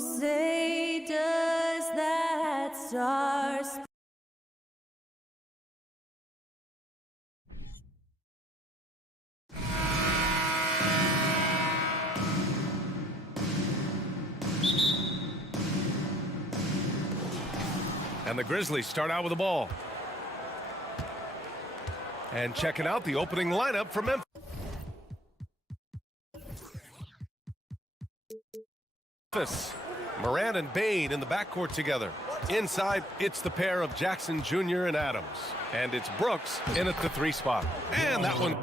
say does that star sp- And the Grizzlies start out with the ball. And checking out the opening lineup for Memphis. Morant and Bain in the backcourt together. Inside, it's the pair of Jackson Jr. and Adams. And it's Brooks in at the 3 spot. And that one.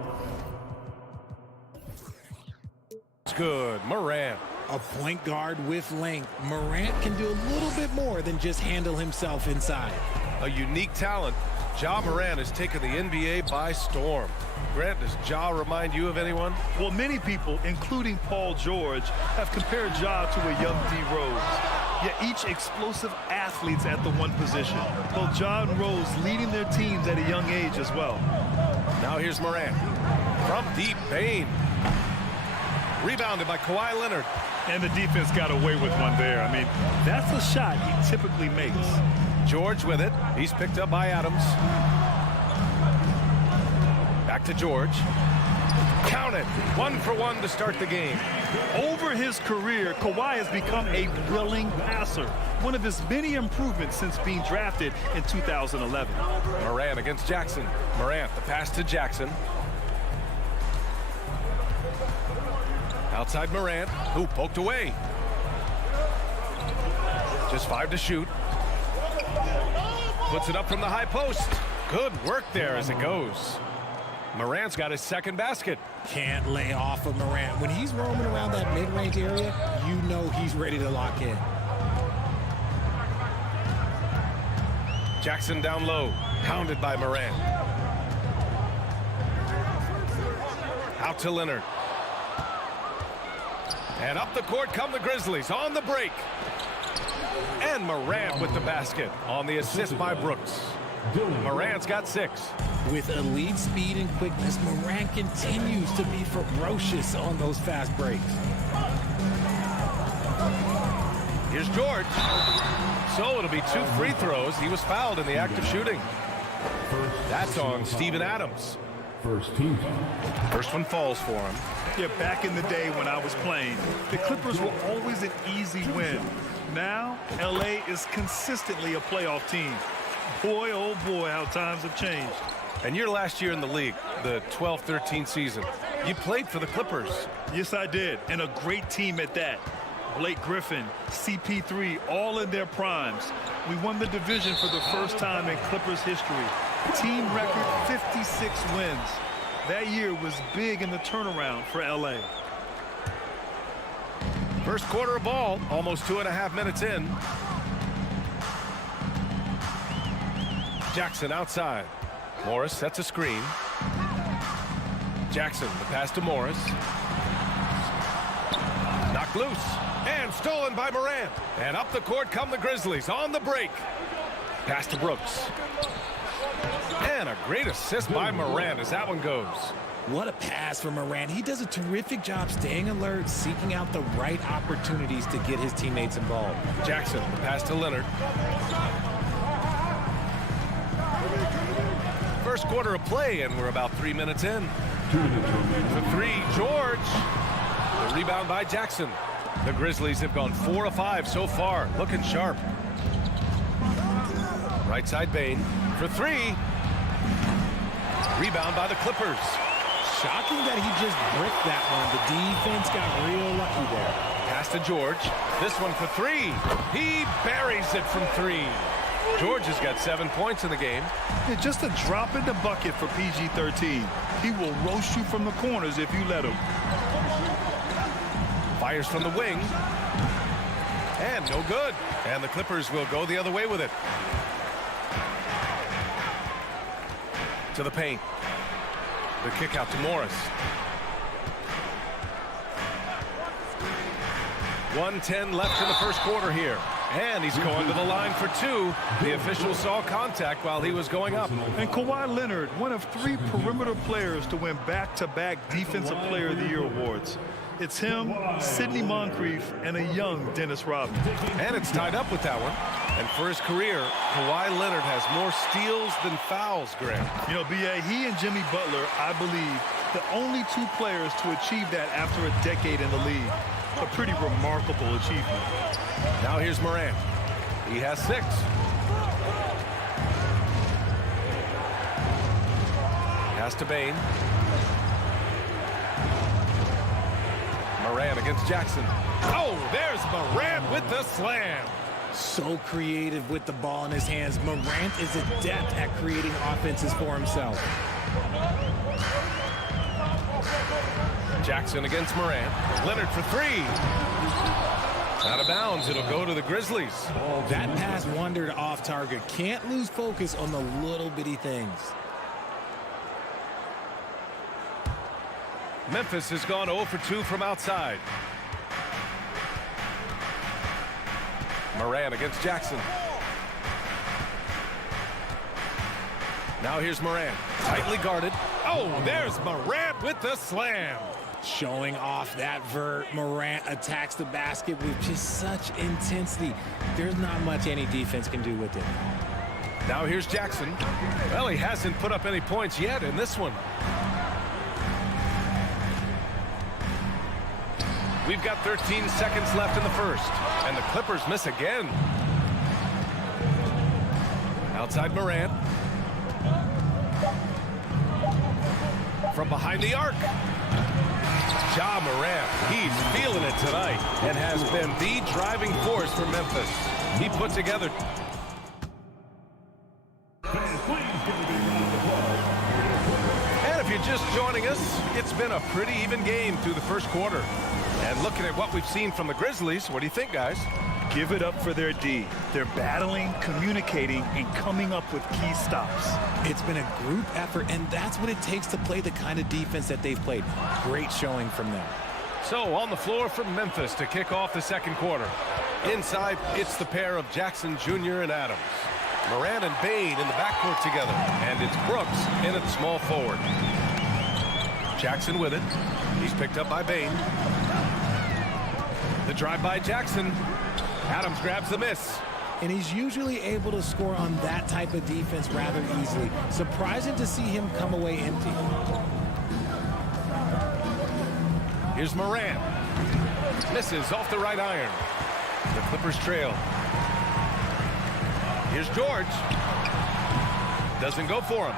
It's good. Morant. A point guard with length. Morant can do a little bit more than just handle himself inside. A unique talent. Ja Morant has taken the NBA by storm. Grant, does Ja remind you of anyone? Well, many people, including Paul George, have compared Ja to a young D. Rose. Yet each explosive athletes at the one position. Both Ja and Rose leading their teams at a young age as well. Now here's Morant. From deep, Bain. Rebounded by Kawhi Leonard. And the defense got away with one there. I mean, that's a shot he typically makes. George with it. He's picked up by Adams. Back to George. Count it. 1 for 1 to start the game. Over his career, Kawhi has become a willing passer. One of his many improvements since being drafted in 2011. Morant against Jackson. Morant, the pass to Jackson. Outside Morant, who poked away. Just 5 to shoot. Puts it up from the high post. Good work there as it goes. Morant's got his second basket. Can't lay off of Morant. When he's roaming around that mid-range area, you know he's ready to lock in. Jackson down low, hounded by Morant. Out to Leonard. And up the court come the Grizzlies on the break. And Morant with the basket on the assist by Brooks. Morant's got 6. With elite speed and quickness, Morant continues to be ferocious on those fast breaks. Here's George. So it'll be 2 free throws. He was fouled in the act of shooting. That's on Steven Adams. First one falls for him. Yeah, back in the day when I was playing, the Clippers were always an easy win. Now, LA is consistently a playoff team. Boy, oh boy, how times have changed. And your last year in the league, the 12-13 season, you played for the Clippers. Yes, I did, and a great team at that. Blake Griffin, CP3, all in their primes. We won the division for the first time in Clippers history. Team record 56 wins. That year was big in the turnaround for LA. First quarter of ball, almost 2.5 minutes in. Jackson outside. Morris sets a screen. Jackson, the pass to Morris. Knocked loose. And stolen by Morant. And up the court come the Grizzlies on the break. Pass to Brooks. And a great assist by Morant as that one goes. What a pass from Morant. He does a terrific job staying alert, seeking out the right opportunities to get his teammates involved. Jackson, the pass to Leonard. First quarter of play, and we're about 3 minutes in. For 3, George. The rebound by Jackson. The Grizzlies have gone 4 of 5 so far, looking sharp. Right side Bain for 3. Rebound by the Clippers. Shocking that he just bricked that one. The defense got real lucky there. Pass to George. This one for 3. He buries it from 3. George has got 7 points in the game. Yeah, just a drop in the bucket for PG-13. He will roast you from the corners if you let him. Fires from the wing. And no good. And the Clippers will go the other way with it. To the paint. The kick out to Morris. 1:10 left in the first quarter here. And he's going to the line for 2. The official saw contact while he was going up. And Kawhi Leonard, one of 3 perimeter players to win back-to-back Defensive Player of the Year awards. It's him, Sidney Moncrief, and a young Dennis Rodman. And it's tied up with that one. And for his career, Kawhi Leonard has more steals than fouls, Graham. You know, B.A., he and Jimmy Butler, I believe, the only two players to achieve that after a decade in the league. A pretty remarkable achievement. Now here's Morant. He has 6. Pass to Bane. Morant against Jackson. Oh, there's Morant with the slam. So creative with the ball in his hands. Morant is adept at creating offenses for himself. Jackson against Morant. Leonard for 3. Out of bounds. It'll go to the Grizzlies. That pass wandered off target. Can't lose focus on the little bitty things. Memphis has gone 0 for 2 from outside. Morant against Jackson. Now here's Morant. Tightly guarded. Oh, there's Morant with the slam. Showing off that vert. Morant attacks the basket with just such intensity. There's not much any defense can do with it. Now here's Jackson. Well, he hasn't put up any points yet in this one. We've got 13 seconds left in the first, and the Clippers miss again. Outside Morant. From behind the arc. Ja Morant, he's feeling it tonight and has been the driving force for Memphis. He put together. And if you're just joining us, it's been a pretty even game through the first quarter. And looking at what we've seen from the Grizzlies, what do you think, guys? Give it up for their D. They're battling, communicating, and coming up with key stops. It's been a group effort, and that's what it takes to play the kind of defense that they've played. Great showing from them. So on the floor for Memphis to kick off the second quarter. Inside, it's the pair of Jackson Jr. and Adams. Morant and Bane in the backcourt together. And it's Brooks in at small forward. Jackson with it. He's picked up by Bane. The drive by Jackson. Adams grabs the miss. And he's usually able to score on that type of defense rather easily. Surprising to see him come away empty. Here's Morant. Misses off the right iron. The Clippers trail. Here's George. Doesn't go for him.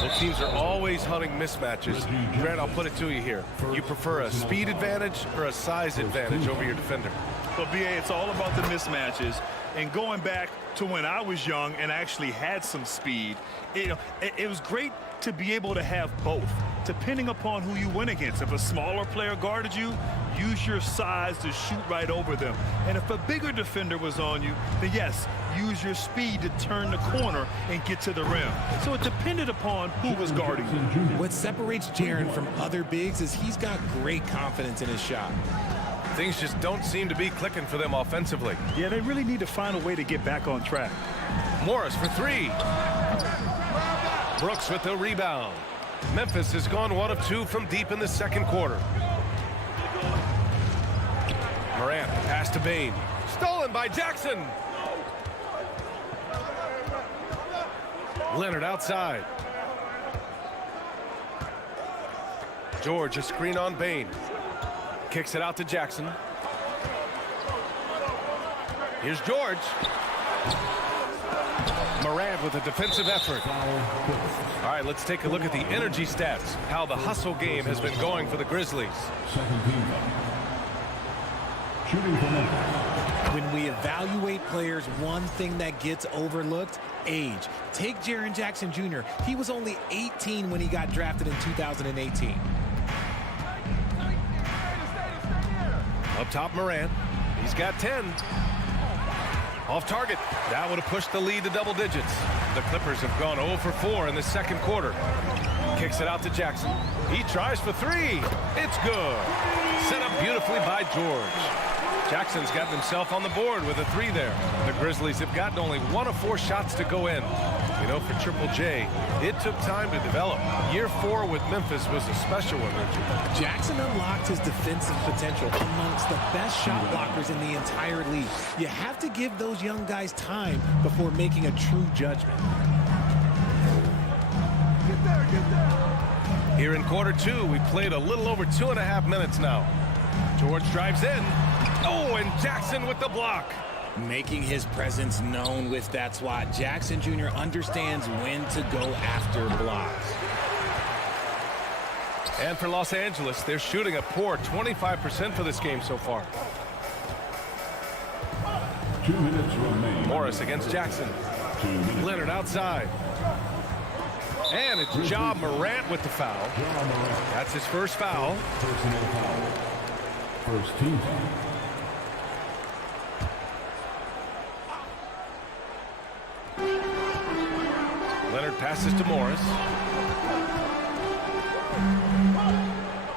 Both teams are always hunting mismatches. Grant, I'll put it to you here. You prefer a speed advantage or a size advantage over your defender? Well, B.A., it's all about the mismatches. And going back to when I was young and actually had some speed, it was great to be able to have both, depending upon who you went against. If a smaller player guarded you, use your size to shoot right over them. And if a bigger defender was on you, then yes, use your speed to turn the corner and get to the rim. So it depended upon who was guarding you. What separates Jaren from other bigs is he's got great confidence in his shot. Things just don't seem to be clicking for them offensively. Yeah, they really need to find a way to get back on track. Morris for 3. Brooks with the rebound. Memphis has gone 1 of 2 from deep in the second quarter. Morant pass to Bane. Stolen by Jackson. Leonard outside. George a screen on Bane. Kicks it out to Jackson. Here's George. Morant with a defensive effort. All right, let's take a look at the energy stats. How the hustle game has been going for the Grizzlies. When we evaluate players, one thing that gets overlooked, age. Take Jaren Jackson Jr. He was only 18 when he got drafted in 2018. Up top, Morant. He's got 10. Off target. That would have pushed the lead to double digits. The Clippers have gone 0 for 4 in the second quarter. Kicks it out to Jackson. He tries for 3. It's good. Set up beautifully by George. Jackson's gotten himself on the board with a 3 there. The Grizzlies have gotten only 1 of 4 shots to go in. You know, for Triple J, it took time to develop. Year 4 with Memphis was a special one, Richard. Jackson unlocked his defensive potential amongst the best shot blockers in the entire league. You have to give those young guys time before making a true judgment. Here in quarter 2, we played a little over 2.5 minutes now. George drives in. Oh, and Jackson with the block. Making his presence known with that swat. Jackson Jr. understands when to go after blocks. And for Los Angeles, they're shooting a poor 25% for this game so far. 2 minutes remaining. Morris against Jackson. Leonard outside. And it's Ja Morant with the foul. That's his first foul. Personal foul. First team foul. Leonard passes to Morris.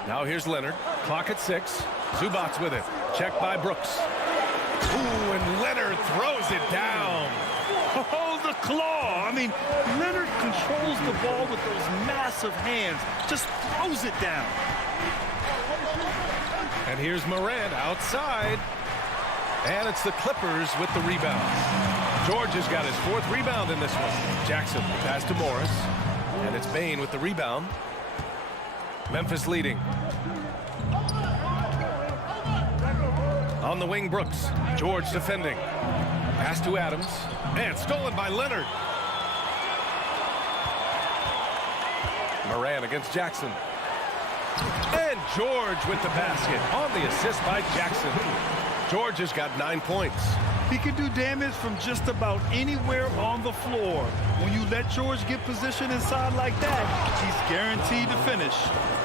Now here's Leonard. Clock at 6. Zubac's with it. Checked by Brooks. Ooh, and Leonard throws it down. Oh, the claw. I mean, Leonard controls the ball with those massive hands. Just throws it down. And here's Morant outside. And it's the Clippers with the rebound. George has got his 4th rebound in this one. Jackson pass to Morris. And it's Bain with the rebound. Memphis leading. On the wing, Brooks. George defending. Pass to Adams. And stolen by Leonard. Moran against Jackson. And George with the basket on the assist by Jackson. George has got 9 points. He can do damage from just about anywhere on the floor. When you let George get position inside like that, he's guaranteed to finish.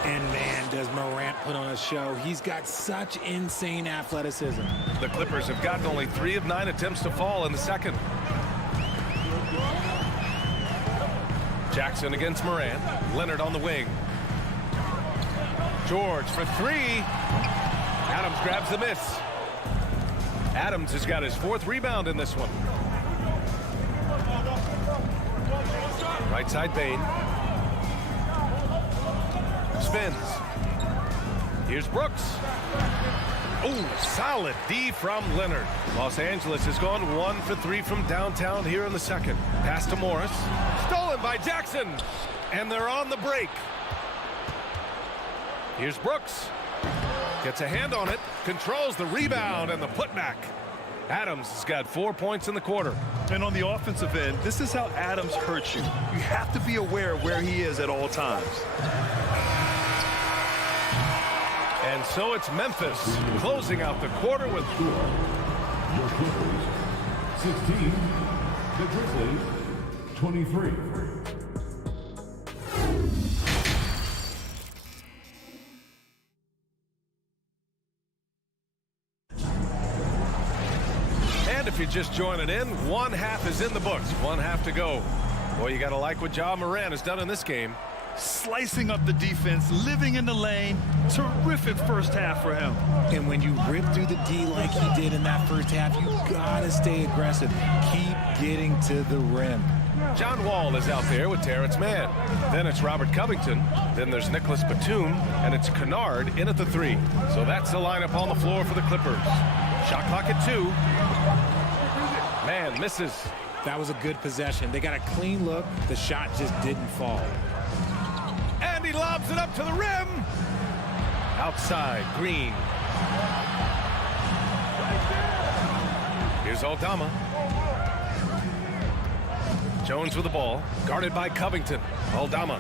And man, does Morant put on a show. He's got such insane athleticism. The Clippers have gotten only 3 of 9 attempts to fall in the second. Jackson against Morant. Leonard on the wing. George for 3. Adams grabs the miss. Adams has got his 4th rebound in this one. Right side Bain. Spins. Here's Brooks. Oh, solid D from Leonard. Los Angeles has gone 1 for 3 from downtown here in the second. Pass to Morris. Stolen by Jackson. And they're on the break. Here's Brooks. Gets a hand on it. Controls the rebound and the putback. Adams has got 4 points in the quarter. And on the offensive end, this is how Adams hurts you. You have to be aware of where he is at all times. And so it's Memphis closing out the quarter with Your Clippers, 16. The Grizzlies, 23. And if you're just joining in, 1 half is in the books. 1 half to go. Boy, you got to like what Ja Morant has done in this game. Slicing up the defense, living in the lane. Terrific first half for him. And when you rip through the D like he did in that first half, you gotta stay aggressive. Keep getting to the rim. John Wall is out there with Terrence Mann. Then it's Robert Covington. Then there's Nicholas Batum. And it's Kennard in at the 3. So that's the lineup on the floor for the Clippers. Shot clock at 2. Man misses. That was a good possession. They got a clean look. The shot just didn't fall. And he lobs it up to the rim. Outside, Green. Here's Aldama. Jones with the ball, guarded by Covington. Aldama.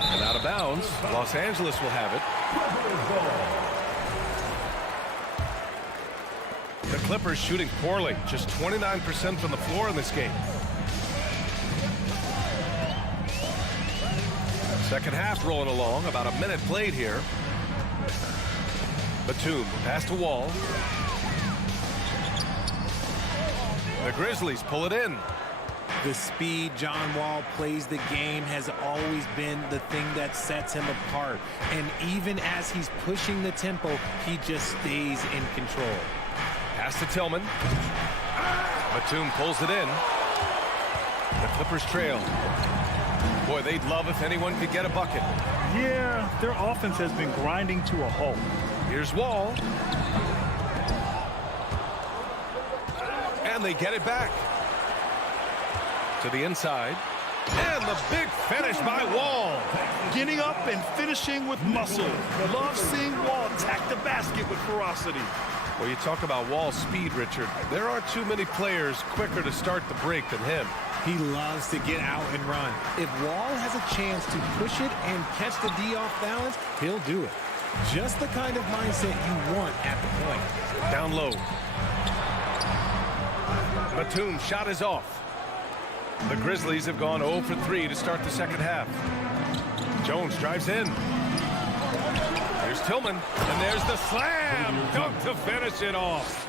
And out of bounds, Los Angeles will have it. The Clippers shooting poorly, just 29% from the floor in this game. Second half rolling along, about a minute played here. Batum, pass to Wall. The Grizzlies pull it in. The speed John Wall plays the game has always been the thing that sets him apart. And even as he's pushing the tempo, he just stays in control. Pass to Tillman. Batum pulls it in. The Clippers trail. Boy, they'd love if anyone could get a bucket. Yeah, their offense has been grinding to a halt. Here's Wall. And they get it back. To the inside. And the big finish by Wall. Getting up and finishing with muscle. Love seeing Wall attack the basket with ferocity. Well, you talk about Wall's speed, Richard. There aren't too many players quicker to start the break than him. He loves to get out and run. If Wall has a chance to push it and catch the D off balance, he'll do it. Just the kind of mindset you want at the point. Down low. Batum's shot is off. The Grizzlies have gone 0 for 3 to start the second half. Jones drives in. Here's Tillman, and there's the slam dunk to finish it off.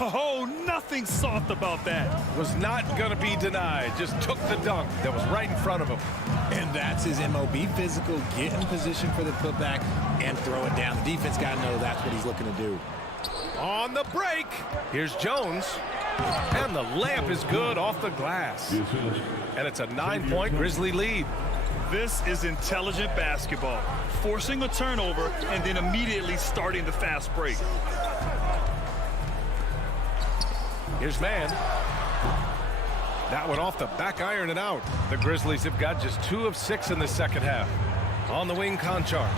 Oh, nothing soft about that. Was not going to be denied. Just took the dunk that was right in front of him. And that's his MO. Be physical, get in position for the putback, and throw it down. The defense got to know that's what he's looking to do. On the break, here's Jones. And the layup is good off the glass. And it's a 9-point Grizzly lead. This is intelligent basketball. Forcing a turnover and then immediately starting the fast break. Here's Man. That one off the back iron and out. The Grizzlies have got just 2 of 6 in the second half. On the wing, Conchar.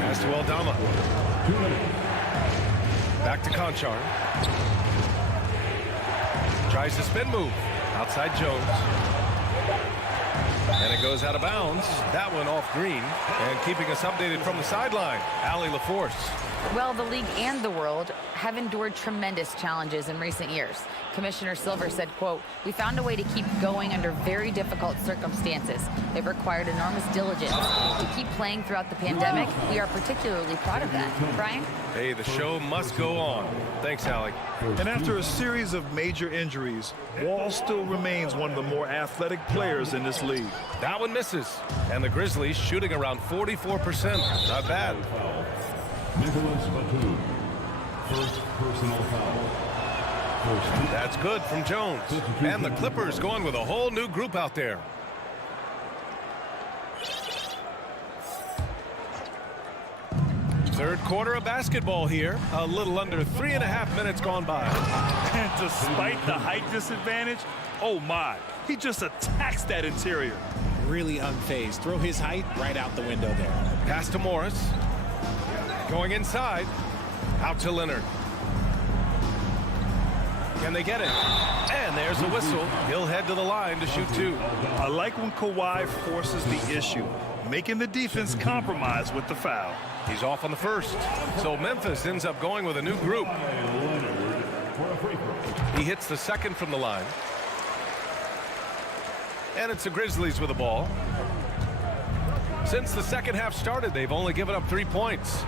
Pass to Aldama. Back to Conchar. Tries the spin move. Outside Jones. And it goes out of bounds. That one off Green. And keeping us updated from the sideline, Allie LaForce. Well, the league and the world have endured tremendous challenges in recent years. Commissioner Silver said, quote, "We found a way to keep going under very difficult circumstances. It required enormous diligence. To keep playing throughout the pandemic, we are particularly proud of that." Brian? Hey, the show must go on. Thanks, Allie. And after a series of major injuries, Wall still remains one of the more athletic players in this league. That one misses. And the Grizzlies shooting around 44%. Not bad. Nicholas Batum. First personal foul. That's good from Jones. And the Clippers going with a whole new group out there. Third quarter of basketball here. A little under 3.5 minutes gone by. And despite the height disadvantage, oh my, he just attacks that interior. Really unfazed. Throw his height right out the window there. Pass to Morris. Going inside. Out to Leonard. Can they get it? And there's a whistle. He'll head to the line to shoot 2. I like when Kawhi forces the issue, making the defense compromise with the foul. He's off on the first. So Memphis ends up going with a new group. He hits the second from the line. And it's the Grizzlies with the ball. Since the second half started, they've only given up 3 points.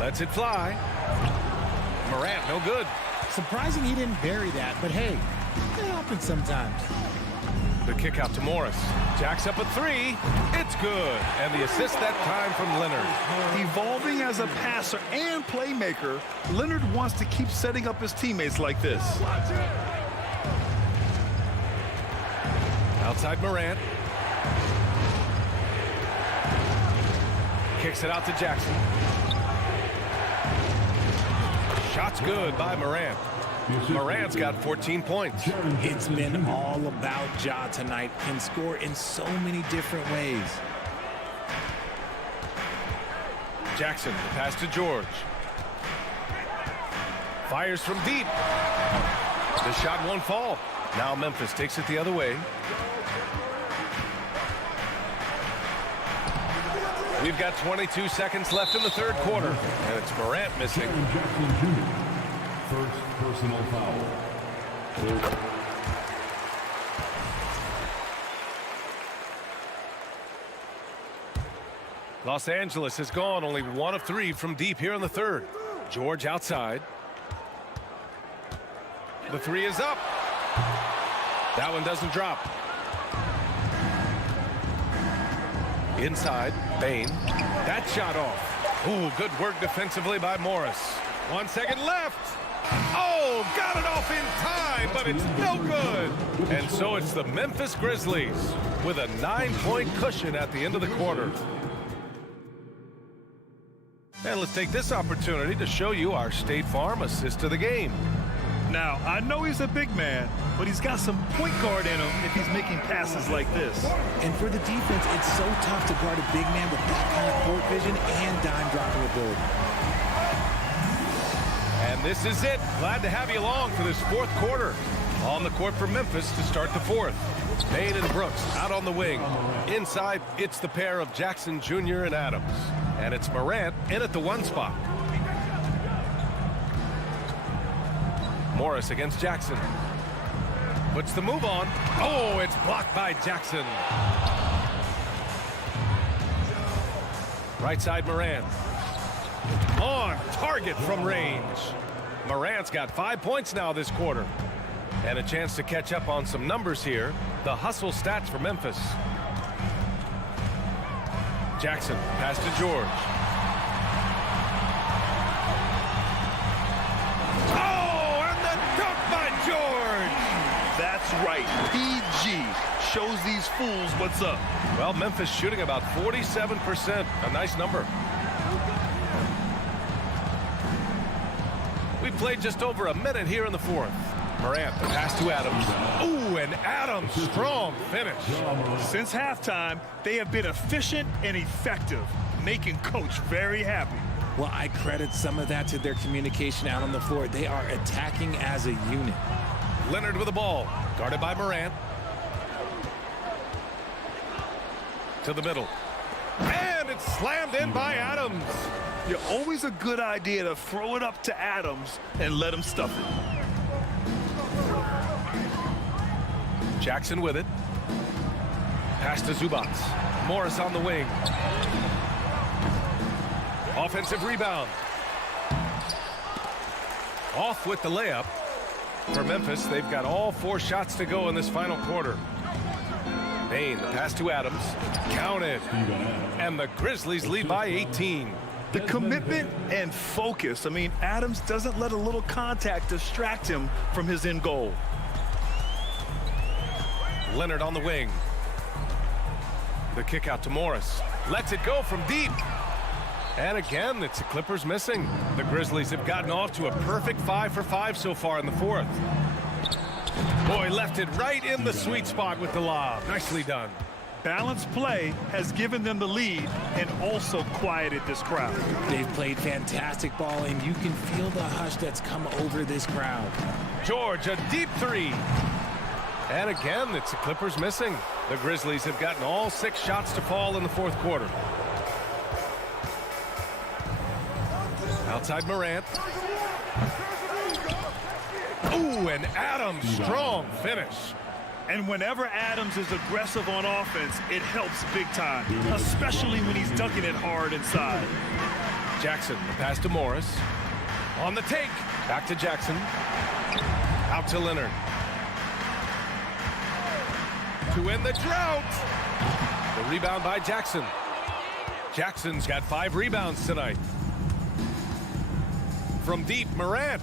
Lets it fly. Morant, no good. Surprising he didn't bury that, but hey, it happens sometimes. The kick out to Morris. Jacks up a 3. It's good. And the assist that time from Leonard. Evolving as a passer and playmaker, Leonard wants to keep setting up his teammates like this. Outside Morant. Kicks it out to Jackson. Shot's good by Morant. Morant's got 14 points. It's been all about Ja tonight. Can score in so many different ways. Jackson, pass to George. Fires from deep. The shot won't fall. Now Memphis takes it the other way. We've got 22 seconds left in the third quarter, and it's Morant missing. Jackson Jr. First personal foul. Los Angeles has gone only 1 of 3 from deep here in the third. George outside. The 3 is up. That one doesn't drop. Inside, Bain. That shot off. Ooh, good work defensively by Morris. 1 second left. Oh, got it off in time, but it's no good. And so it's the Memphis Grizzlies with a 9-point cushion at the end of the quarter. And let's take this opportunity to show you our State Farm assist of the game. Now, I know he's a big man, but he's got some point guard in him if he's making passes like this. And for the defense, it's so tough to guard a big man with that kind of court vision and dime dropping ability. And this is it. Glad to have you along for this fourth quarter. On the court for Memphis to start the fourth. Payne and Brooks out on the wing. Inside, it's the pair of Jackson Jr. and Adams. And it's Morant in at the 1 spot. Morris against Jackson. Puts the move on. Oh, it's blocked by Jackson. Right side, Morant. On target from range. Morant's got 5 points now this quarter. And a chance to catch up on some numbers here. The hustle stats for Memphis. Jackson, pass to George. Oh, and the dunk by George! That's right. PG shows these fools what's up. Well, Memphis shooting about 47%. A nice number. We played just over a minute here in the fourth. Morant, the pass to Adams. Ooh, and Adams, strong finish. Since halftime, they have been efficient and effective, making Coach very happy. Well, I credit some of that to their communication out on the floor. They are attacking as a unit. Leonard with the ball, guarded by Morant. To the middle. And it's slammed in by Adams. You're always a good idea to throw it up to Adams and let him stuff it. Jackson with it. Pass to Zubac. Morris on the wing. Offensive rebound. Off with the layup. For Memphis, they've got all 4 shots to go in this final quarter. Payne, the pass to Adams. Counted. And the Grizzlies lead by 18. The commitment and focus. I mean, Adams doesn't let a little contact distract him from his end goal. Leonard on the wing. The kick out to Morris. Lets it go from deep. And again, it's the Clippers missing. The Grizzlies have gotten off to a perfect 5 for 5 so far in the fourth. Boy, left it right in the sweet spot with the lob. Nicely done. Balanced play has given them the lead and also quieted this crowd. They've played fantastic ball, and you can feel the hush that's come over this crowd. George, a deep 3. And again, it's the Clippers missing. The Grizzlies have gotten all 6 shots to fall in the fourth quarter. Outside Morant. Ooh, and Adams, strong finish. And whenever Adams is aggressive on offense, it helps big time, especially when he's dunking it hard inside. Jackson, the pass to Morris. On the take. Back to Jackson. Out to Leonard. To end the drought. The rebound by Jackson. Jackson's got 5 rebounds tonight. From deep, Morant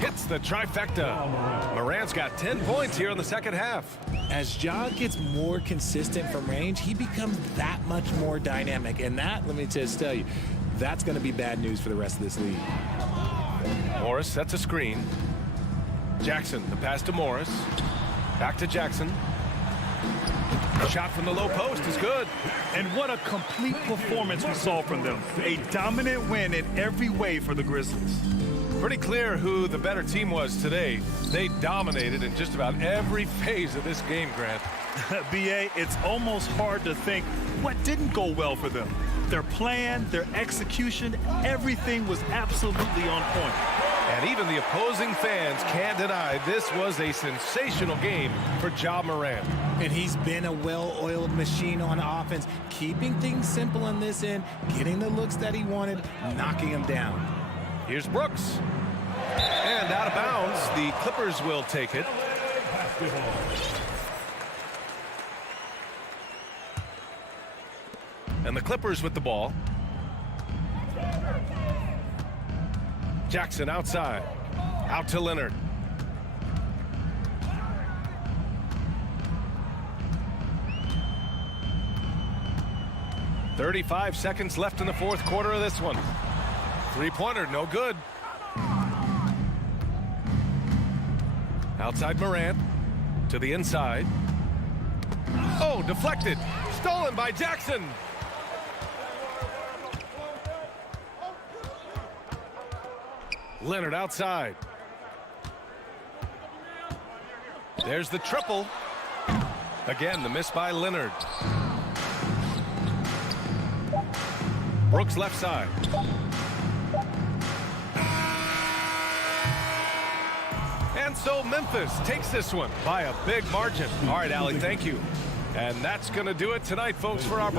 hits the trifecta. Morant's got 10 points here in the second half. As Ja gets more consistent from range, he becomes that much more dynamic. And that, let me just tell you, that's going to be bad news for the rest of this league. Morris sets a screen. Jackson, the pass to Morris. Back to Jackson. The shot from the low post is good. And what a complete performance we saw from them. A dominant win in every way for the Grizzlies. Pretty clear who the better team was today. They dominated in just about every phase of this game, Grant. B.A., it's almost hard to think what didn't go well for them. Their plan, their execution, everything was absolutely on point. And even the opposing fans can't deny this was a sensational game for Ja Morant. And he's been a well-oiled machine on offense, keeping things simple on this end, getting the looks that he wanted, knocking him down. Here's Brooks. And out of bounds, the Clippers will take it. And the Clippers with the ball. Jackson outside. Out to Leonard. "35 seconds left in the fourth quarter of this one. Three-pointer, no good. Outside Morant. To the inside. Oh, deflected. Stolen by Jackson. Leonard outside. There's the triple. Again, the miss by Leonard. Brooks left side. And so Memphis takes this one by a big margin. All right, Allie, thank you. And that's going to do it tonight, folks, for our...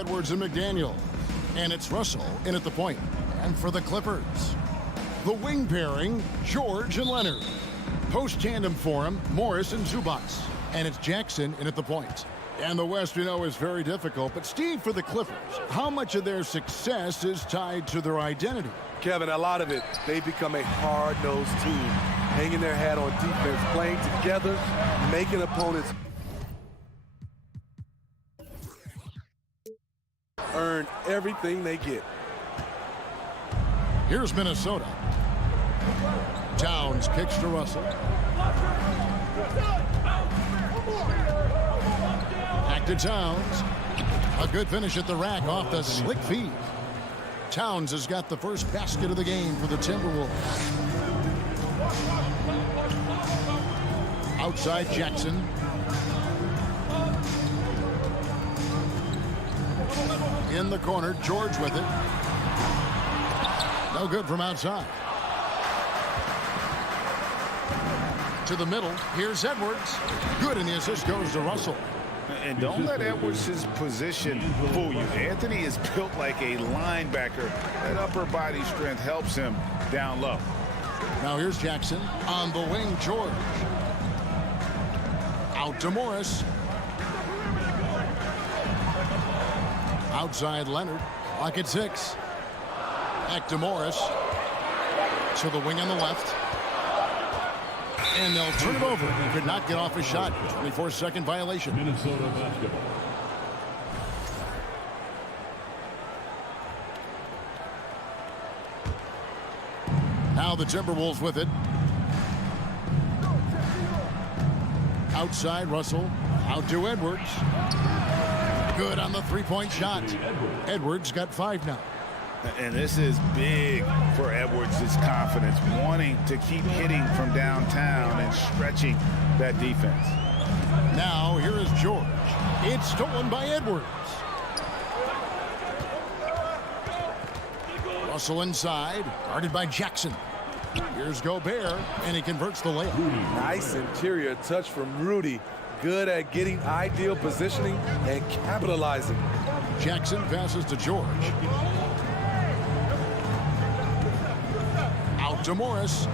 Edwards and McDaniel. And it's Russell in at the point. And for the Clippers, the wing pairing, George and Leonard. Post tandem for him, Morris and Zubac. And it's Jackson in at the point. And the West, we know, is very difficult. But Steve, for the Clippers, how much of their success is tied to their identity? Kevin, a lot of it, they become a hard-nosed team, hanging their hat on defense, playing together, making opponents earn everything they get. Here's Minnesota. Towns kicks to Russell. Back to Towns. A good finish at the rack off the slick feed. Towns has got the first basket of the game for the Timberwolves. Outside Jackson. In the corner, George with it. No good from outside. To the middle, here's Edwards. Good, and the assist goes to Russell. And don't let Edwards' position fool you. Anthony is built like a linebacker. That upper body strength helps him down low. Now here's Jackson. On the wing, George. Out to Morris. Outside Leonard. Clock at 6. Back to Morris. To the wing on the left. And they'll turn it over. He could not get off his shot. 24-second violation. Minnesota basketball. Now the Timberwolves with it. Outside Russell. Out to Edwards. Good on the three-point shot. Edwards got 5 now. And this is big for Edwards' confidence, wanting to keep hitting from downtown and stretching that defense. Now here is George. It's stolen by Edwards. Russell inside, guarded by Jackson. Here's Gobert, and he converts the layup. Nice interior touch from Rudy. Good at getting ideal positioning and capitalizing. Jackson passes to George. Out to Morris.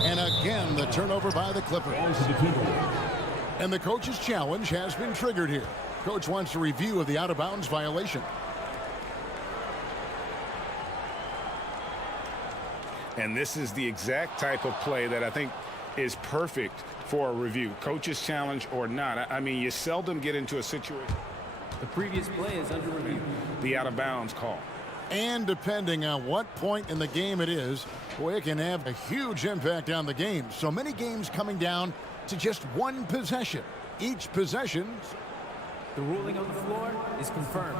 And again, the turnover by the Clippers. And the coach's challenge has been triggered here. Coach wants a review of the out-of-bounds violation. And this is the exact type of play that I think is perfect for a review. Coach's challenge or not. I mean, you seldom get into a situation. The previous play is under review. The out-of-bounds call. And depending on what point in the game it is, boy, it can have a huge impact on the game. So many games coming down to just one possession. Each possession. The ruling on the floor is confirmed.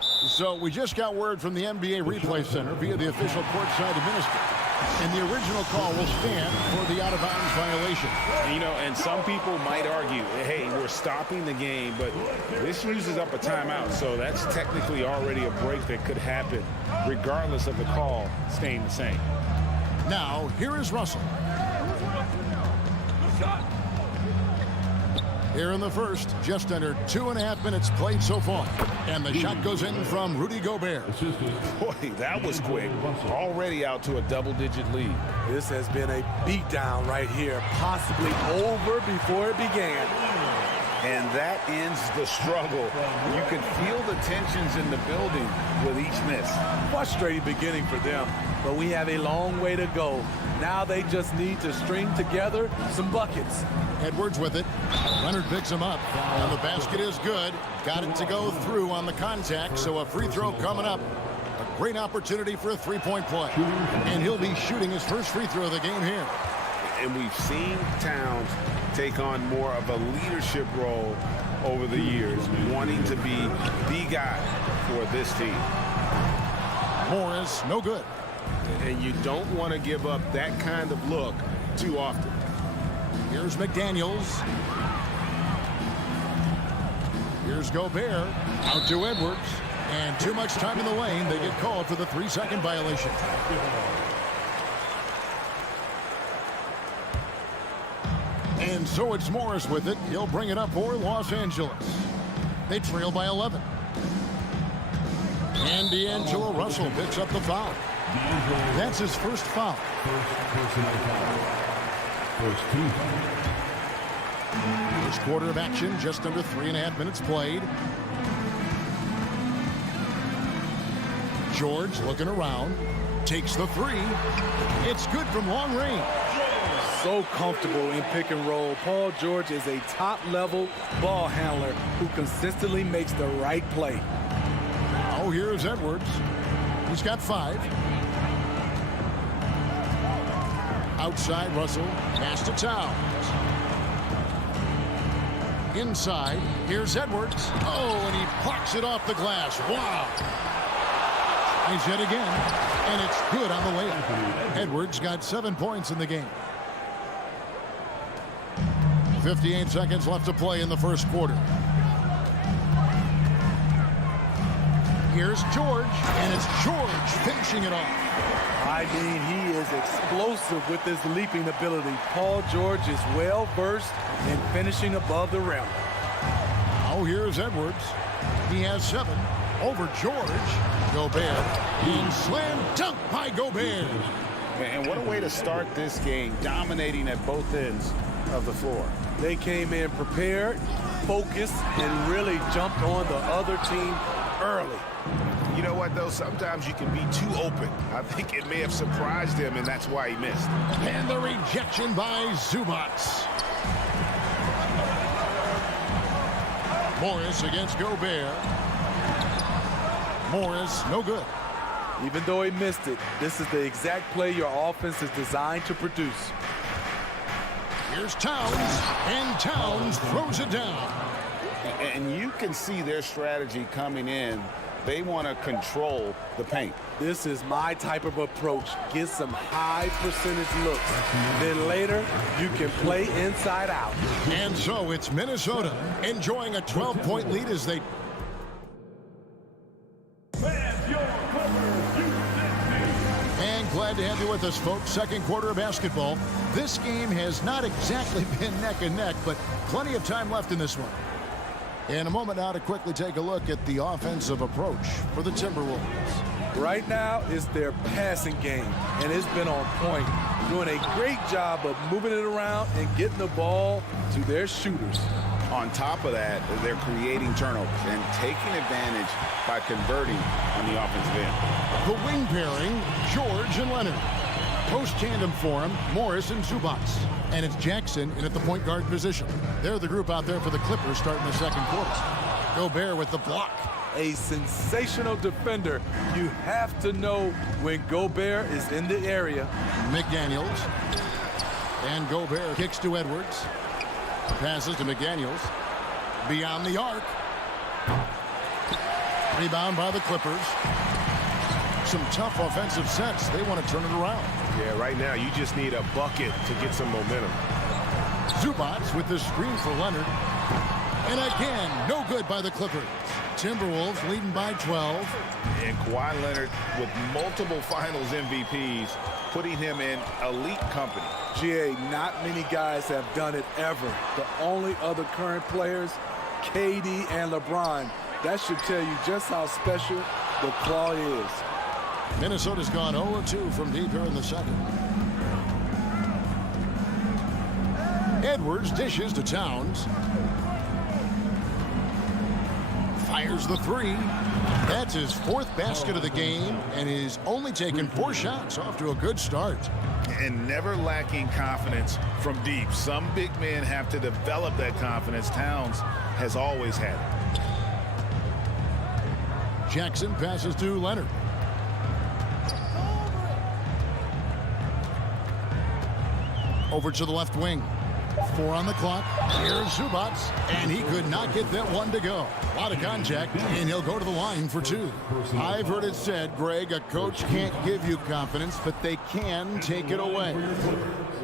So we just got word from the NBA Replay Center via the official courtside administrator. And the original call will stand for the out-of-bounds violation. You know, and some people might argue, hey, we're stopping the game, but this uses up a timeout, so that's technically already a break that could happen, regardless of the call staying the same. Now, here is Russell. Here in the first, just under 2.5 minutes played so far. And the shot goes in from Rudy Gobert. Boy, that was quick. Already out to a double-digit lead. This has been a beatdown right here, possibly over before it began. And that ends the struggle. You can feel the tensions in the building with each miss. Frustrating beginning for them, but we have a long way to go. Now they just need to string together some buckets. Edwards with it. Leonard picks him up. And the basket is good. Got it to go through on the contact, so a free throw coming up. A great opportunity for a three-point play. And he'll be shooting his first free throw of the game here. And we've seen Towns take on more of a leadership role over the years, wanting to be the guy for this team. Morris, no good. And you don't want to give up that kind of look too often. Here's McDaniels. Here's Gobert. Out to Edwards. And too much time in the lane. They get called for the 3-second violation. And so it's Morris with it. He'll bring it up for Los Angeles. They trail by 11. And D'Angelo Russell picks up the foul. That's his first foul. First personal foul. First team foul. First quarter of action, just under 3.5 minutes played. George looking around. Takes the three. It's good from long range. So comfortable in pick and roll. Paul George is a top-level ball handler who consistently makes the right play. Now here's Edwards. He's got 5. Outside Russell. Pass to Towns. inside. Here's Edwards. Oh, and he plucks it off the glass. Wow. He's hit again, and it's good on the way. Edwards got 7 points in the game. 58 seconds left to play in the first quarter. Here's George, and it's George finishing it off. I mean, he is explosive with his leaping ability. Paul George is well-versed in finishing above the rim. Oh, here's Edwards. He has 7 over George. Gobert. And slam dunk by Gobert. And what a way to start this game, dominating at both ends of the floor. They came in prepared, focused, and really jumped on the other team early. You know what, though? Sometimes you can be too open. I think it may have surprised him, and that's why he missed. And the rejection by Zubats. Morris against Gobert. Morris, no good. Even though he missed it, this is the exact play your offense is designed to produce. Here's Towns, and Towns throws it down. And you can see their strategy coming in. They want to control the paint. This is my type of approach. Get some high percentage looks. Then later, you can play inside out. And so it's Minnesota enjoying a 12-point lead as they... And glad to have you with us, folks. Second quarter of basketball. This game has not exactly been neck and neck, but plenty of time left in this one. In a moment now to quickly take a look at the offensive approach for the Timberwolves. Right now is their passing game, and it's been on point. Doing a great job of moving it around and getting the ball to their shooters. On top of that, they're creating turnovers and taking advantage by converting on the offensive end. The wing pairing, George and Leonard. Post-tandem for him, Morris and Zubats. And it's Jackson in at the point guard position. They're the group out there for the Clippers starting the second quarter. Gobert with the block. A sensational defender. You have to know when Gobert is in the area. McDaniels. And Gobert kicks to Edwards. Passes to McDaniels. Beyond the arc. Rebound by the Clippers. Some tough offensive sets. They want to turn it around. Yeah, right now you just need a bucket to get some momentum. Zubats with the screen for Leonard. And again, no good by the Clippers. Timberwolves leading by 12. And Kawhi Leonard with multiple finals MVPs, putting him in elite company. GA, not many guys have done it ever. The only other current players, KD and LeBron. That should tell you just how special the claw is. Minnesota's gone 0-2 from deep here in the second. Edwards dishes to Towns. Fires the three. That's his 4th basket of the game, and he's only taken 4 shots. Off to a good start. And never lacking confidence from deep. Some big men have to develop that confidence. Towns has always had it. Jackson passes to Leonard. Over to the left wing. 4 on the clock. Here's Zubats, and he could not get that one to go. A lot of contact, and he'll go to the line for 2. I've heard it said, Greg, a coach can't give you confidence, but they can take it away.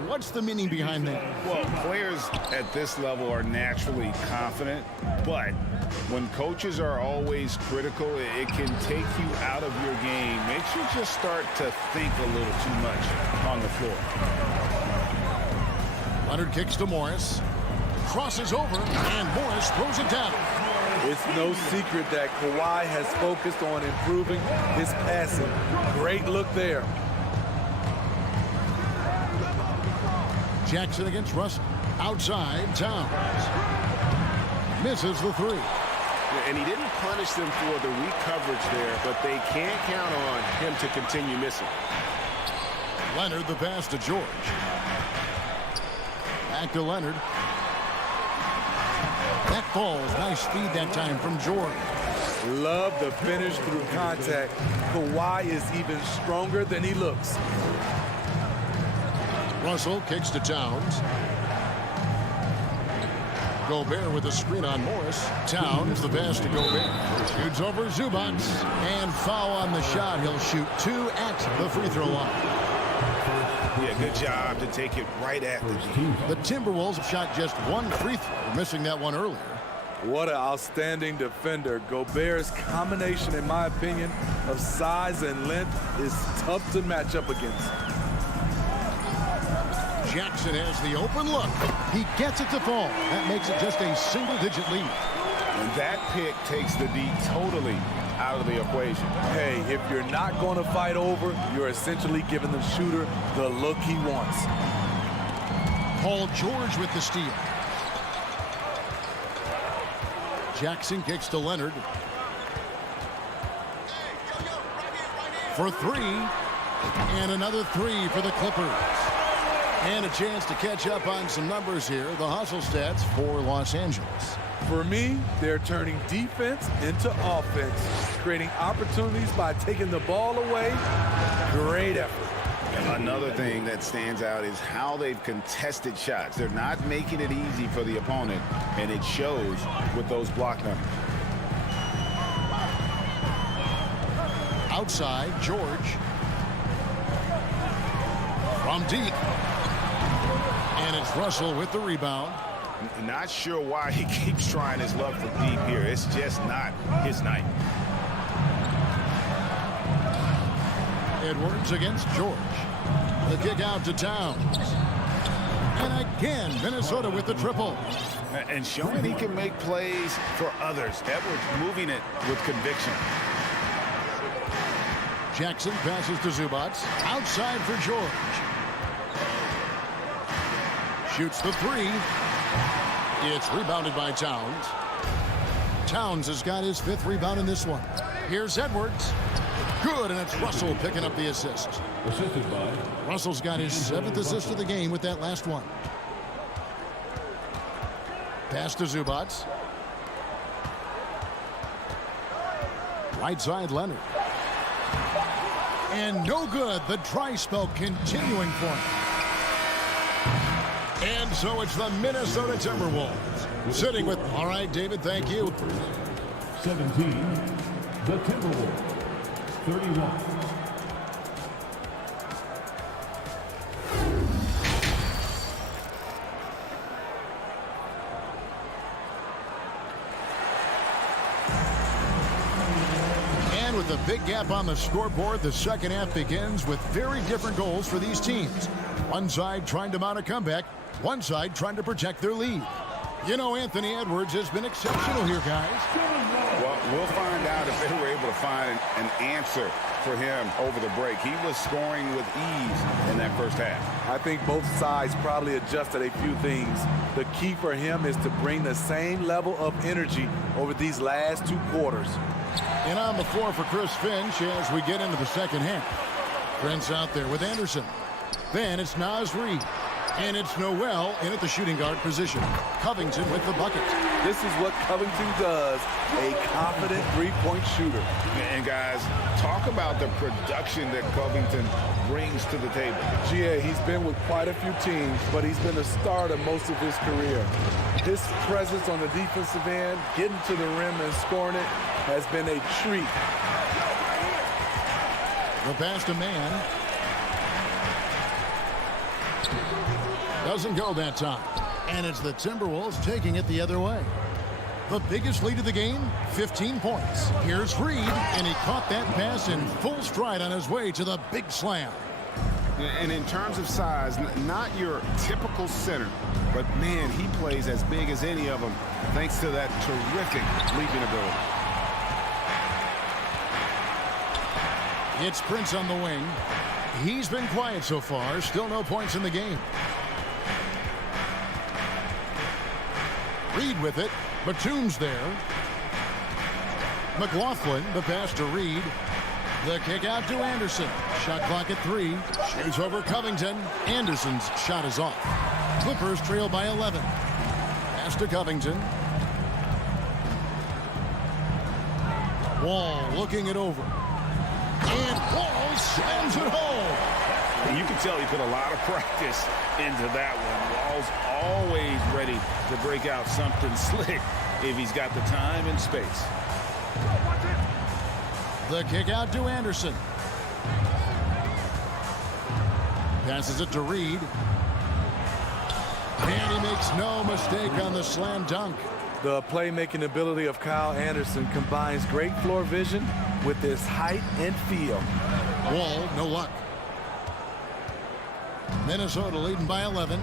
What's the meaning behind that? Well, players at this level are naturally confident, but when coaches are always critical, it can take you out of your game. Makes you just start to think a little too much on the floor. Leonard kicks to Morris. Crosses over, and Morris throws it down. It's no secret that Kawhi has focused on improving his passing. Great look there. Jackson against Russell. Outside, Towns. Misses the 3. And he didn't punish them for the weak coverage there, but they can't count on him to continue missing. Leonard the pass to George. Back to Leonard. That falls. Nice feed that time from George. Love the finish through contact. Kawhi is even stronger than he looks. Russell kicks to Towns. Gobert with a screen on Morris. Towns the pass to Gobert. Shoots over Zubac. And foul on the shot. He'll shoot 2 at the free throw line. Yeah, good job to take it right at the game. The Timberwolves shot just 1 free throw, missing that one earlier. What an outstanding defender. Gobert's combination, in my opinion, of size and length is tough to match up against. Jackson has the open look. He gets it to fall. That makes it just a single-digit lead. And that pick takes the D totally out of the equation. Hey, if you're not going to fight over, you're essentially giving the shooter the look he wants. Paul George with the steal. Jackson kicks to Leonard. For 3. And another 3 for the Clippers. And a chance to catch up on some numbers here. The hustle stats for Los Angeles. For me, they're turning defense into offense, creating opportunities by taking the ball away. Great effort. Another thing that stands out is how they've contested shots. They're not making it easy for the opponent, and it shows with those block numbers. Outside, George. From deep. And it's Russell with the rebound. Not sure why he keeps trying his luck for deep here. It's just not his night. Edwards against George. The kick out to Towns. And again, Minnesota with the triple. And showing he can make plays for others. Edwards moving it with conviction. Jackson passes to Zubac. Outside for George. Shoots the 3. It's rebounded by Towns. Towns has got his 5th rebound in this one. Here's Edwards. Good, and it's Russell picking up the assist. Assisted by Russell's got his 7th assist of the game with that last one. Pass to Zubac. Right side, Leonard. And no good. The dry spell continuing for him. And so it's the Minnesota Timberwolves. Sitting with, all right, David, thank you. 17, the Timberwolves. 31. And with a big gap on the scoreboard, the second half begins with very different goals for these teams. One side trying to mount a comeback, one side trying to protect their lead. You know, Anthony Edwards has been exceptional here, guys. Well, we'll find out if they were able to find an answer for him over the break. He was scoring with ease in that first half. I think both sides probably adjusted a few things. The key for him is to bring the same level of energy over these last 2 quarters. And on the floor for Chris Finch as we get into the second half. Trent's out there with Anderson. Then it's Naz Reid. And it's Noel in at the shooting guard position. Covington with the bucket. This is what Covington does, a confident three-point shooter. And guys, talk about the production that Covington brings to the table. GA, he's been with quite a few teams, but he's been a starter most of his career. His presence on the defensive end, getting to the rim and scoring it, has been a treat. The pass to man. Doesn't go that time. And it's the Timberwolves taking it the other way. The biggest lead of the game, 15 points. Here's Reid, and he caught that pass in full stride on his way to the big slam. And in terms of size, not your typical center, but man, he plays as big as any of them thanks to that terrific leaping ability. It's Prince on the wing. He's been quiet so far. Still no points in the game. Reid with it. Batum's there. McLaughlin, the pass to Reid. The kick out to Anderson. Shot clock at 3. Shoots over Covington. Anderson's shot is off. Clippers trail by 11. Pass to Covington. Wall looking it over. And Wall slams it home. And you can tell he put a lot of practice into that one. Wall's always ready to break out something slick if he's got the time and space. The kick out to Anderson. Passes it to Reed. And he makes no mistake on the slam dunk. The playmaking ability of Kyle Anderson combines great floor vision with his height and feel. Wall, no luck. Minnesota leading by 11.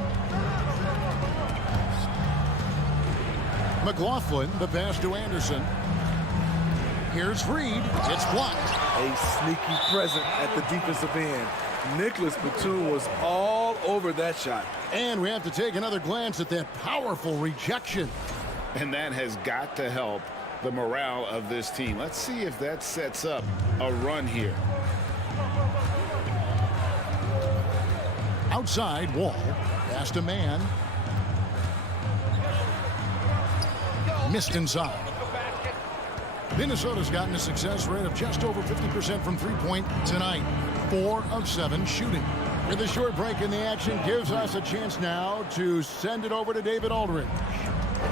McLaughlin, the pass to Anderson. Here's Reed. It's blocked. A sneaky present at the defensive end. Nicholas Batum was all over that shot. And we have to take another glance at that powerful rejection. And that has got to help the morale of this team. Let's see if that sets up a run here. Outside, Wall. Pass to man. Missed inside. Minnesota's gotten a success rate of just over 50% from three-point tonight. 4 of 7 shooting. With a short break in the action gives us a chance now to send it over to David Aldridge.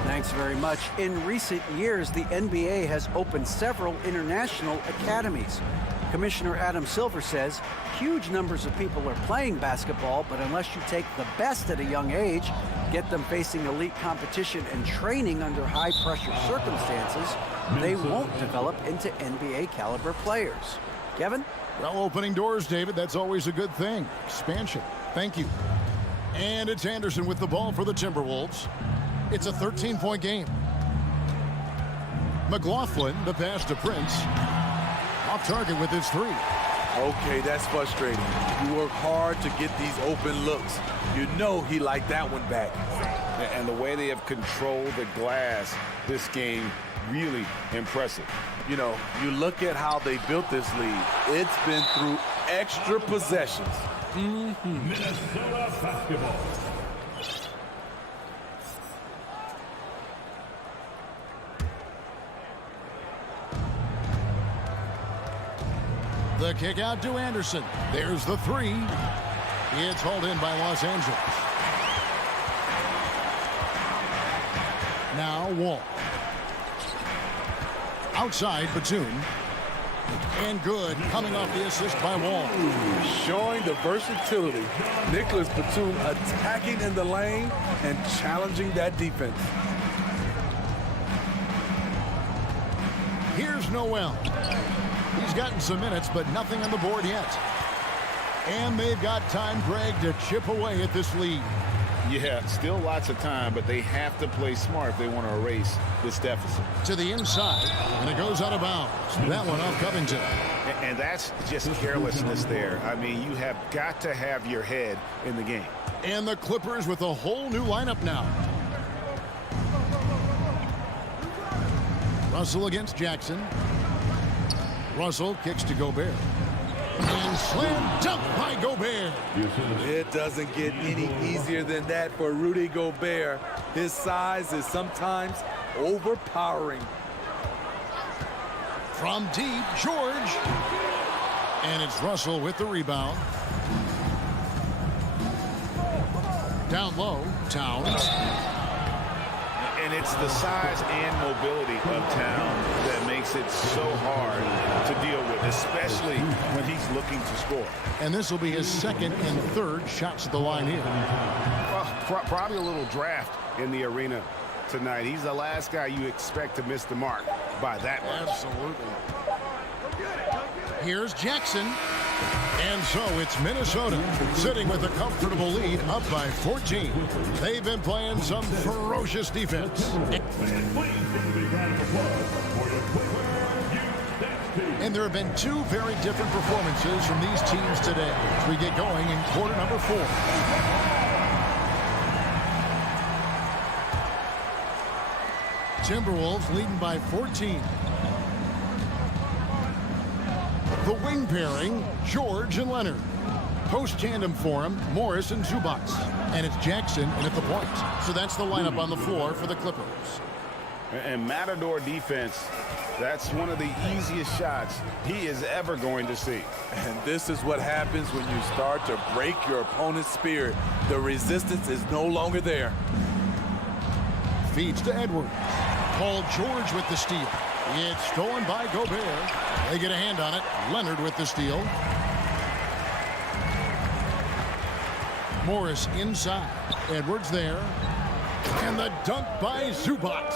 Thanks very much. In recent years, the NBA has opened several international academies. Commissioner Adam Silver says huge numbers of people are playing basketball, but unless you take the best at a young age, get them facing elite competition and training under high-pressure circumstances, they won't develop into NBA-caliber players. Kevin? Well, opening doors, David. That's always a good thing. Expansion. Thank you. And it's Anderson with the ball for the Timberwolves. It's a 13-point game. McLaughlin, the pass to Prince. Off target with his 3. Okay, that's frustrating. You work hard to get these open looks. You know he liked that one back. And the way they have controlled the glass this game, really impressive. You know, you look at how they built this lead. It's been through extra possessions. Minnesota basketball. The kick out to Anderson. There's the 3. It's hauled in by Los Angeles. Now Wall. Outside Batum. And good. Coming off the assist by Wall. Showing the versatility. Nicholas Batum attacking in the lane and challenging that defense. Here's Noel. He's gotten some minutes, but nothing on the board yet. And they've got time, Greg, to chip away at this lead. Yeah, still lots of time, but they have to play smart if they want to erase this deficit. To the inside, and it goes out of bounds. That one off Covington. And that's just carelessness there. I mean, you have got to have your head in the game. And the Clippers with a whole new lineup now. Russell against Jackson. Russell kicks to Gobert. And slam dunk by Gobert. It doesn't get any easier than that for Rudy Gobert. His size is sometimes overpowering. From deep, George. And it's Russell with the rebound. Down low, Towns. And it's the size and mobility of Town that makes it so hard to deal with, especially when he's looking to score. And this will be his second and third shots at the line here. Well, probably a little draft in the arena tonight. He's the last guy you expect to miss the mark by that much. Absolutely. Here's Jackson. And so it's Minnesota sitting with a comfortable lead up by 14. They've been playing some ferocious defense. And there have been 2 very different performances from these teams today as we get going in quarter number 4. Timberwolves leading by 14. The wing pairing, George and Leonard. Post tandem for him, Morris and Zubac. And it's Jackson in at the point. So that's the lineup on the floor for the Clippers. And Matador defense, that's one of the easiest shots he is ever going to see. And this is what happens when you start to break your opponent's spirit. The resistance is no longer there. Feeds to Edwards. Paul George with the steal. It's stolen by Gobert. They get a hand on it. Leonard with the steal. Morris inside. Edwards there. And the dunk by Zubac.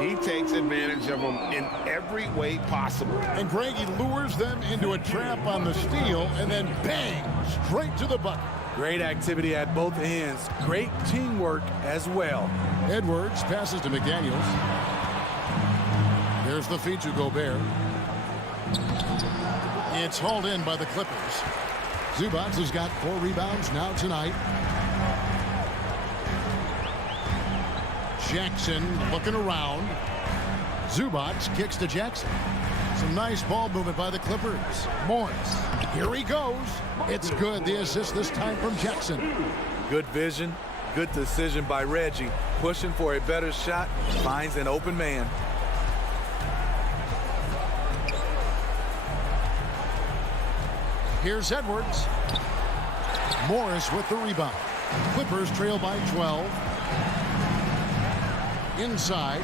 He takes advantage of them in every way possible. And Greggy lures them into a trap on the steal, and then bang, straight to the bucket. Great activity at both ends. Great teamwork as well. Edwards passes to McDaniels. There's the feed to Gobert. It's hauled in by the Clippers. Zubac has got 4 rebounds now tonight. Jackson looking around. Zubac kicks to Jackson. Some nice ball movement by the Clippers. Morris, here he goes. It's good, the assist this time from Jackson. Good vision, good decision by Reggie. Pushing for a better shot, finds an open man. Here's Edwards. Morris with the rebound. Clippers trail by 12. Inside.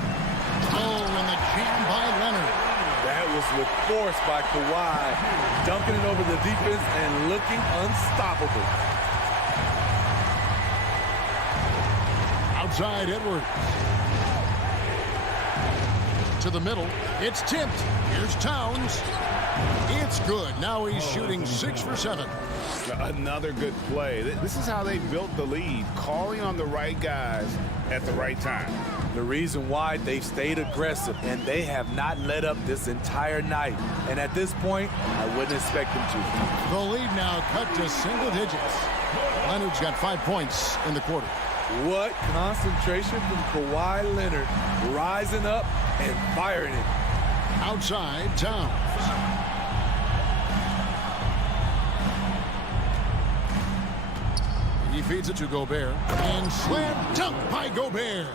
Oh, and the jam by Leonard. That was with force by Kawhi. Dunking it over the defense and looking unstoppable. Outside Edwards. To the middle. It's tipped. Here's Towns. It's good. Now he's shooting 6 for 7. Another good play. This is how they built the lead, calling on the right guys at the right time. The reason why they've stayed aggressive, and they have not let up this entire night. And at this point, I wouldn't expect them to. The lead now cut to single digits. Leonard's got 5 points in the quarter. What concentration from Kawhi Leonard, rising up and firing it. Outside, Towns. He feeds it to Gobert. And slam dunk by Gobert.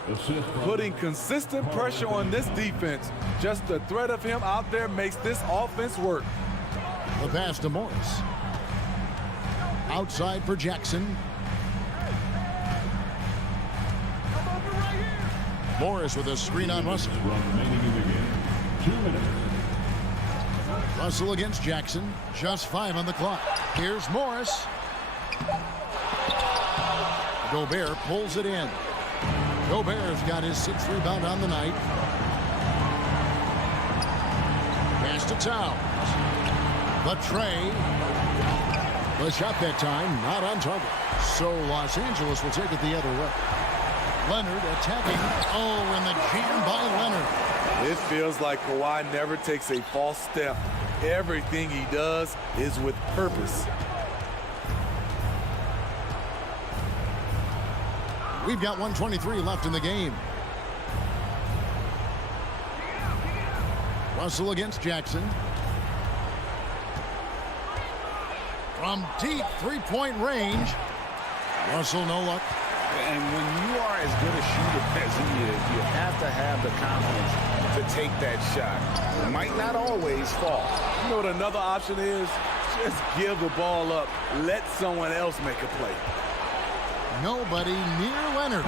Putting consistent pressure on this defense. Just the threat of him out there makes this offense work. The pass to Morris. Outside for Jackson. Morris with a screen on Russell. Remaining in the game. 2 minutes. Russell against Jackson. Just 5 on the clock. Here's Morris. Gobert pulls it in. Gobert's got his 6th rebound on the night. Pass to Towns. The tray. The shot that time not on target. So Los Angeles will take it the other way. Leonard attacking. Oh, and the jam by Leonard. It feels like Kawhi never takes a false step. Everything he does is with purpose. We've got 1:23 left in the game. Russell against Jackson. From deep 3-point range. Russell no luck. And when you are as good a shooter as he is, you have to have the confidence to take that shot. It might not always fall. You know what another option is? Just give the ball up. Let someone else make a play. Nobody near Leonard.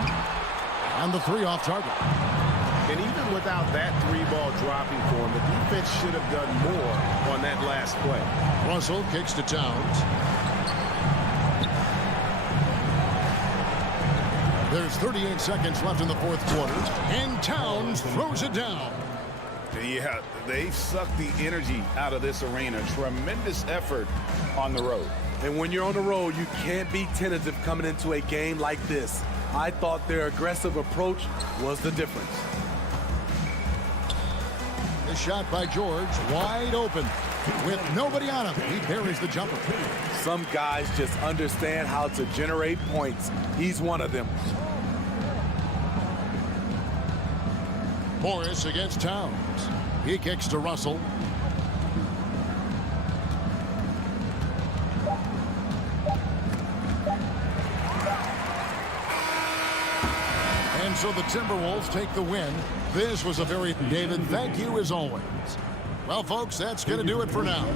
On the 3 off target. And even without that 3-ball dropping for him, the defense should have done more on that last play. Russell kicks to Towns. There's 38 seconds left in the 4th quarter. And Towns throws it down. Yeah, they've sucked the energy out of this arena. Tremendous effort on the road. And when you're on the road, you can't be tentative coming into a game like this. I thought their aggressive approach was the difference. The shot by George, wide open. With nobody on him, he buries the jumper. Some guys just understand how to generate points. He's one of them. Morris against Towns. He kicks to Russell. And so the Timberwolves take the win. This was a very, David, thank you as always. Well, folks, that's going to do it for now.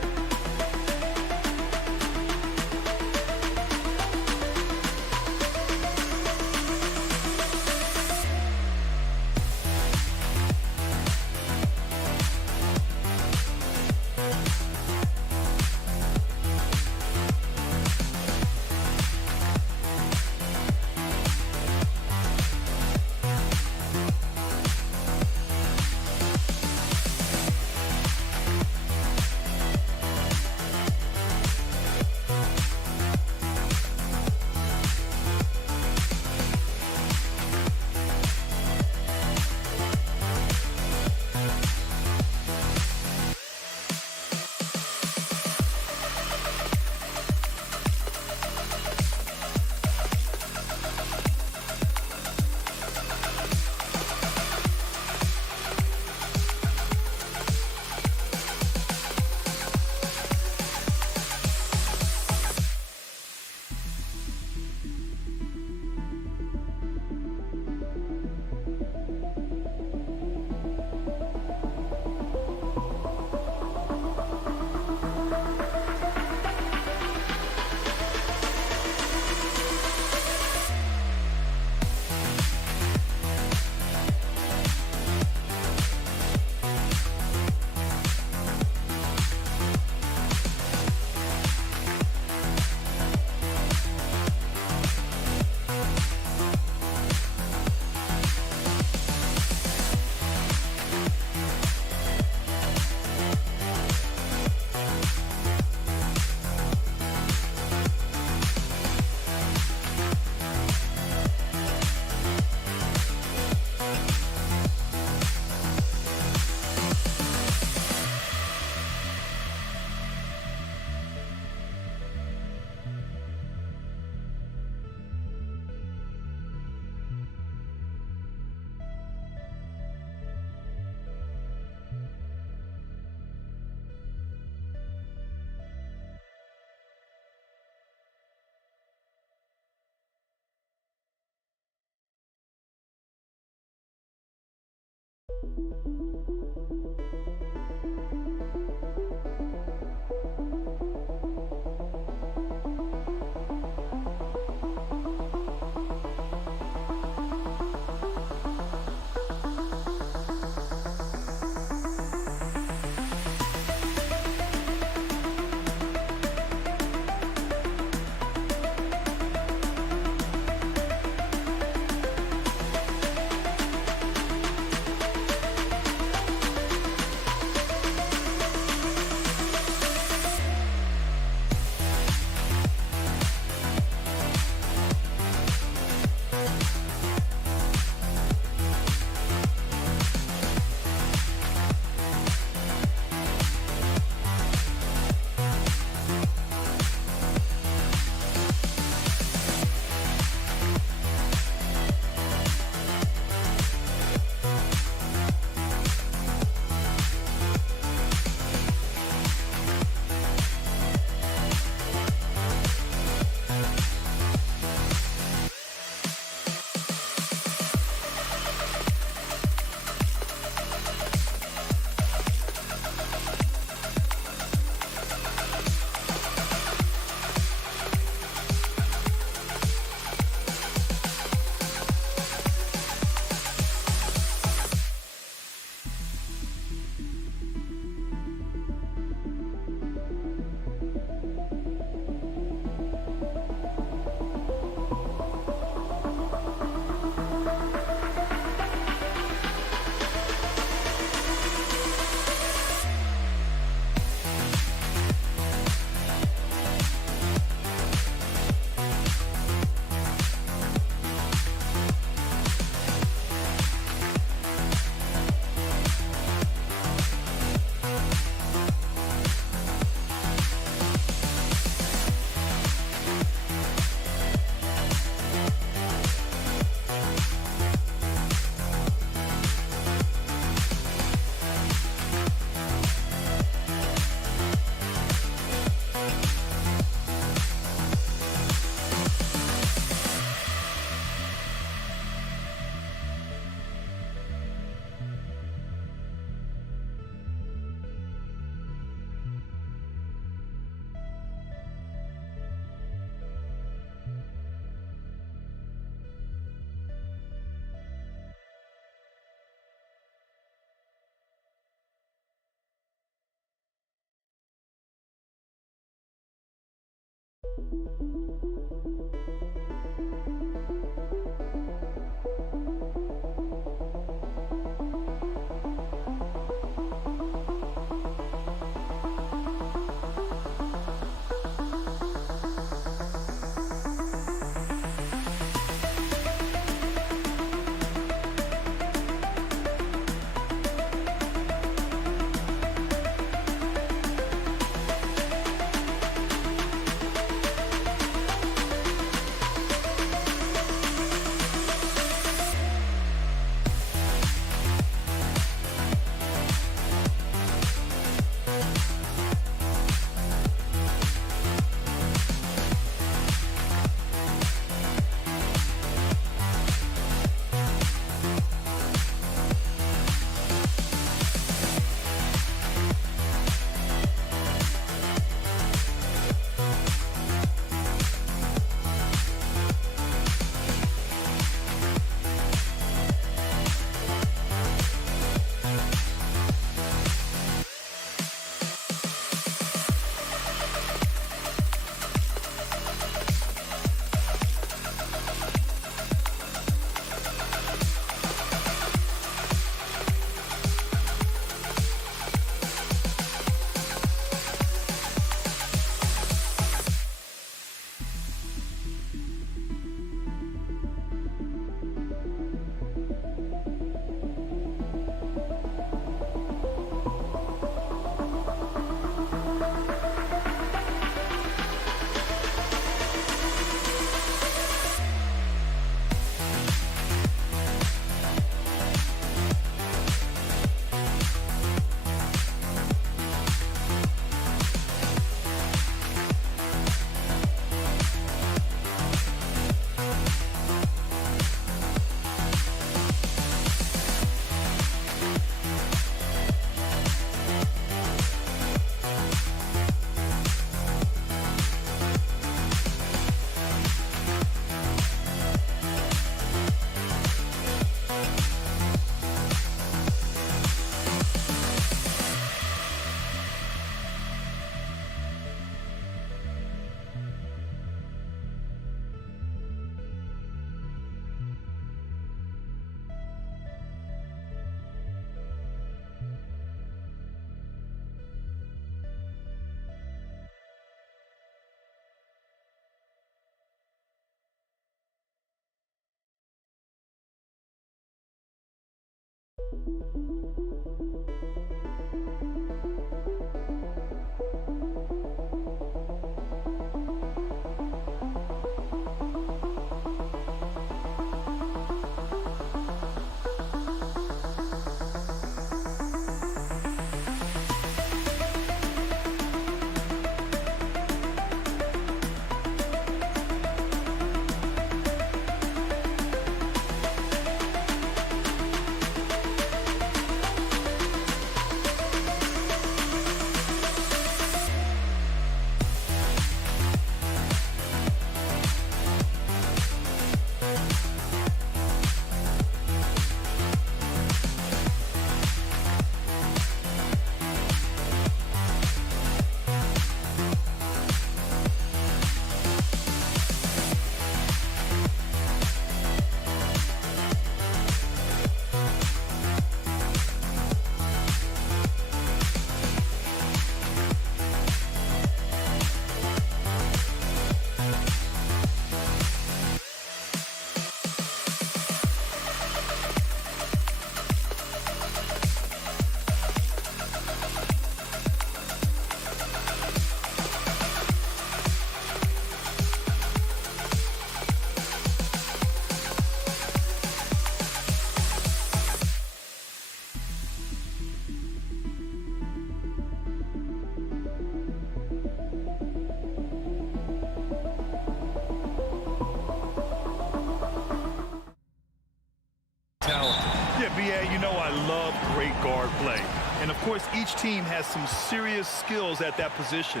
BA, you know I love great guard play. And, of course, each team has some serious skills at that position.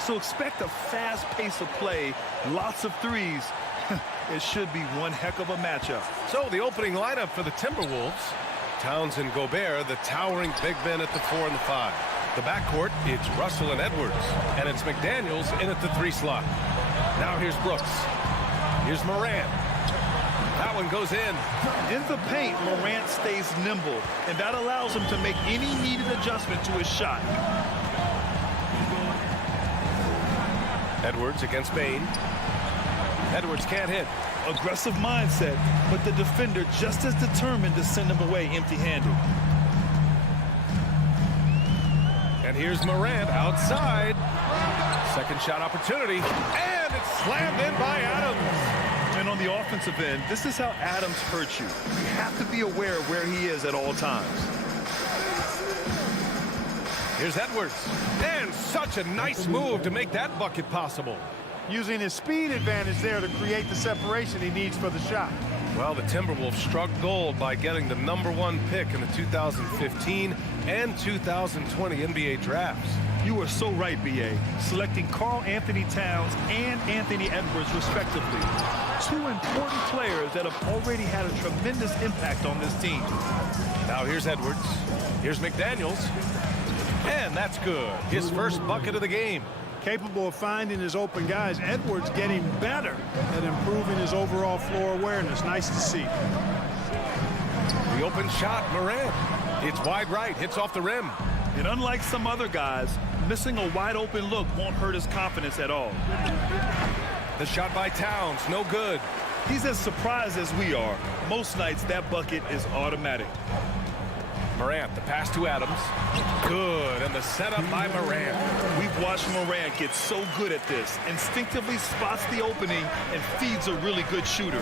So expect a fast pace of play, lots of threes. It should be one heck of a matchup. So the opening lineup for the Timberwolves. Towns and Gobert, the towering big men at the 4 and the 5. The backcourt, it's Russell and Edwards. And it's McDaniels in at the 3 slot. Now here's Brooks. Here's Morant. That one goes in. In the paint, Morant stays nimble, and that allows him to make any needed adjustment to his shot. Edwards against Bane. Edwards can't hit. Aggressive mindset, but the defender just as determined to send him away empty-handed. And here's Morant outside. Second shot opportunity, and it's slammed in by Adams. And on the offensive end, this is how Adams hurts you. You have to be aware of where he is at all times. Here's Edwards, and such a nice move to make that bucket possible. Using his speed advantage there to create the separation he needs for the shot. Well, the Timberwolves struck gold by getting the #1 pick in the 2015 and 2020 NBA drafts. You are so right, B.A. Selecting Karl Anthony Towns and Anthony Edwards, respectively. 2 important players that have already had a tremendous impact on this team. Now here's Edwards. Here's McDaniels. And that's good. His first bucket of the game. Capable of finding his open guys. Edwards getting better at improving his overall floor awareness. Nice to see. The open shot, Morant. It's wide right, hits off the rim. And unlike some other guys, missing a wide open look won't hurt his confidence at all. The shot by Towns, no good. He's as surprised as we are. Most nights that bucket is automatic. Morant, the pass to Adams. Good, and the setup by Morant. We've watched Morant get so good at this. Instinctively spots the opening and feeds a really good shooter.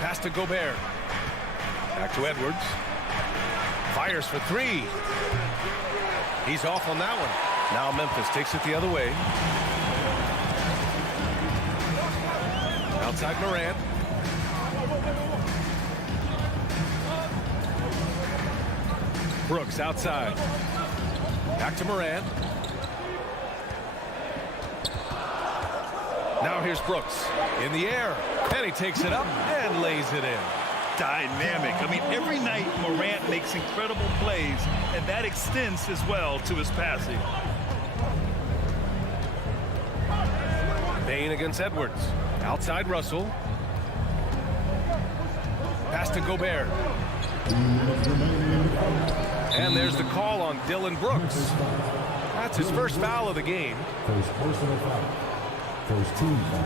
Pass to Gobert. Back to Edwards. Fires for 3. He's off on that one. Now Memphis takes it the other way. Outside Morant. Brooks outside. Back to Morant. Now here's Brooks in the air. And he takes it up and lays it in. Dynamic. I mean, every night Morant makes incredible plays, and that extends as well to his passing. Bane against Edwards. Outside Russell. Pass to Gobert. And there's the call on Dylan Brooks. That's his first foul of the game. First personal foul. First team foul.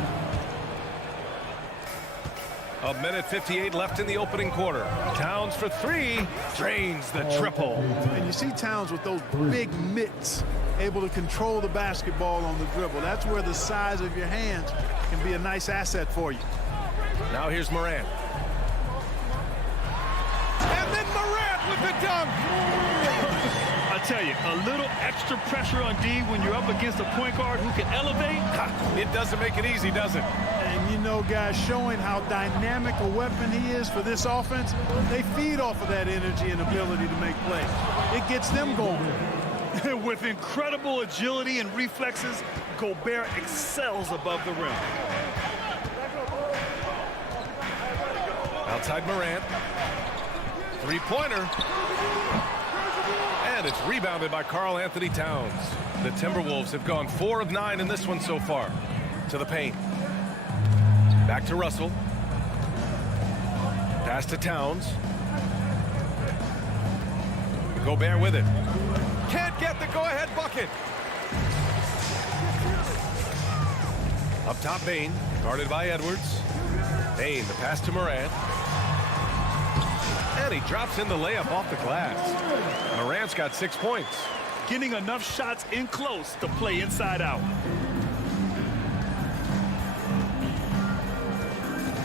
1:58 left in the opening quarter. Towns for 3, drains the triple. And you see Towns with those big mitts, able to control the basketball on the dribble. That's where the size of your hands can be a nice asset for you. Now here's Morant. And then Morant with the dunk. I tell you, a little extra pressure on D when you're up against a point guard who can elevate. It doesn't make it easy, does it? And you know, guys, showing how dynamic a weapon he is for this offense, they feed off of that energy and ability to make plays. It gets them going. With incredible agility and reflexes, Gobert excels above the rim. Outside Morant. 3-pointer. And it's rebounded by Karl Anthony Towns. The Timberwolves have gone 4 of 9 in this one so far. To the paint. Back to Russell. Pass to Towns. Gobert with it. Can't get the go-ahead bucket. Up top, Bane. Guarded by Edwards. Bane, the pass to Morant. And he drops in the layup off the glass. Morant's got 6 points. Getting enough shots in close to play inside out.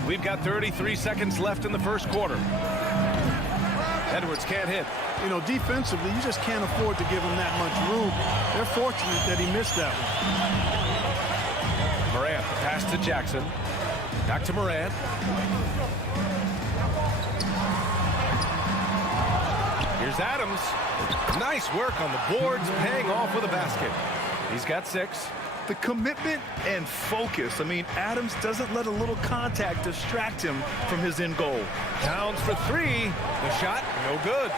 We've got 33 seconds left in the first quarter. Edwards can't hit. You know, defensively, you just can't afford to give him that much room. They're fortunate that he missed that one. Morant, pass to Jackson. Back to Morant. Here's Adams. Nice work on the boards, paying off with a basket. He's got 6. The commitment and focus. I mean, Adams doesn't let a little contact distract him from his end goal. Towns for 3. The shot, no good.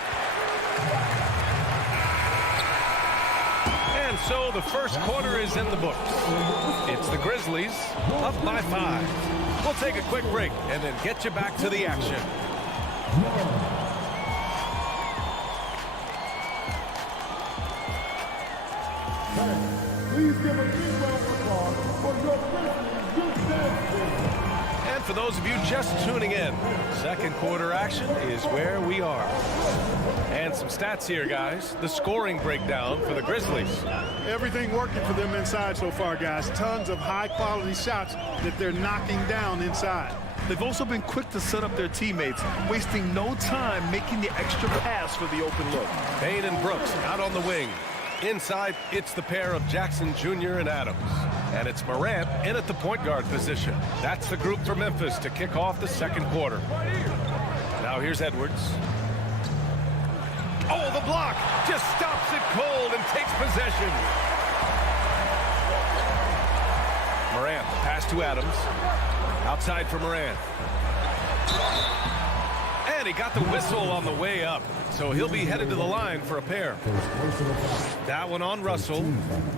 So the first quarter is in the books. It's the Grizzlies up by 5. We'll take a quick break and then get you back to the action. Please give a big round of applause for your Grizzlies team. And for those of you just tuning in, second quarter action is where we are. And some stats here, guys. The scoring breakdown for the Grizzlies. Everything working for them inside so far, guys. Tons of high-quality shots that they're knocking down inside. They've also been quick to set up their teammates, wasting no time making the extra pass for the open look. Payne and Brooks out on the wing. Inside, it's the pair of Jackson Jr. and Adams. And it's Morant in at the point guard position. That's the group for Memphis to kick off the second quarter. Now here's Edwards. Oh, the block just stops it cold and takes possession. Morant, pass to Adams. Outside for Morant. And he got the whistle on the way up. So he'll be headed to the line for a pair. That one on Russell.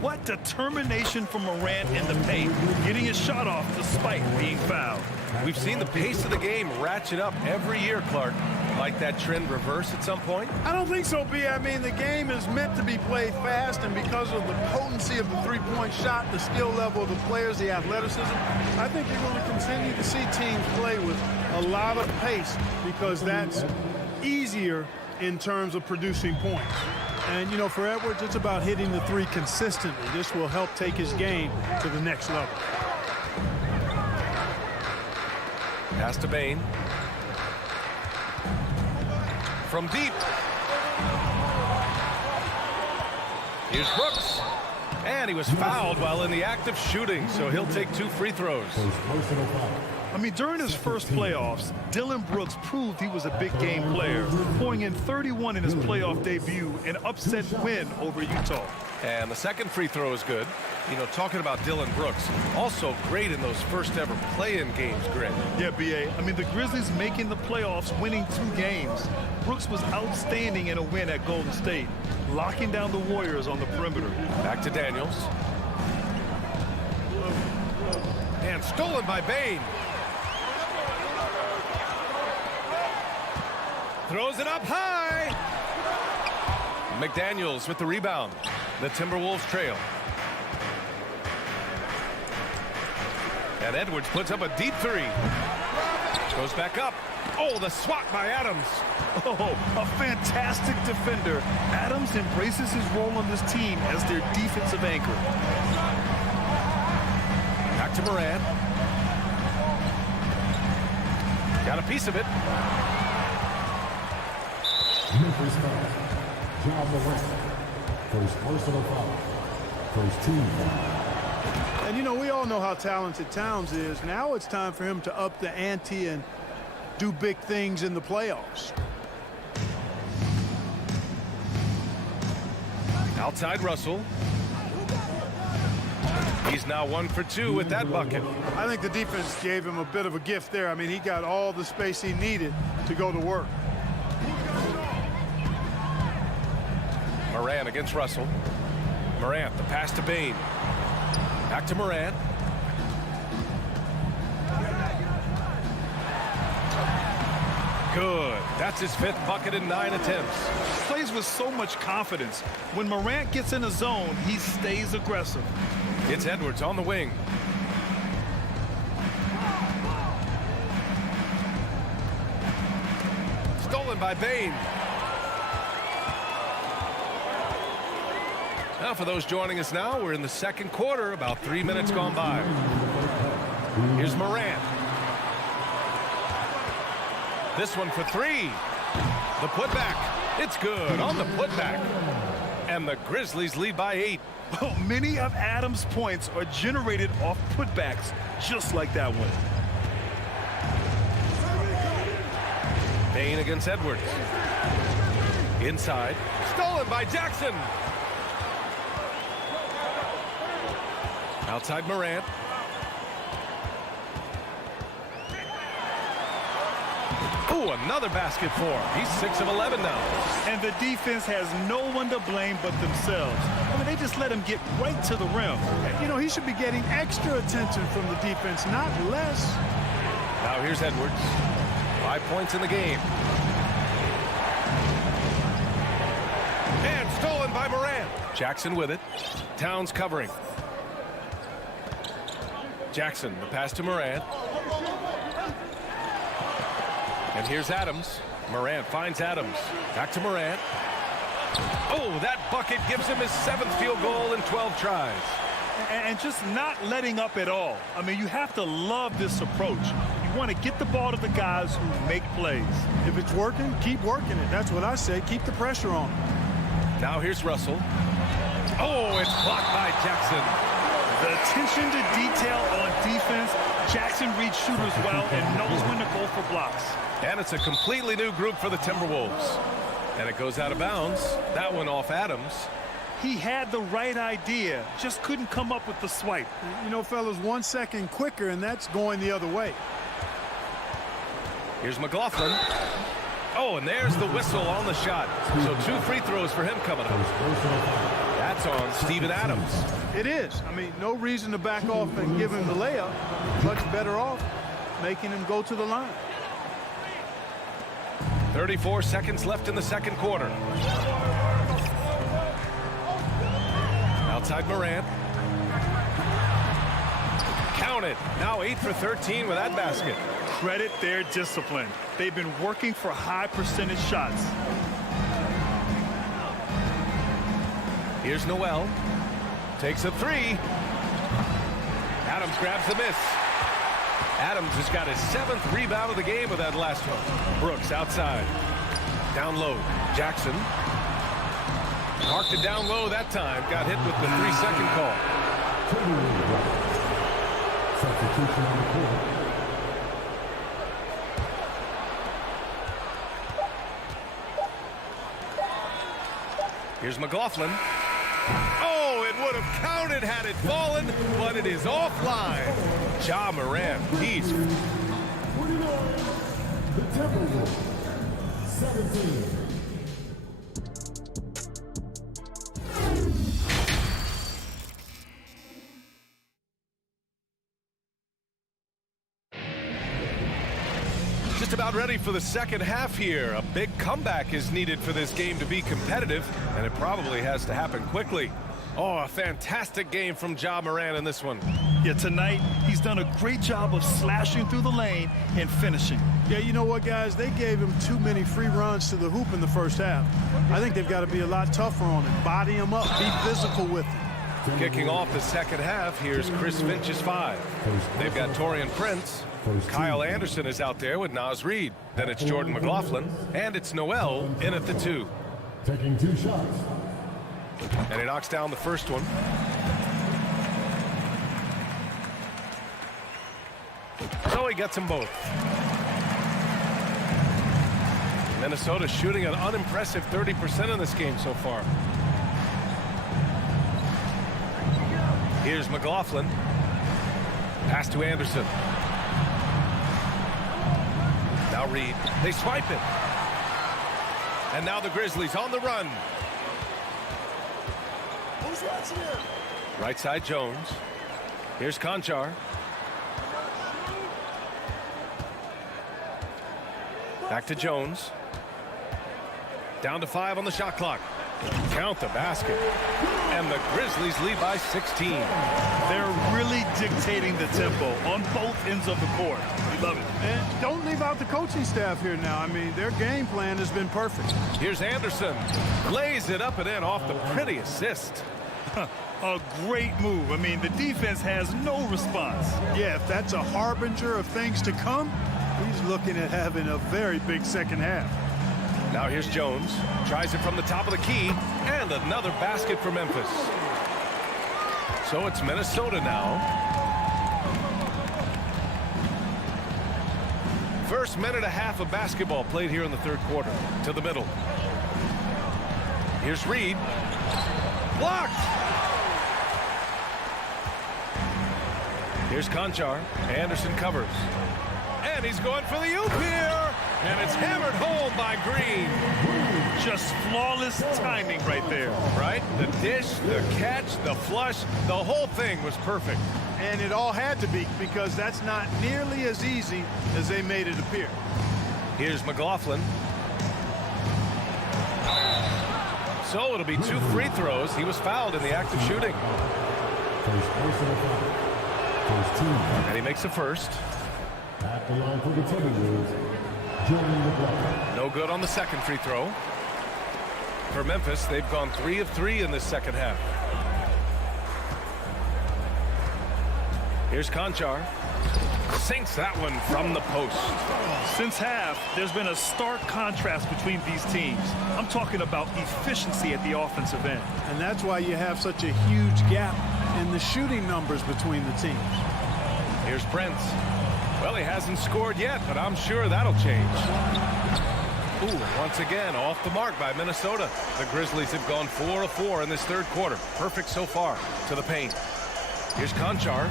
What determination from Morant in the paint, getting his shot off despite being fouled. We've seen the pace of the game ratchet up every year, Clark. Like that trend reverse at some point? I don't think so, B. I mean, the game is meant to be played fast, and because of the potency of the three-point shot, the skill level of the players, the athleticism, I think you're going to continue to see teams play with a lot of pace because that's easier in terms of producing points. And, you know, for Edwards, it's about hitting the three consistently. This will help take his game to the next level. Pass to Payne. From deep. Here's Brooks. And he was fouled while in the act of shooting, so he'll take 2 free throws. I mean, during his first playoffs, Dillon Brooks proved he was a big game player, pouring in 31 in his playoff debut, an upset win over Utah. And the second free throw is good. You know, talking about Dillon Brooks, also great in those first ever play-in games, Greg. Yeah, B.A. I mean, the Grizzlies making the playoffs, winning 2 games. Brooks was outstanding in a win at Golden State, locking down the Warriors on the perimeter. Back to Daniels. And stolen by Payne. Throws it up high. McDaniels with the rebound. The Timberwolves trail. And Edwards puts up a deep 3. Goes back up. Oh, the swat by Adams. Oh, a fantastic defender. Adams embraces his role on this team as their defensive anchor. Back to Morant. Got a piece of it. Memphis foul. John Morant. First personal foul. First team foul. And, you know, we all know how talented Towns is. Now it's time for him to up the ante and do big things in the playoffs. Outside Russell. He's now 1 for 2 with that bucket. I think the defense gave him a bit of a gift there. I mean, he got all the space he needed to go to work. Morant against Russell. Morant, the pass to Payne. Back to Morant. Good. That's his 5th bucket in 9 attempts. Plays with so much confidence. When Morant gets in a zone, he stays aggressive. It's Edwards on the wing. Stolen by Payne. Now for those joining us now, we're in the second quarter, about 3 minutes gone by. Here's Morant. This one for 3. The putback. It's good on the putback. And the Grizzlies lead by 8. Oh, many of Adams' points are generated off putbacks, just like that one. Payne against Edwards. Inside. Stolen by Jackson. Outside Morant. Ooh, another basket for him. He's 6 of 11 now. And the defense has no one to blame but themselves. I mean, they just let him get right to the rim. You know, he should be getting extra attention from the defense, not less. Now here's Edwards. 5 points in the game. And stolen by Morant. Jackson with it. Towns covering. Jackson, the pass to Morant. And here's Adams. Morant finds Adams. Back to Morant. Oh, that bucket gives him his 7th field goal in 12 tries. And just not letting up at all. I mean, you have to love this approach. You want to get the ball to the guys who make plays. If it's working, keep working it. That's what I say. Keep the pressure on. Now here's Russell. Oh, it's blocked by Jackson. The attention to detail on defense. Jackson reads shooters well and knows when to go for blocks. And it's a completely new group for the Timberwolves. And it goes out of bounds. That one off Adams. He had the right idea, just couldn't come up with the swipe. You know, fellas, 1 second quicker, and that's going the other way. Here's McLaughlin. Oh, and there's the whistle on the shot. So 2 free throws for him coming up. That's on Steven Adams. It is. I mean, no reason to back off and give him the layup. Much better off making him go to the line. 34 seconds left in the second quarter. Outside Morant. Count it. Now 8 for 13 with that basket. Credit their discipline. They've been working for high percentage shots. Here's Noel. Takes a 3. Adams grabs the miss. Adams has got his 7th rebound of the game with that last one. Brooks outside. Down low. Jackson. Marked it down low that time. Got hit with the 3-second call. Substitution on the court. Here's McLaughlin. Oh, it would have counted had it fallen, but it is offline. Ja Morant, he's... 29, the Timberwolves, 17. Just about ready for the second half here. A big comeback is needed for this game to be competitive, and it probably has to happen quickly. Oh, a fantastic game from Ja Morant in this one. Yeah, tonight he's done a great job of slashing through the lane and finishing. Yeah, you know what, guys? They gave him too many free runs to the hoop in the first half. I think they've got to be a lot tougher on him. Body him up. Be physical with him. Kicking off the second half, here's Chris Finch's 5. They've got Taurean Prince. Kyle Anderson is out there with Naz Reid. Then it's Jordan McLaughlin. And it's Noel in at the 2. Taking 2 shots. And he knocks down the first one. So he gets them both. Minnesota shooting an unimpressive 30% in this game so far. Here's McLaughlin. Pass to Anderson. Now Reid. They swipe it. And now the Grizzlies on the run. Right side Jones. Here's Conchar. Back to Jones. Down to 5 on the shot clock. Count the basket. And the Grizzlies lead by 16. They're really dictating the tempo on both ends of the court. We love it. And don't leave out the coaching staff here now. I mean, their game plan has been perfect. Here's Anderson. Lays it up and in off the pretty assist. A great move. I mean, the defense has no response. Yeah, if that's a harbinger of things to come, he's looking at having a very big second half. Now here's Jones. Tries it from the top of the key. And another basket for Memphis. So it's Minnesota now. First minute and a half of basketball played here in the third quarter. To the middle. Here's Reid. Blocked! Here's Conchar. Anderson covers. And he's going for the oop here. And it's hammered home by Green. Just flawless timing right there. Right? The dish, the catch, the flush, the whole thing was perfect. And it all had to be, because that's not nearly as easy as they made it appear. Here's McLaughlin. So it'll be 2 free throws. He was fouled in the act of shooting. And he makes a first. At the line for the Timberwolves, Jordan McLaughlin. No good on the second free throw. For Memphis, they've gone 3 of 3 in this second half. Here's Conchar. Sinks that one from the post. Since half, there's been a stark contrast between these teams. I'm talking about efficiency at the offensive end. And that's why you have such a huge gap in the shooting numbers between the teams. Here's Prince. Well, he hasn't scored yet, but I'm sure that'll change. Ooh, once again, off the mark by Minnesota. The Grizzlies have gone 4 of 4 in this third quarter. Perfect so far to the paint. Here's Conchar.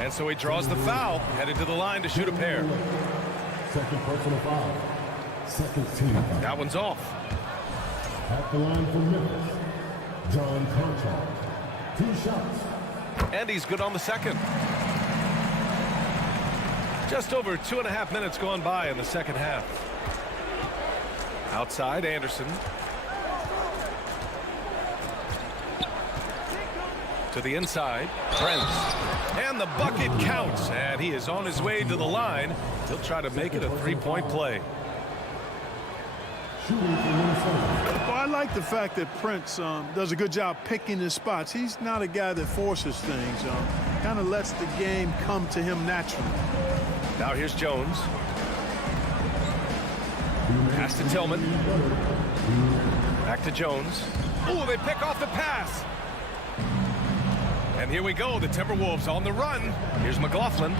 And so he draws the foul, headed to the line to shoot a pair. Second personal foul. Second team foul. That one's off. At the line for Memphis, John Conchar. 2 shots. And he's good on the second. Just over 2.5 minutes gone by in the second half. Outside, Anderson. To the inside, Prince. And the bucket counts, and he is on his way to the line. He'll try to make it a 3-point play. Well, I like the fact that Prince does a good job picking his spots. He's not a guy that forces things. Kind of lets the game come to him naturally. Now here's Jones. Pass to Tillman. Back to Jones. Oh, they pick off the pass. And here we go, the Timberwolves on the run. Here's McLaughlin.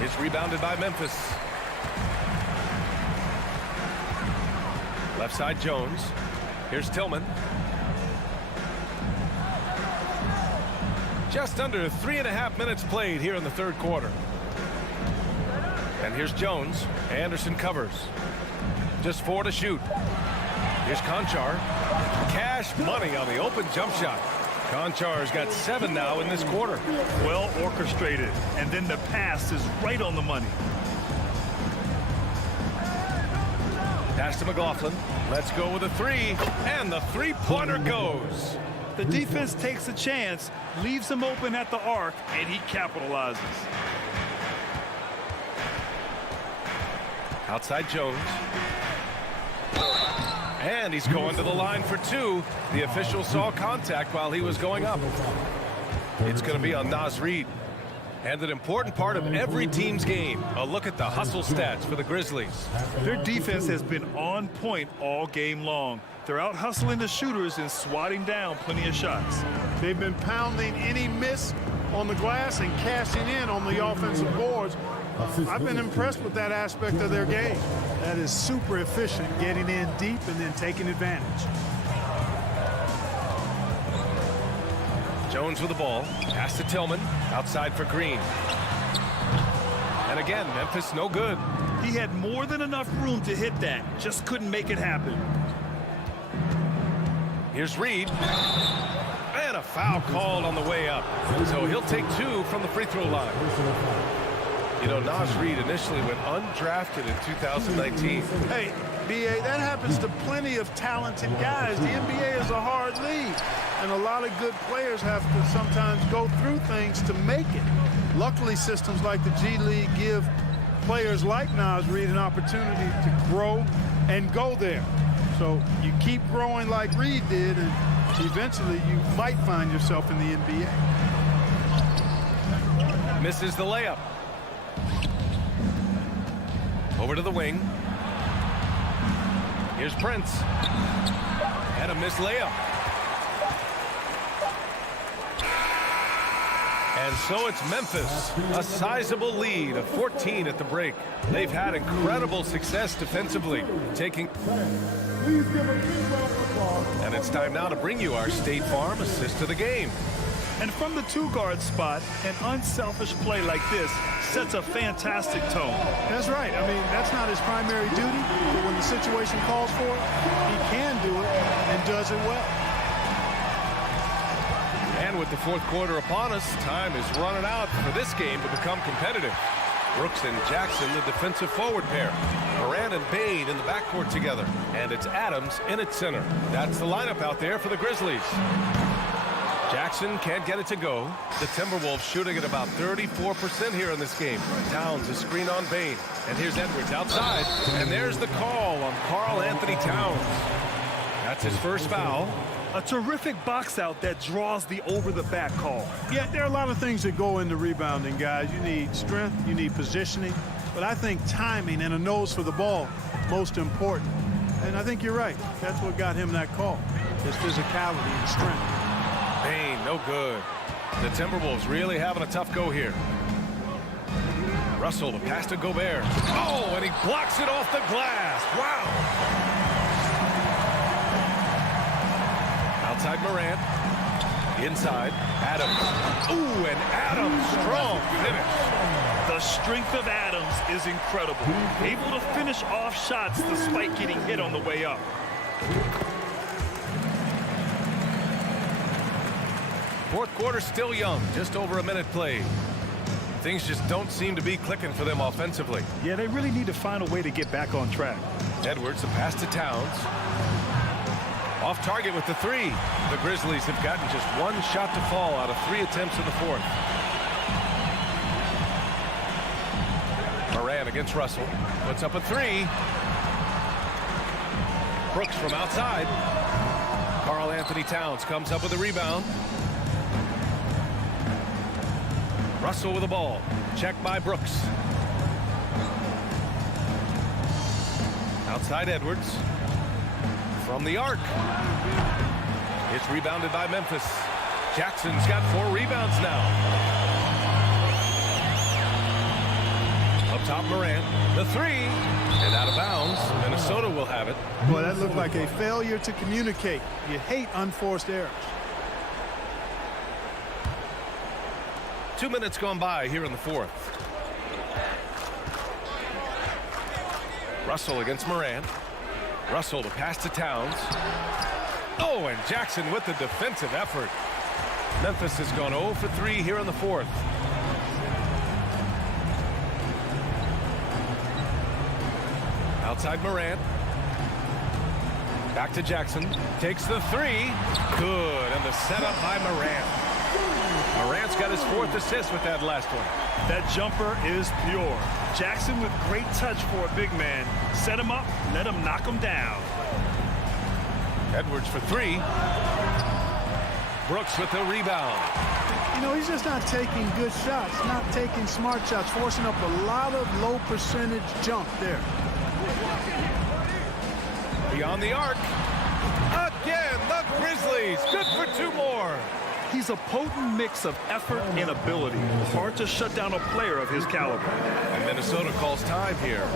It's rebounded by Memphis. Left side, Jones. Here's Tillman. Just under 3.5 minutes played here in the third quarter. And here's Jones. Anderson covers. Just 4 to shoot. Here's Conchar. Cash money on the open jump shot. Conchar's got 7 now in this quarter. Well orchestrated, and then the pass is right on the money. Pass to McLaughlin. Let's go with a 3, and the 3-pointer goes. The defense takes a chance, leaves him open at the arc, and he capitalizes. Outside Jones. And he's going to the line for 2. The official saw contact while he was going up. It's going to be on Naz Reid. And an important part of every team's game. A look at the hustle stats for the Grizzlies. Their defense has been on point all game long. They're out hustling the shooters and swatting down plenty of shots. They've been pounding any miss on the glass and cashing in on the offensive boards. I've been impressed with that aspect of their game. That is super efficient, getting in deep and then taking advantage. Jones with the ball. Pass to Tillman. Outside for Green. And again, Memphis no good. He had more than enough room to hit that. Just couldn't make it happen. Here's Reid. And a foul called on the way up. So he'll take 2 from the free throw line. You know, Naz Reid initially went undrafted in 2019. Hey, B.A., that happens to plenty of talented guys. The NBA is a hard league, and a lot of good players have to sometimes go through things to make it. Luckily, systems like the G League give players like Naz Reid an opportunity to grow and go there. So you keep growing like Reid did, and eventually you might find yourself in the NBA. Misses the layup. Over to the wing. Here's Prince. And a missed layup. And so it's Memphis, a sizable lead of 14 at the break. They've had incredible success defensively, taking... And it's time now to bring you our State Farm assist of the game. And from the two-guard spot, an unselfish play like this sets a fantastic tone. That's right. I mean, that's not his primary duty, but when the situation calls for it, he can do it and does it well. And with the fourth quarter upon us, time is running out for this game to become competitive. Brooks and Jackson, the defensive forward pair. Moran and Bain in the backcourt together. And it's Adams in at center. That's the lineup out there for the Grizzlies. Jackson can't get it to go. The Timberwolves shooting at about 34% here in this game. Towns a screen on Bain. And here's Edwards outside. And there's the call on Karl Anthony Towns. That's his first foul. A terrific box out that draws the over-the-back call. Yeah, there are a lot of things that go into rebounding, guys. You need strength, you need positioning, but I think timing and a nose for the ball, most important. And I think you're right. That's what got him that call, his physicality and strength. Bain, no good. The Timberwolves really having a tough go here. Russell, the pass to Gobert. Oh, and he blocks it off the glass. Wow. Outside Morant. Inside Adams. Ooh, and Adams, strong finish. The strength of Adams is incredible. Able to finish off shots despite getting hit on the way up. Fourth quarter still young, just over a minute played. Things just don't seem to be clicking for them offensively. Yeah, they really need to find a way to get back on track. Edwards, a pass to Towns. Off target with the three. The Grizzlies have gotten just one shot to fall out of 3 attempts in the fourth. Moran against Russell. Puts up a three. Brooks from outside. Karl Anthony Towns comes up with a rebound. Russell with the ball. Checked by Brooks. Outside Edwards. From the arc. It's rebounded by Memphis. Jackson's got 4 rebounds now. Up top, Morant. The three. And out of bounds. Minnesota will have it. Boy, that looked like a failure to communicate. You hate unforced errors. 2 minutes gone by here in the fourth. Russell against Morant. Russell to pass to Towns. Oh, and Jackson with the defensive effort. Memphis has gone 0 for 3 here in the fourth. Outside Morant. Back to Jackson. Takes the three. Good. And the setup by Morant. Morant's got his 4th assist with that last one. That jumper is pure. Jackson with great touch for a big man. Set him up, let him knock him down. Edwards for 3. Brooks with the rebound. You know, he's just not taking good shots, not taking smart shots, forcing up a lot of low percentage jump there. Beyond the arc. Again, the Grizzlies. Good for 2 more. He's a potent mix of effort and ability. Hard to shut down a player of his caliber. And Minnesota calls time here.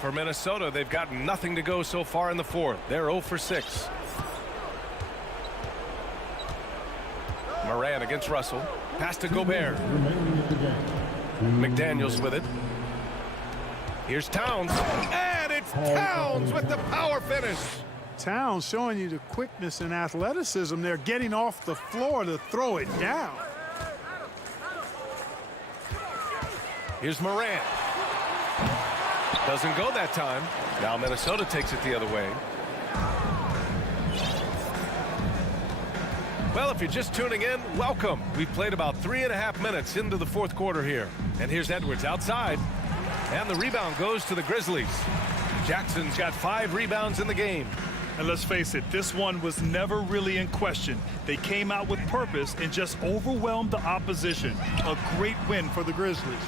For Minnesota, they've got nothing to go so far in the fourth. They're 0 for 6. Moran against Russell. Pass to Gobert. McDaniels with it. Here's Towns. And it's Towns with the power finish. Towns showing you the quickness and athleticism there, getting off the floor to throw it down. Here's Morant. Doesn't go that time. Now Minnesota takes it the other way. Well, if you're just tuning in, welcome. We've played about 3.5 minutes into the fourth quarter here. And here's Edwards outside. And the rebound goes to the Grizzlies. Jackson's got 5 rebounds in the game. And let's face it, this one was never really in question. They came out with purpose and just overwhelmed the opposition. A great win for the Grizzlies.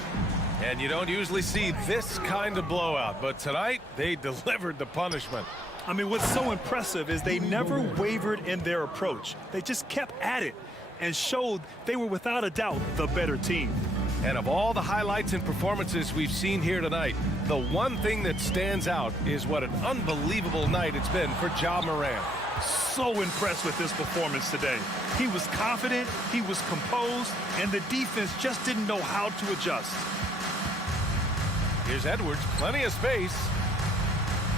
And you don't usually see this kind of blowout, but tonight they delivered the punishment. I mean, what's so impressive is they never wavered in their approach. They just kept at it. and showed they were without a doubt the better team. And of all the highlights and performances we've seen here tonight, the one thing that stands out is what an unbelievable night it's been for Ja Morant. So impressed with his performance today. He was confident, he was composed, and the defense just didn't know how to adjust. Here's Edwards, plenty of space.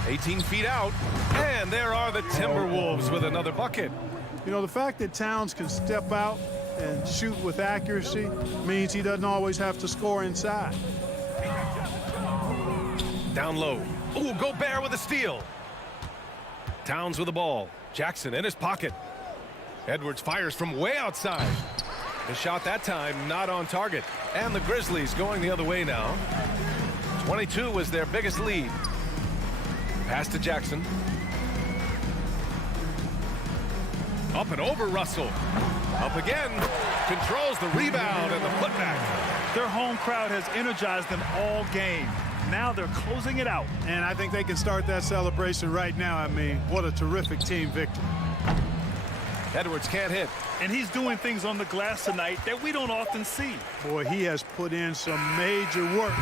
18 feet out, and there are the Timberwolves with another bucket. You know, the fact that Towns can step out and shoot with accuracy means he doesn't always have to score inside. Down low. Ooh, Gobert with a steal. Towns with the ball. Jackson in his pocket. Edwards fires from way outside. The shot that time not on target. And the Grizzlies going the other way now. 22 was their biggest lead. Pass to Jackson. Up and over Russell. Up again. Controls the rebound and the putback. Their home crowd has energized them all game. Now they're closing it out. And I think they can start that celebration right now. I mean, what a terrific team victory. Edwards can't hit. And he's doing things on the glass tonight that we don't often see. Boy, he has put in some major work.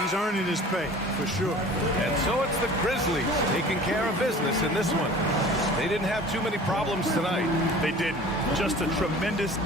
He's earning his pay, for sure. And so it's the Grizzlies taking care of business in this one. They didn't have too many problems tonight. They didn't. Just a tremendous...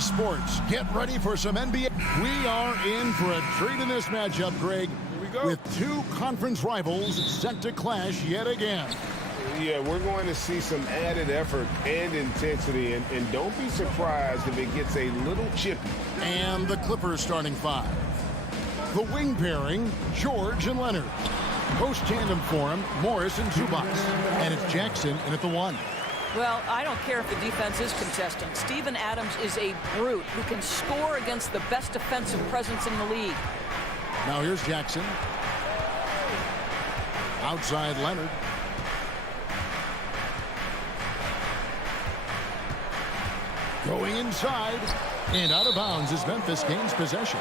Sports, get ready for some NBA. We are in for a treat in this matchup, Greg, with two conference rivals set to clash yet again. Yeah, we're going to see some added effort and intensity, and don't be surprised if it gets a little chippy. And the Clippers starting five. The wing pairing, George and Leonard. Post tandem for him, Morris and Zubac. And it's Jackson in at the one. Well, I don't care if the defense is contesting. Steven Adams is a brute who can score against the best defensive presence in the league. Now here's Jackson. Outside Leonard. Going inside. And out of bounds as Memphis gains possession.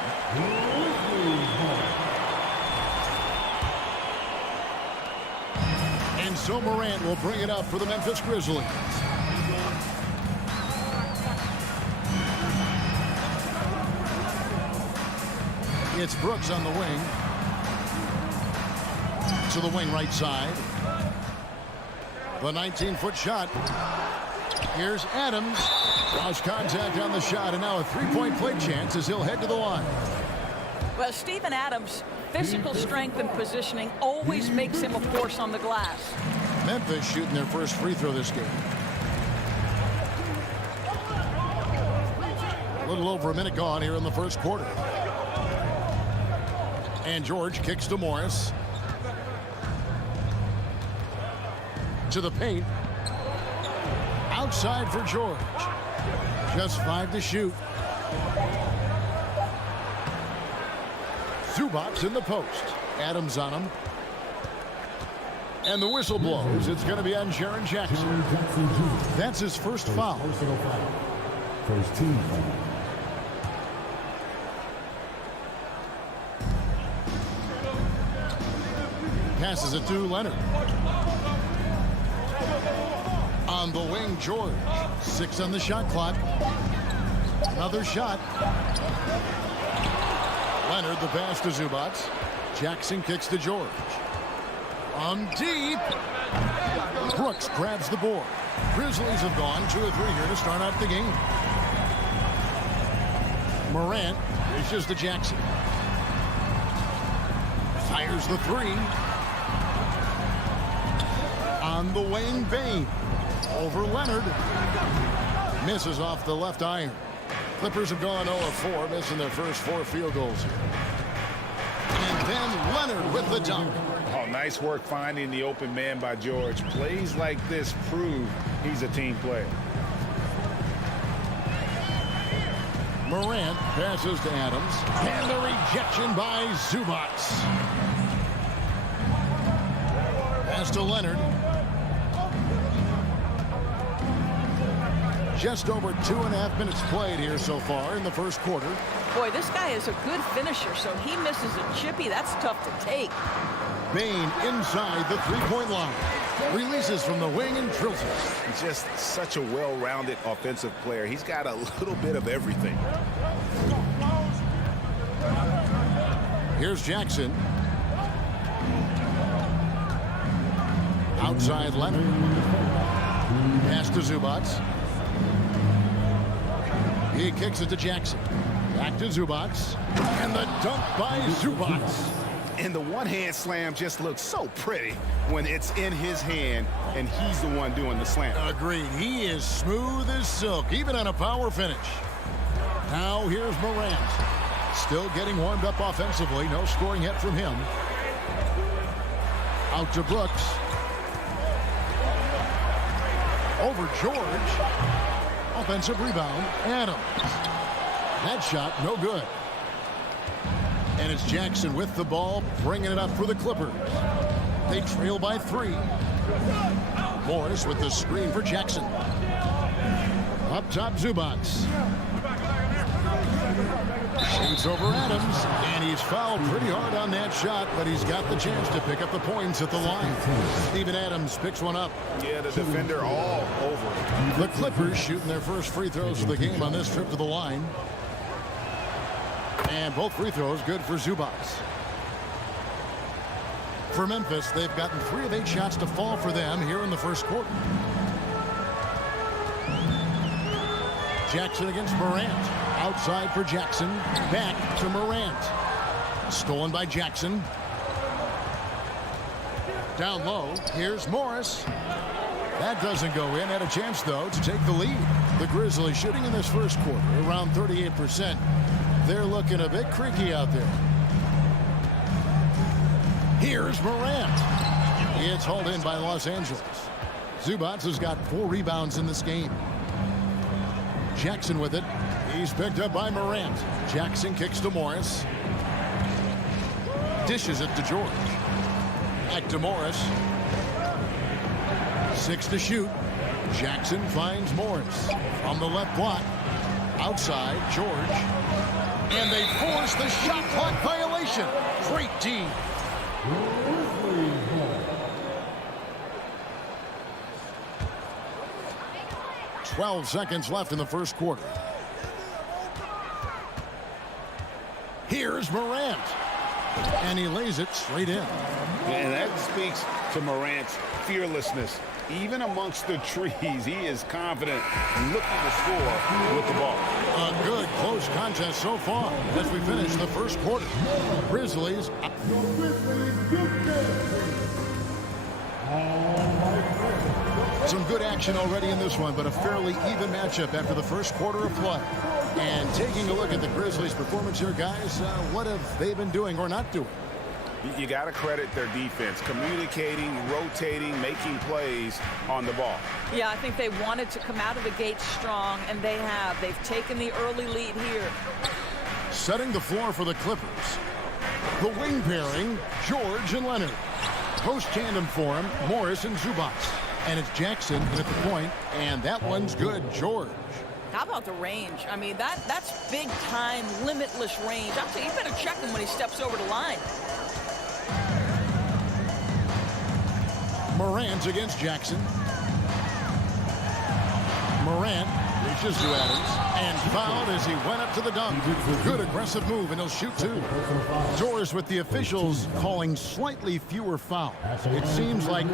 And so Morant will bring it up for the Memphis Grizzlies. It's Brooks on the wing. To the wing right side. The 19-foot shot. Here's Adams. Lost contact on the shot, and now a three-point play chance as he'll head to the line. Well, Steven Adams' physical strength and positioning always makes him a force on the glass. Memphis shooting their first free throw this game. A little over a minute gone here in the first quarter. And George kicks to Morris. To the paint. Outside for George. Just 5 to shoot. Zubac's in the post. Adams on him. And the whistle blows. It's going to be on Jaren Jackson. That's his first foul. First team foul. Passes it to Leonard. On the wing, George. 6 on the shot clock. Another shot. Leonard, the pass to Zubac. Jackson kicks to George. On deep. Brooks grabs the board. Grizzlies have gone 2 or 3 here to start out the game. Morant dishes to Jackson. Fires the 3. On the wing, Bain. Over Leonard. Misses off the left iron. Clippers have gone 0 of 4, missing their first 4 field goals here. And then Leonard with the dunk. Oh, nice work finding the open man by George. Plays like this prove he's a team player. Morant passes to Adams. And the rejection by Zubac. Pass to Leonard. Just over 2.5 minutes played here so far in the first quarter. Boy, this guy is a good finisher, so he misses a chippy. That's tough to take. Bain inside the 3-point line. Releases from the wing and drills it. He's just such a well-rounded offensive player. He's got a little bit of everything. Here's Jackson. Outside Leonard. Pass to Zubac. He kicks it to Jackson. Back to Zubac. And the dunk by Zubac. And the one-hand slam just looks so pretty when it's in his hand and he's the one doing the slam. Agreed. He is smooth as silk, even on a power finish. Now here's Morant. Still getting warmed up offensively. No scoring yet from him. Out to Brooks. Over George. Offensive rebound. Adams. That shot, no good. And it's Jackson with the ball, bringing it up for the Clippers. They trail by 3. Morris with the screen for Jackson. Up top, Zubac. Shoots over Adams, and he's fouled pretty hard on that shot, but he's got the chance to pick up the points at the line. Steven Adams picks one up. Yeah, the defender all over. The Clippers shooting their first free throws of the game on this trip to the line. And both free throws good for Zubac. For Memphis, they've gotten 3 of 8 shots to fall for them here in the first quarter. Jackson against Morant. Outside for Jackson. Back to Morant. Stolen by Jackson. Down low. Here's Morris. That doesn't go in. Had a chance, though, to take the lead. The Grizzlies shooting in this first quarter around 38%. They're looking a bit creaky out there. Here's Morant. It's hauled in by Los Angeles. Zubac has got 4 rebounds in this game. Jackson with it. He's picked up by Morant. Jackson kicks to Morris. Dishes it to George. Back to Morris. 6 to shoot. Jackson finds Morris. From the left block. Outside, George. And they force the shot clock violation. Great team. 12 seconds left in the first quarter. Here's Morant. And he lays it straight in. And that speaks to Morant's fearlessness. Even amongst the trees, he is confident looking to score with the ball. A good close contest so far as we finish the first quarter. Grizzlies. Some good action already in this one, but a fairly even matchup after the first quarter of play. And taking a look at the Grizzlies' performance here, guys, what have they been doing or not doing? You got to credit their defense, communicating, rotating, making plays on the ball. Yeah, I think they wanted to come out of the gate strong, and they have. They've taken the early lead here. Setting the floor for the Clippers. The wing pairing, George and Leonard. Post tandem for him, Morris and Zubac. And it's Jackson in at the point, and that one's good, George. How about the range? I mean, that's big-time, limitless range. I'll tell you, you better check him when he steps over the line. Morant against Jackson. Morant reaches to Adams and fouled as he went up to the dunk. Good aggressive move, and he'll shoot two. Doors with the officials calling slightly fewer fouls. It seems like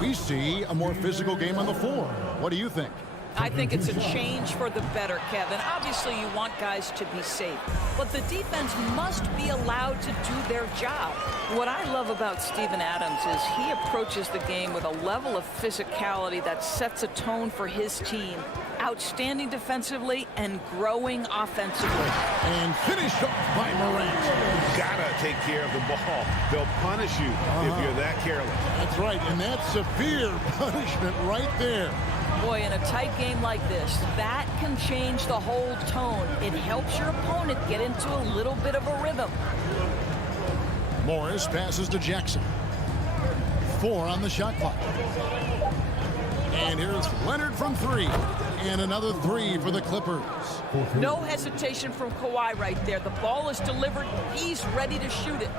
we see a more physical game on the floor. What do you think? I think it's a change for the better, Kevin. Obviously, you want guys to be safe, but the defense must be allowed to do their job. What I love about Steven Adams is he approaches the game with a level of physicality that sets a tone for his team. Outstanding defensively and growing offensively. And finished off by Morant. Gotta take care of the ball. They'll punish you if you're that careless. That's right, and that's severe punishment right there. Boy, in a tight game like this, that can change the whole tone. It helps your opponent get into a little bit of a rhythm. Morris passes to Jackson. 4 on the shot clock. And here's Leonard from 3. And another 3 for the Clippers. No hesitation from Kawhi right there. The ball is delivered. He's ready to shoot it.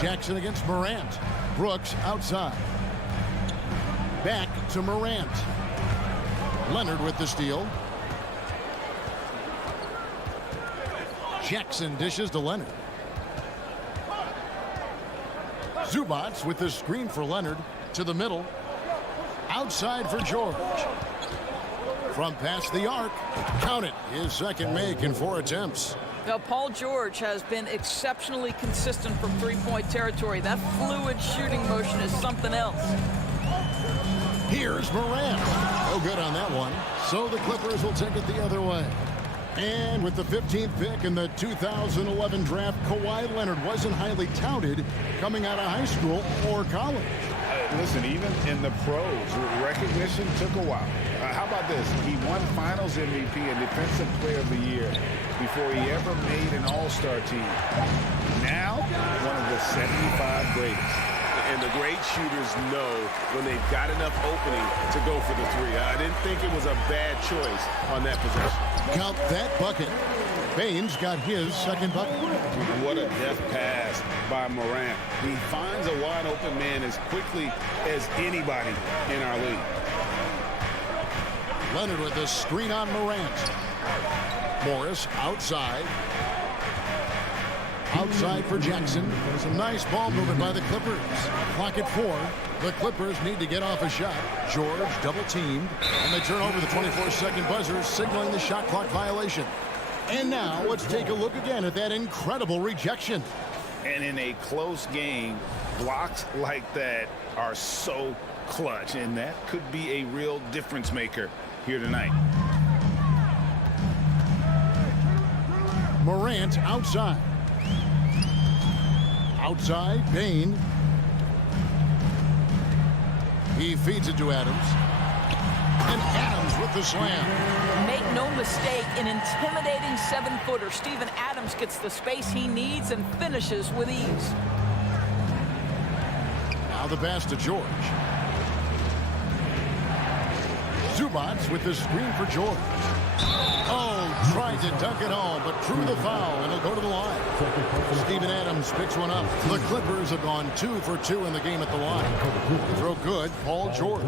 Jackson against Morant. Brooks outside. Back to Morant. Leonard with the steal. Jackson dishes to Leonard. Zubac with the screen for Leonard to the middle. Outside for George. From past the arc. Count it. His second make in 4 attempts. Now, Paul George has been exceptionally consistent from three-point territory. That fluid shooting motion is something else. Here's Morant. No good on that one. So the Clippers will take it the other way. And with the 15th pick in the 2011 draft, Kawhi Leonard wasn't highly touted coming out of high school or college. Listen, even in the pros, recognition took a while. How about this? He won Finals MVP and Defensive Player of the Year before he ever made an All-Star team. Now, one of the 75 greatest. And the great shooters know when they've got enough opening to go for the 3. I didn't think it was a bad choice on that possession. Count that bucket. Baines got his second bucket. What a deft pass by Morant. He finds a wide open man as quickly as anybody in our league. Leonard with the screen on Morant. Morris outside. Outside for Jackson. Some nice ball movement by the Clippers. Clock at 4. The Clippers need to get off a shot. George double teamed. And they turn over the 24-second buzzer, signaling the shot clock violation. And now let's take a look again at that incredible rejection. And in a close game, blocks like that are so clutch. And that could be a real difference maker here tonight. Morant outside. Outside, Bain. He feeds it to Adams. And Adams with the slam. Make no mistake, an intimidating 7-footer. Steven Adams gets the space he needs and finishes with ease. Now the pass to George. Zubac with the screen for George. Oh, tried to dunk it home, but drew the foul, and he'll go to the line. Steven Adams picks one up. The Clippers have gone 2 for 2 in the game at the line. The throw good, Paul George.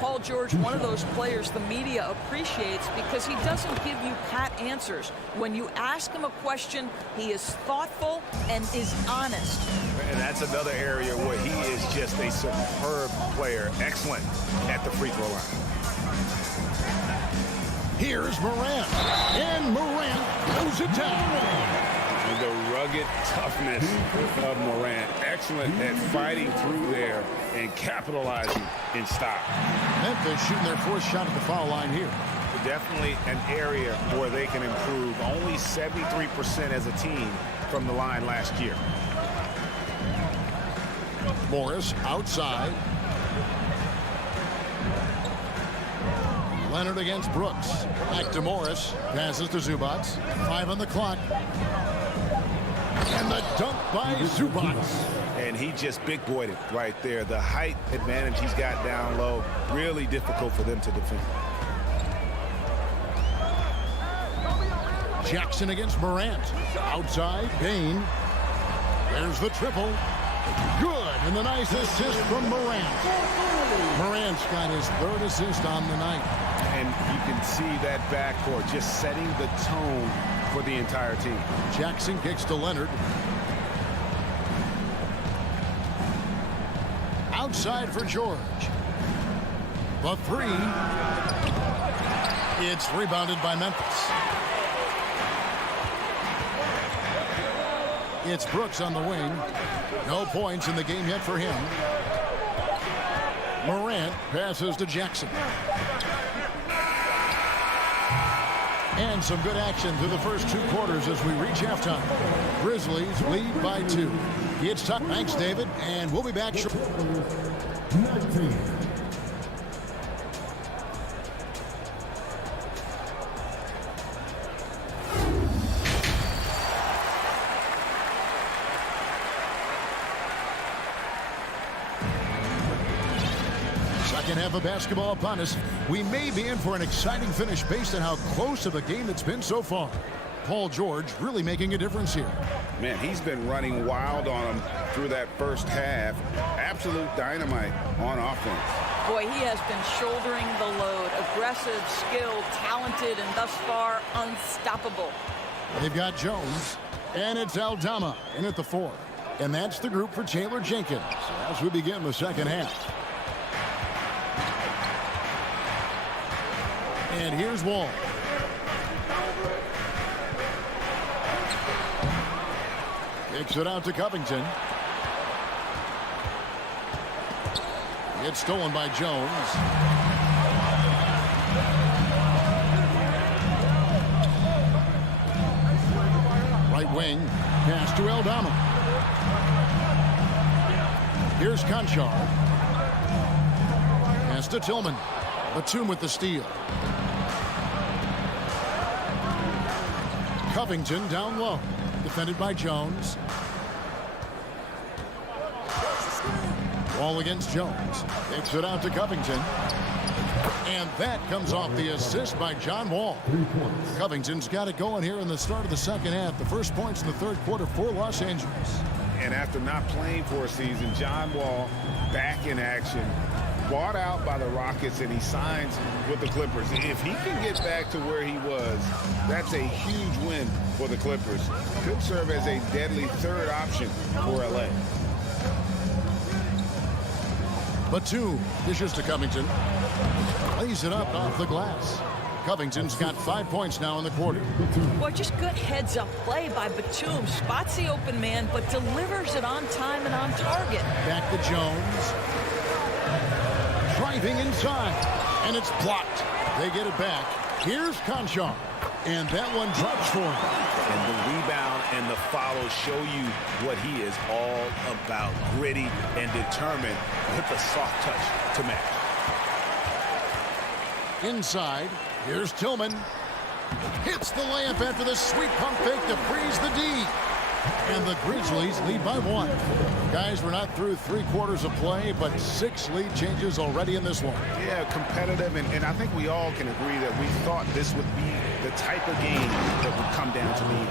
Paul George, one of those players the media appreciates because he doesn't give you pat answers. When you ask him a question, he is thoughtful and is honest. And that's another area where he is just a superb player. Excellent at the free throw line. Here's Morant. And Morant goes it down. the rugged toughness of Morant. Excellent at fighting through there and capitalizing in style. Memphis shooting their fourth shot at the foul line here. Definitely an area where they can improve. Only 73% as a team from the line last year. Morris outside. Leonard against Brooks. Back to Morris. Passes to Zubac. 5 on the clock. And the dunk by Zubac. And he just big boyed it right there. The height advantage he's got down low. Really difficult for them to defend. Jackson against Morant. Outside, Bain. There's the triple. Good, and the nice assist from Morant. Morant's got his third assist on the night. And you can see that backcourt just setting the tone for the entire team. Jackson kicks to Leonard. Outside for George. The three. It's rebounded by Memphis. It's Brooks on the wing. No points in the game yet for him. Morant passes to Jackson. And some good action through the first 2 quarters as we reach halftime. Grizzlies lead by 2. It's time. Thanks, David, and we'll be back shortly. 19. Second half of basketball upon us. We may be in for an exciting finish based on how close of a game it's been so far. Paul George really making a difference here. Man, he's been running wild on him through that first half. Absolute dynamite on offense. Boy, he has been shouldering the load. Aggressive, skilled, talented, and thus far unstoppable. They've got Jones, and it's Aldama in at the 4. And that's the group for Taylor Jenkins as we begin the second half. And here's Wall. Kicks it out to Covington. It's stolen by Jones. Right wing. Pass to Aldama. Here's Conchar. Pass to Tillman. Batum with the steal. Covington down low. Defended by Jones. Wall against Jones. Takes it out to Covington. And that comes off the assist by John Wall. Covington's got it going here in the start of the second half. The first points in the third quarter for Los Angeles. And after not playing for a season, John Wall back in action. Bought out by the Rockets, and he signs with the Clippers. If he can get back to where he was, that's a huge win for the Clippers. Could serve as a deadly third option for LA. Batum dishes to Covington. Lays it up off the glass. Covington's got 5 points now in the quarter. Boy, just good heads-up play by Batum. Spots the open man, but delivers it on time and on target. Back to Jones. Driving inside, and it's blocked. They get it back. Here's Conchar, and that one drops for him. And the rebound and the follow show you what he is all about. Gritty and determined with a soft touch to match. Inside, here's Tillman. Hits the layup after the sweet pump fake to freeze the D. And the Grizzlies lead by 1. Guys, we're not through 3 quarters of play, but 6 lead changes already in this one. Yeah, competitive, and I think we all can agree that we thought this would be the type of game that would come down to the end.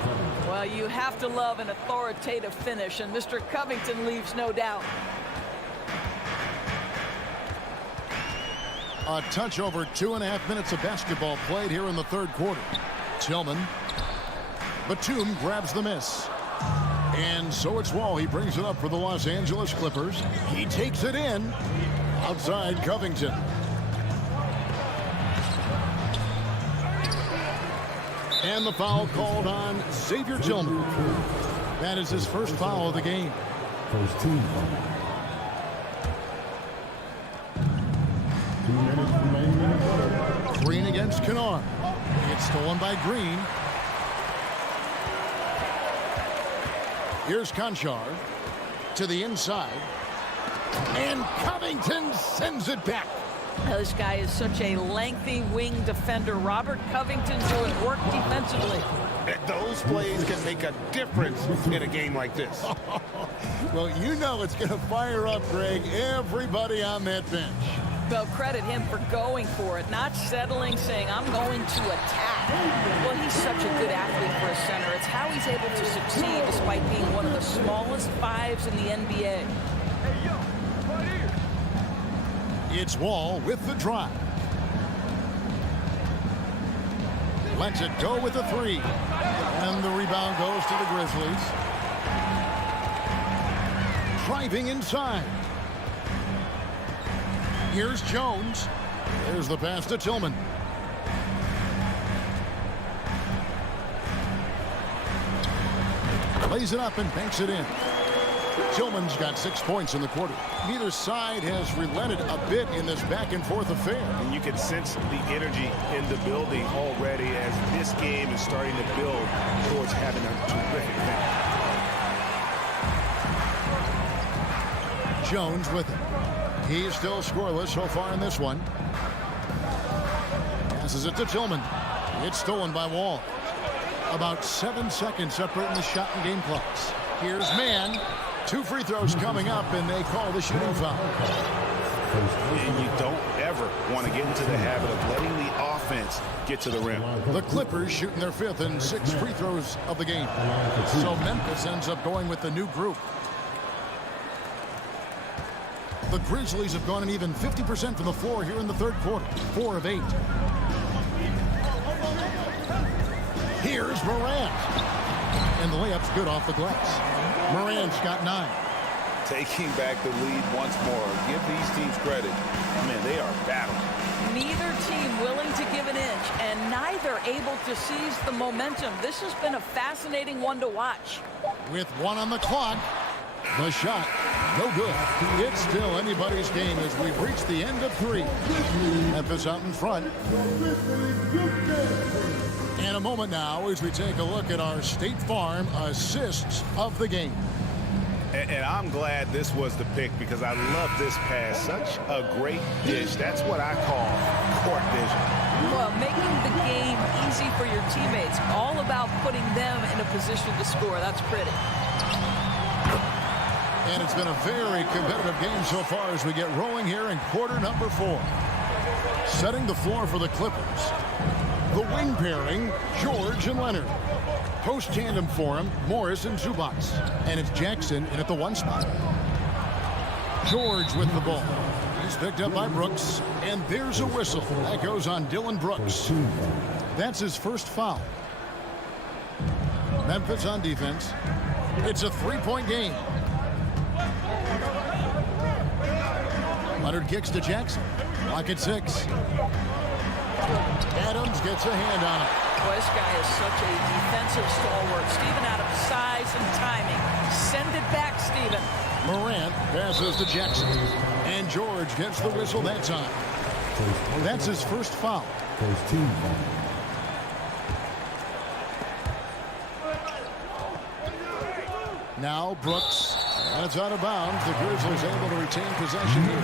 Well, you have to love an authoritative finish, and Mr. Covington leaves no doubt. A touch over 2.5 minutes of basketball played here in the third quarter. Tillman. Batum grabs the miss. And so it's Wall. He brings it up for the Los Angeles Clippers. He takes it in. Outside Covington. And the foul called on Xavier Tillman. That is his first foul of the game. First team foul. 2 minutes remaining. Green against Kennard. It's stolen by Green. Here's Conchar to the inside. And Covington sends it back. This guy is such a lengthy wing defender. Robert Covington doing work defensively. Those plays can make a difference in a game like this. Well, you know it's going to fire up, Greg, everybody on that bench. Well, credit him for going for it, not settling, saying, I'm going to attack. Well, he's such a good athlete for a center. It's how he's able to succeed despite being one of the smallest fives in the NBA. It's Wall with the drive. Lets it go with the three. And the rebound goes to the Grizzlies. Driving inside. Here's Jones. There's the pass to Tillman. Lays it up and banks it in. Tillman's got 6 points in the quarter. Neither side has relented a bit in this back-and-forth affair. And you can sense the energy in the building already as this game is starting to build towards having a terrific night. Jones with it. He's still scoreless so far in this one. Passes it to Tillman. It's stolen by Wall. About 7 seconds separating the shot and game clocks. Here's Mann. 2 free throws coming up, and they call the shooting foul. And you don't ever want to get into the habit of letting the offense get to the rim. The Clippers shooting their 5th and 6th free throws of the game. So Memphis ends up going with the new group. The Grizzlies have gone an even 50% from the floor here in the third quarter. 4 of 8. Here's Morant. And the layup's good off the glass. Morant's got 9. Taking back the lead once more. Give these teams credit. Man, they are battling. Neither team willing to give an inch, and neither able to seize the momentum. This has been a fascinating one to watch. With 1 on the clock, the shot, no good. It's still anybody's game as we've reached the end of 3. Memphis out in front. And a moment now as we take a look at our State Farm assists of the game. And I'm glad this was the pick because I love this pass. Such a great dish. That's what I call court vision. Well, making the game easy for your teammates. All about putting them in a position to score. That's pretty. And it's been a very competitive game so far as we get rolling here in quarter number 4. Setting the floor for the Clippers. The wing pairing, George and Leonard. Post tandem for him, Morris and Zubac. And it's Jackson in at the 1 spot. George with the ball. He's picked up by Brooks. And there's a whistle. That goes on Dylan Brooks. That's his first foul. Memphis on defense. It's a 3-point game. Leonard kicks to Jackson. Lock at 6. Adams gets a hand on it. Boy, this guy is such a defensive stalwart. Steven Adams, size and timing. Send it back, Steven. Morant passes to Jackson. And George gets the whistle that time. That's his first foul. First team foul. Now Brooks. And it's out of bounds. The Grizzlies able to retain possession here.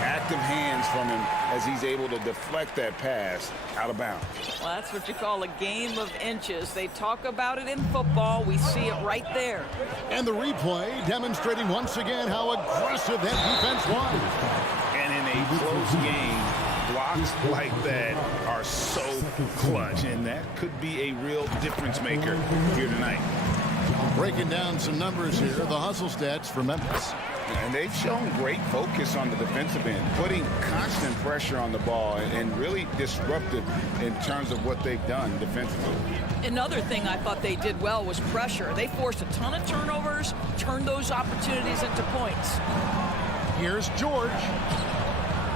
Active hands from him as he's able to deflect that pass out of bounds. Well, that's what you call a game of inches. They talk about it in football. We see it right there. And the replay demonstrating once again how aggressive that defense was. And in a close game, blocks like that are so clutch, and that could be a real difference maker here tonight. Breaking down some numbers here, the hustle stats for Memphis. And they've shown great focus on the defensive end, putting constant pressure on the ball and really disruptive in terms of what they've done defensively. Another thing I thought they did well was pressure. They forced a ton of turnovers, turned those opportunities into points. Here's George.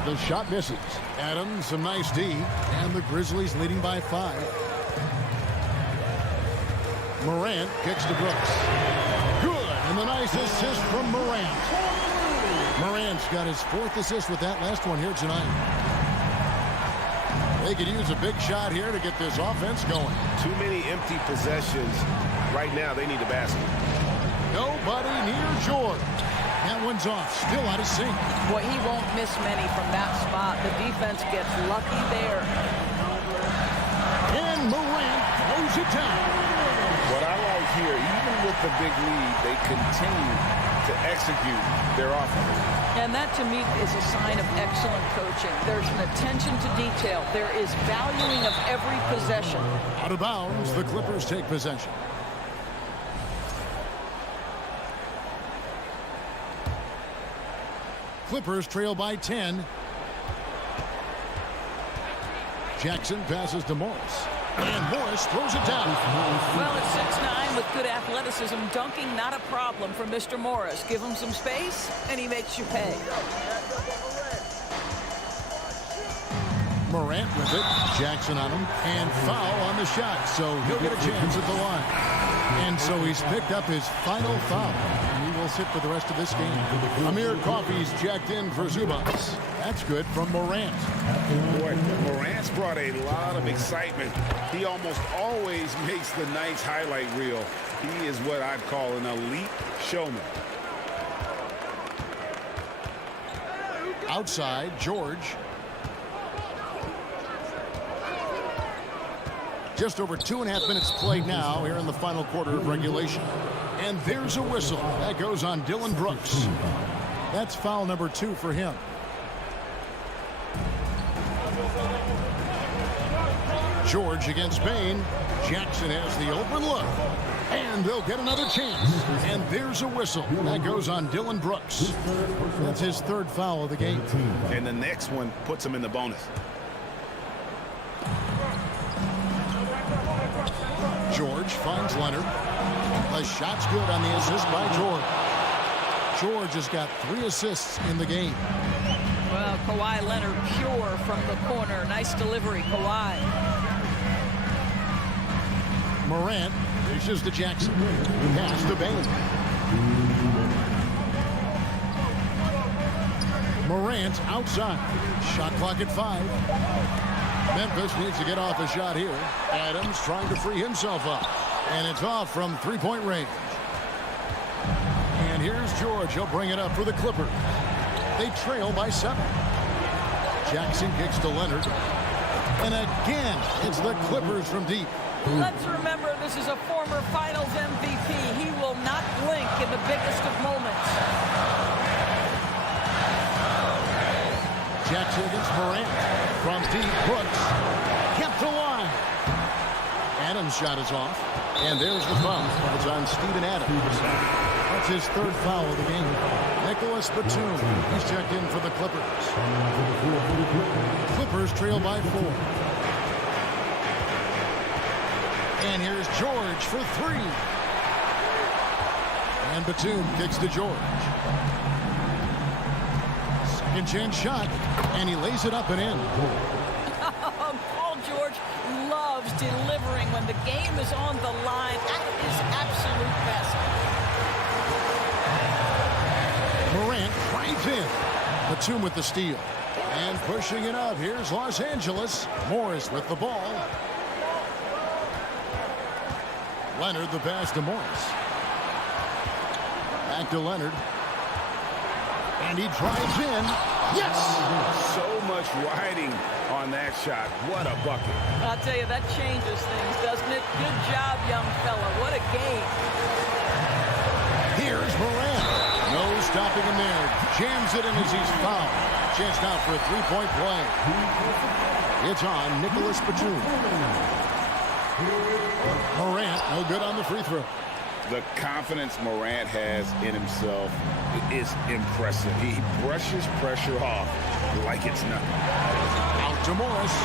The shot misses. Adams, some nice D, and the Grizzlies leading by 5. Morant kicks to Brooks. Good, and the nice assist from Morant. Morant's got his 4th assist with that last one here tonight. They could use a big shot here to get this offense going. Too many empty possessions. Right now, they need a basket. Nobody near George. That one's off. Still out of sync. Boy, he won't miss many from that spot. The defense gets lucky there. And Morant throws it down. What I like here, even with the big lead, they continue to execute their offense. And that, to me, is a sign of excellent coaching. There's an attention to detail. There is valuing of every possession. Out of bounds, the Clippers take possession. Clippers trail by 10. Jackson passes to Morris. And Morris throws it down. Well, at 6'9" with good athleticism, dunking not a problem for Mr. Morris. Give him some space, and he makes you pay. Morant with it. Jackson on him. And foul on the shot. So he'll get a chance at the line. And so he's picked up his final foul. And he will sit for the rest of this game. Amir Coffey's jacked in for Zubats. That's good from Morant. Boy, Morant's brought a lot of excitement. He almost always makes the night's highlight reel. He is what I'd call an elite showman. Outside, George. Just over 2.5 minutes played now here in the final quarter of regulation. And there's a whistle. That goes on Dylan Brooks. That's foul number 2 for him. George against Bain. Jackson has the open look. And they'll get another chance. And there's a whistle. That goes on Dylan Brooks. That's his 3rd foul of the game. And the next one puts him in the bonus. George finds Leonard. The shot's good on the assist by George. George has got 3 assists in the game. Well, Kawhi Leonard pure from the corner. Nice delivery, Kawhi. Morant dishes to Jackson. Pass to Bain. Morant outside. Shot clock at 5. Memphis needs to get off a shot here. Adams trying to free himself up. And it's off from 3-point range. And here's George. He'll bring it up for the Clippers. They trail by 7. Jackson kicks to Leonard. And again, it's the Clippers from deep. Let's remember this is a former Finals MVP. He will not blink in the biggest of moments. Jackson against Morant. From deep, Brooks kept alive. Adams' shot is off. And there's the foul. It's on Steven Adams. That's his 3rd foul of the game. Nicholas Batum. He's checked in for the Clippers. Clippers trail by 4. And here's George for 3. And Batum kicks to George. Second chance shot. And he lays it up and in. Paul George loves delivering when the game is on the line. That is absolute best. Morant drives in. Batum with the steal. And pushing it up. Here's Los Angeles. Morris with the ball. Leonard the pass to Morris. Back to Leonard. And he drives in. Yes! So much riding on that shot. What a bucket. I'll tell you, that changes things, doesn't it? Good job, young fella. What a game. Here's Morant. No stopping him there. Jams it in as he's fouled. Chance now for a 3-point play. It's on Nicholas Batum. Morant, no good on the free throw. The confidence Morant has in himself is impressive. He brushes pressure off like it's nothing. Out to Morris.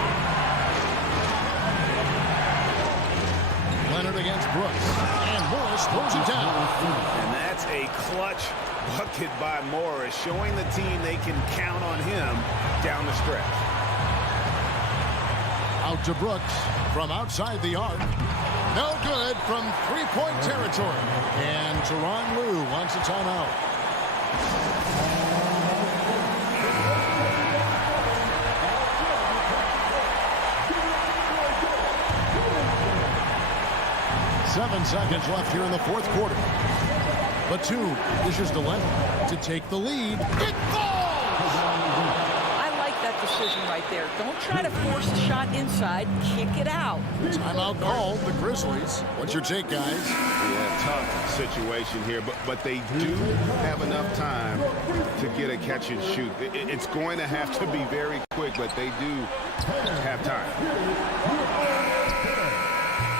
Leonard against Brooks. And Morris throws it down. And that's a clutch bucket by Morris, showing the team they can count on him down the stretch. Out to Brooks from outside the arc. No good from three-point territory. And Tyronn Lue wants a timeout. Seven seconds left here in the fourth quarter. Batum dishes to Leonard to take the lead. It falls! I like that decision right there. Don't try to force a shot inside. Kick it out. Timeout called, the Grizzlies. What's your take, guys? Yeah, tough situation here, but they do have enough time to get a catch and shoot. It's going to have to be very quick, but they do have time.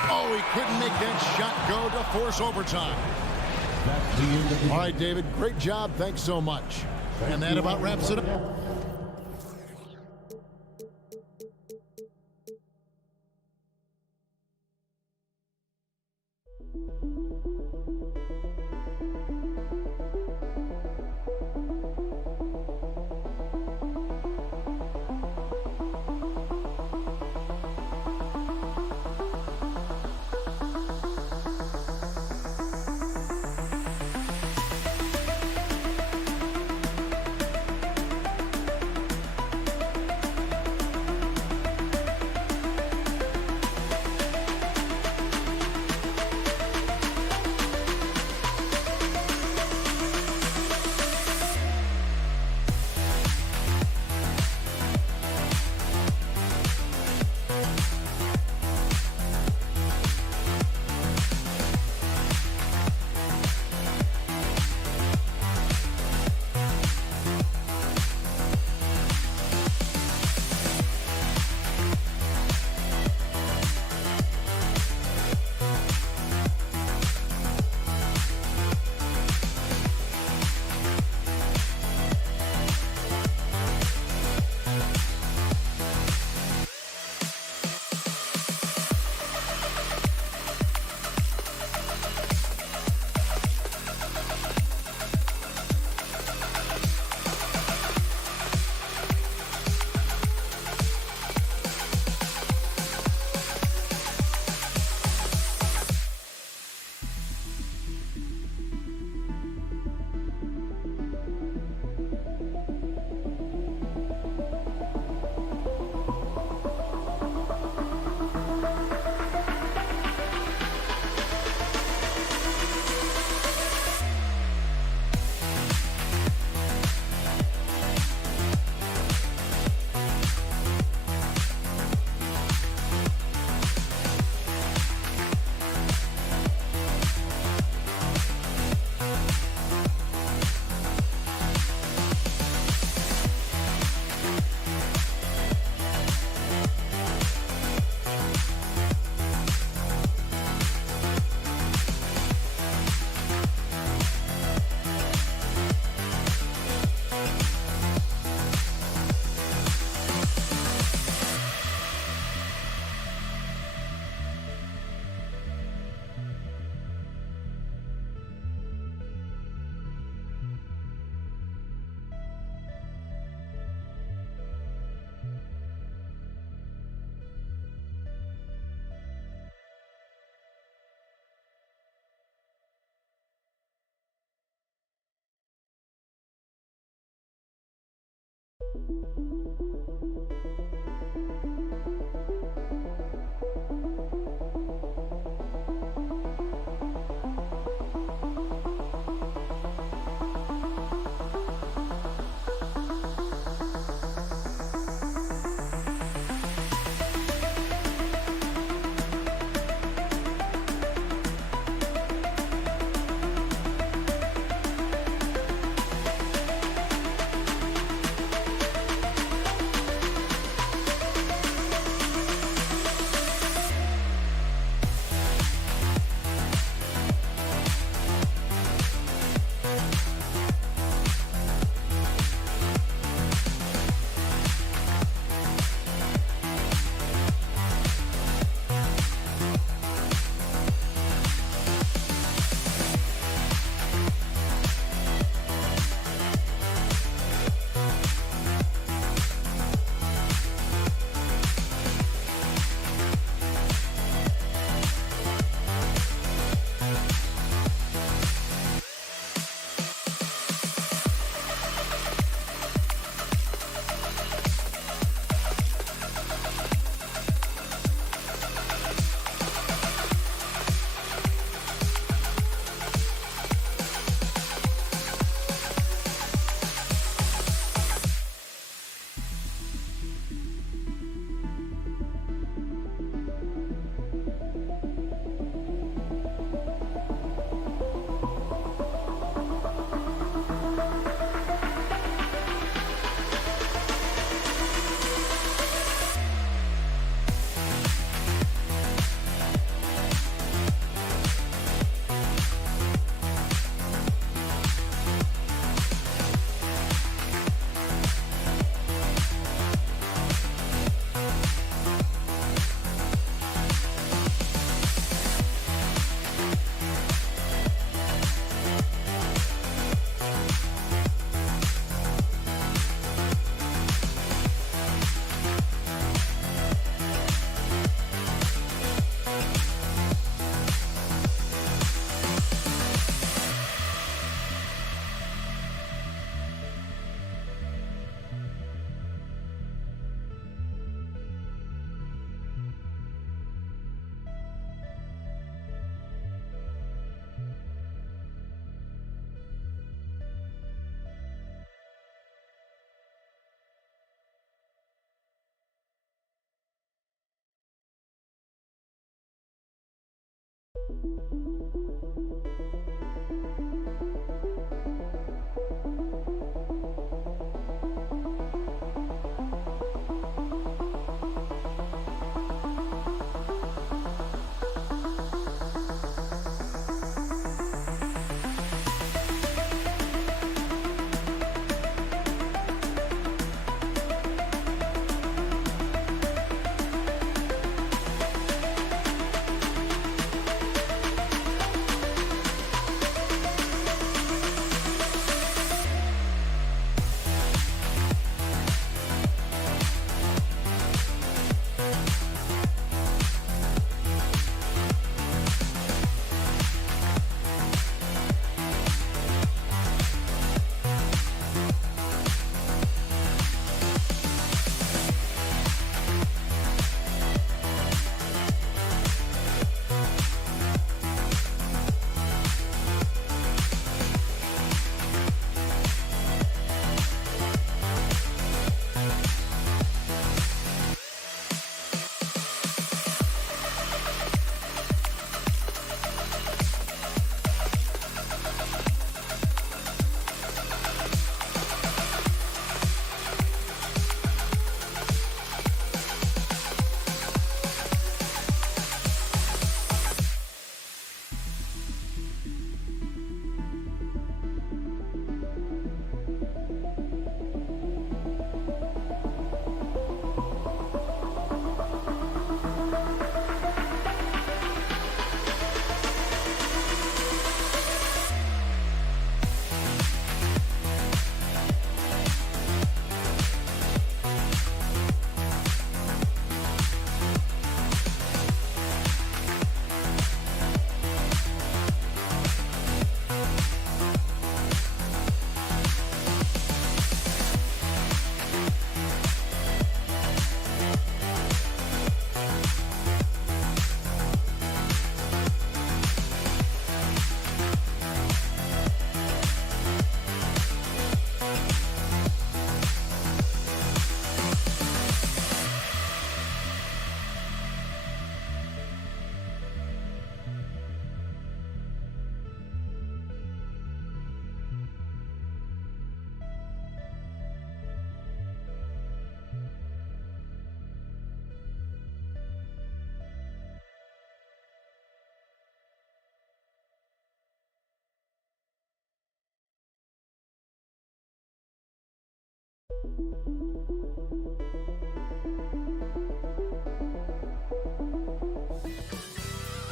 Oh, he couldn't make that shot go to force overtime. All right, David, great job. Thanks so much. And that about wraps it up.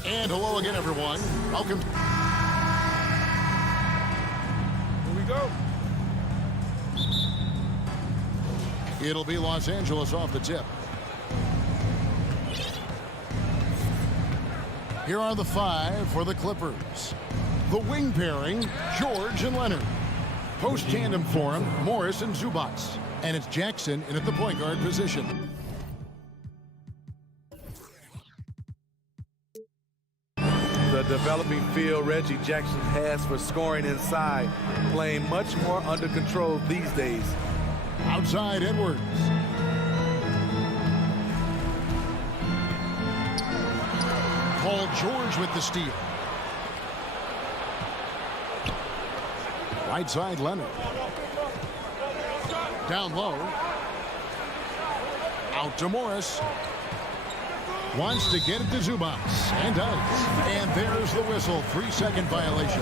And hello again, everyone. Welcome. Here we go. It'll be Los Angeles off the tip. Here are the five for the Clippers. The wing pairing, George and Leonard. Post tandem for him, Morris and Zubats. And it's Jackson in at the point guard position. The developing feel Reggie Jackson has for scoring inside, playing much more under control these days. Outside Edwards. Paul George with the steal. Right side Leonard. Down low. Out to Morris. Wants to get it to Zubats, and does. And there's the whistle, 3-second violation.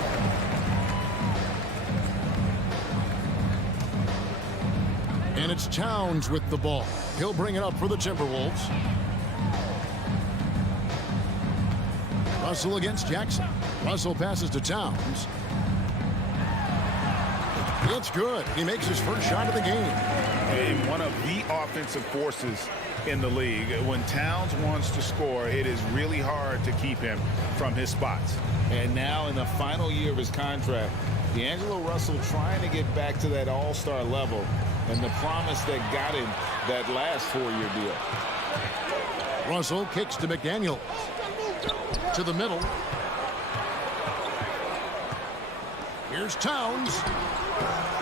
And it's Towns with the ball. He'll bring it up for the Timberwolves. Russell against Jackson. Russell passes to Towns. It's good. He makes his first shot of the game. And one of the offensive forces in the league. When Towns wants to score, it is really hard to keep him from his spots. And now in the final year of his contract, D'Angelo Russell trying to get back to that all-star level and the promise that got him that last 4-year deal. Russell kicks to McDaniel. To the middle. Here's Towns.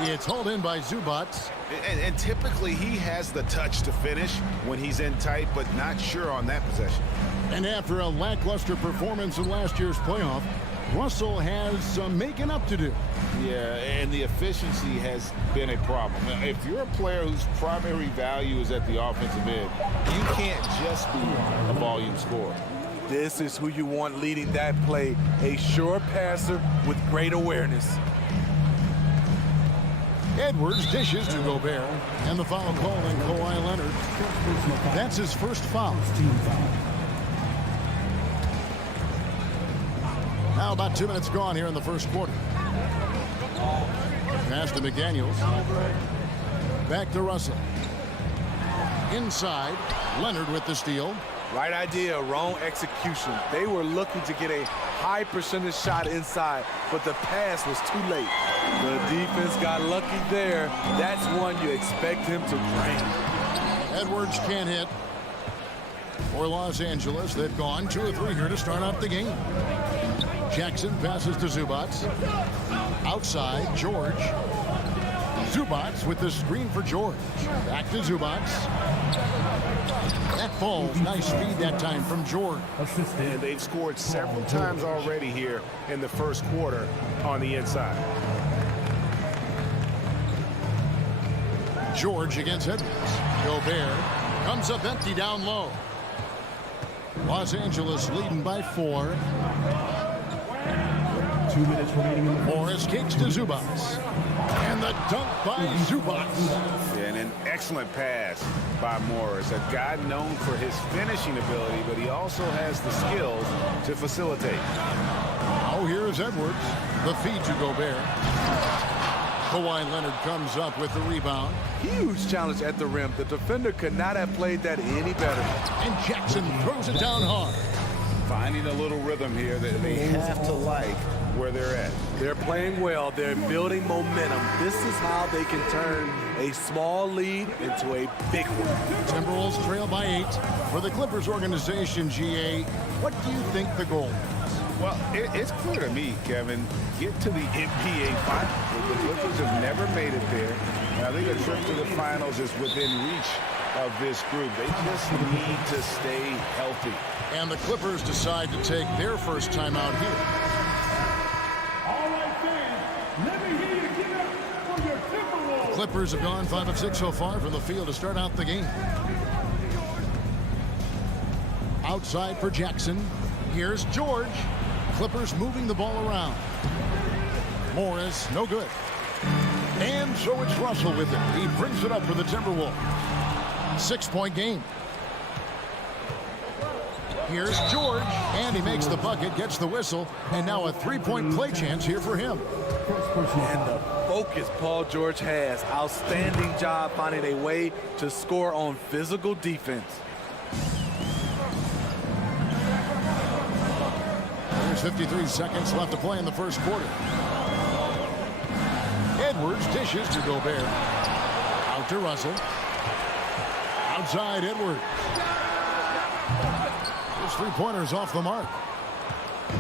It's hauled in by Zubats. And typically he has the touch to finish when he's in tight, but not sure on that possession. And after a lackluster performance in last year's playoff, Russell has some making up to do. Yeah, and the efficiency has been a problem. If you're a player whose primary value is at the offensive end, you can't just be a volume scorer. This is who you want leading that play, a sure passer with great awareness. Edwards dishes to Gobert, and the foul called on Kawhi Leonard. That's his first foul. Now about 2 minutes gone here in the first quarter. Pass to McDaniels. Back to Russell. Inside, Leonard with the steal. Right idea, wrong execution. They were looking to get a high percentage shot inside, but the pass was too late. The defense got lucky there. That's one you expect him to drain. Edwards can't hit. For Los Angeles, they've gone 2 of 3 here to start out the game. Jackson passes to Zubac. Outside, George. Zubac with the screen for George. Back to Zubac. That falls. Nice speed that time from George. And they've scored several times already here in the first quarter on the inside. George against Edwards. Gobert comes up empty down low. Los Angeles leading by 4. 2 minutes remaining in the Morris kicks to Zubac. And the dunk by Zubac. And an excellent pass by Morris. A guy known for his finishing ability, but he also has the skills to facilitate. Oh, here's Edwards. The feed to Gobert. Kawhi Leonard comes up with the rebound. Huge challenge at the rim. The defender could not have played that any better. And Jackson throws it down hard. Finding a little rhythm here that they have to like where they're at. They're playing well. They're building momentum. This is how they can turn a small lead into a big one. Timberwolves trail by 8. For the Clippers organization, GA, what do you think the goal is? Well, it's clear to me, Kevin, get to the NBA Finals. The Clippers have never made it there. And I think a trip to the Finals is within reach of this group. They just need to stay healthy. And the Clippers decide to take their first time out here. All right, fans, let me hear you give up for your Timberwolves. Clippers have gone 5 of 6 so far from the field to start out the game. Outside for Jackson. Here's George. Clippers moving the ball around. Morris, no good. And so it's Russell with it. He brings it up for the Timberwolves. 6-point game. Here's George, and he makes the bucket, gets the whistle, and now a 3-point play chance here for him. And the focus Paul George has. Outstanding job finding a way to score on physical defense. There's 53 seconds left to play in the first quarter. Edwards dishes to Gobert. Out to Russell. Outside Edwards. His 3-pointers off the mark.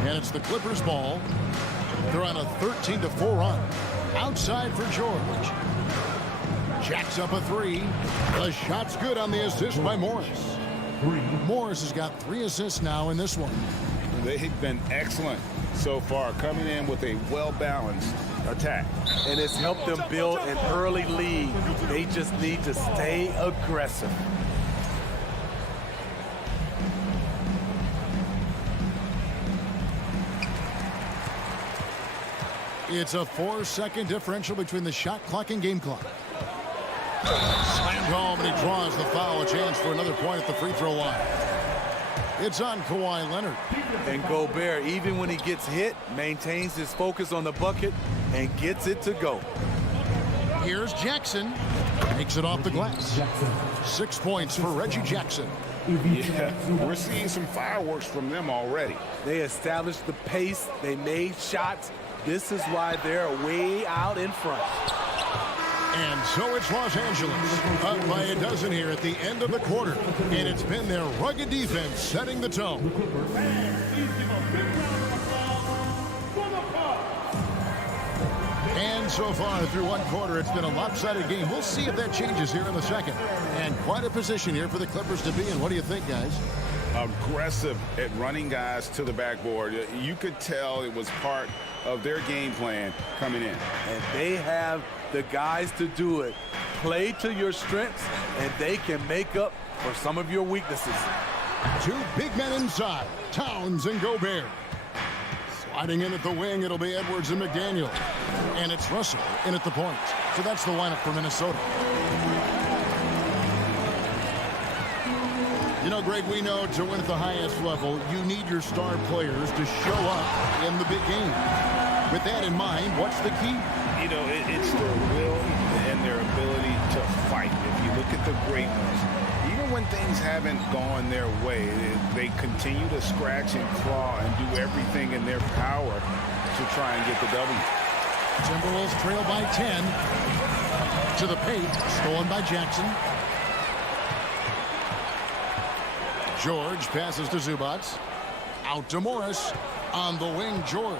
And it's the Clippers' ball. They're on a 13-4 run. Outside for George. Jacks up a 3. The shot's good on the assist by Morris. Morris has got 3 assists now in this one. They've been excellent so far, coming in with a well-balanced attack. And it's helped them build an early lead. They just need to stay aggressive. It's a 4-second differential between the shot clock and game clock. Slammed home, and he draws the foul. A chance for another point at the free throw line. It's on Kawhi Leonard. And Gobert, even when he gets hit, maintains his focus on the bucket and gets it to go. Here's Jackson. Makes it off the glass. 6 points for Reggie Jackson. Yeah, we're seeing some fireworks from them already. They established the pace. They made shots. This is why they're way out in front. And so it's Los Angeles, up by a dozen here at the end of the quarter. And it's been their rugged defense setting the tone. And so far through one quarter, it's been a lopsided game. We'll see if that changes here in the second. And quite a position here for the Clippers to be in. What do you think, guys? aggressive at running guys to the backboard. You could tell it was part of their game plan coming in. And they have the guys to do it. Play to your strengths, and they can make up for some of your weaknesses. Two big men inside, Towns and Gobert. Sliding in at the wing, it'll be Edwards and McDaniel. And it's Russell in at the point. So that's the lineup for Minnesota. You know, Greg, we know to win at the highest level, you need your star players to show up in the big game. With that in mind, what's the key? You know, it's their will and their ability to fight. If you look at the great ones, even when things haven't gone their way, they continue to scratch and claw and do everything in their power to try and get the W. Timberwolves trail by 10. To the paint, stolen by Jackson. George passes to Zubats. Out to Morris. On the wing, George.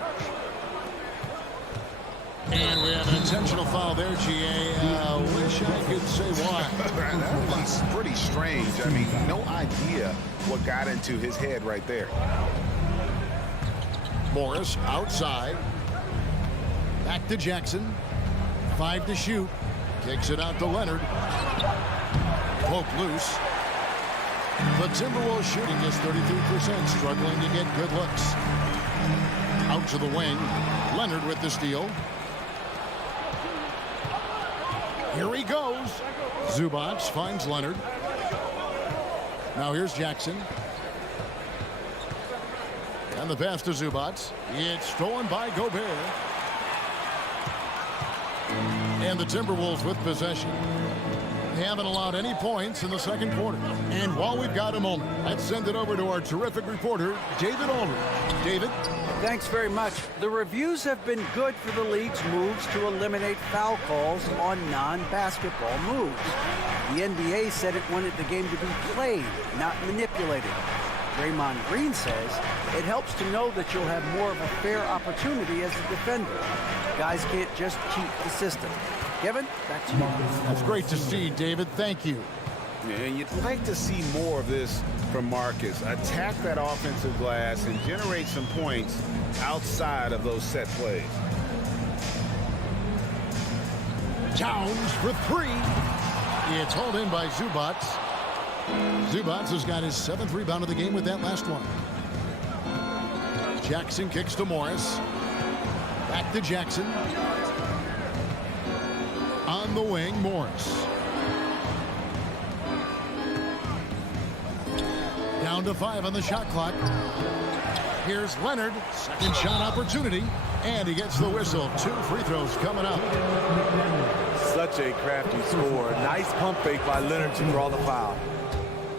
And we have an intentional foul there, GA. Wish I could say why. That one's pretty strange. I mean, no idea what got into his head right there. Morris outside. Back to Jackson. 5 to shoot. Kicks it out to Leonard. Poke loose. The Timberwolves shooting is 33%, struggling to get good looks. Out to the wing. Leonard with the steal. Here he goes. Zubats finds Leonard. Now here's Jackson. And the pass to Zubats. It's stolen by Gobert. And the Timberwolves with possession. They haven't allowed any points in the second quarter. And while we've got a moment, let's send it over to our terrific reporter, David Aldridge. David? Thanks very much. The reviews have been good for the league's moves to eliminate foul calls on non-basketball moves. The NBA said it wanted the game to be played, not manipulated. Draymond Green says it helps to know that you'll have more of a fair opportunity as a defender. Guys can't just cheat the system. Kevin, back to you. That's great to see, David. Thank you. And you'd like to see more of this from Marcus. Attack that offensive glass and generate some points outside of those set plays. Towns for 3. It's hauled in by Zubats. Zubats has got his 7th rebound of the game with that last one. Jackson kicks to Morris. Back to Jackson. On the wing, Morris. Down to 5 on the shot clock. Here's Leonard. Second shot opportunity. And he gets the whistle. 2 free throws coming up. Such a crafty score. Nice pump fake by Leonard to draw the foul.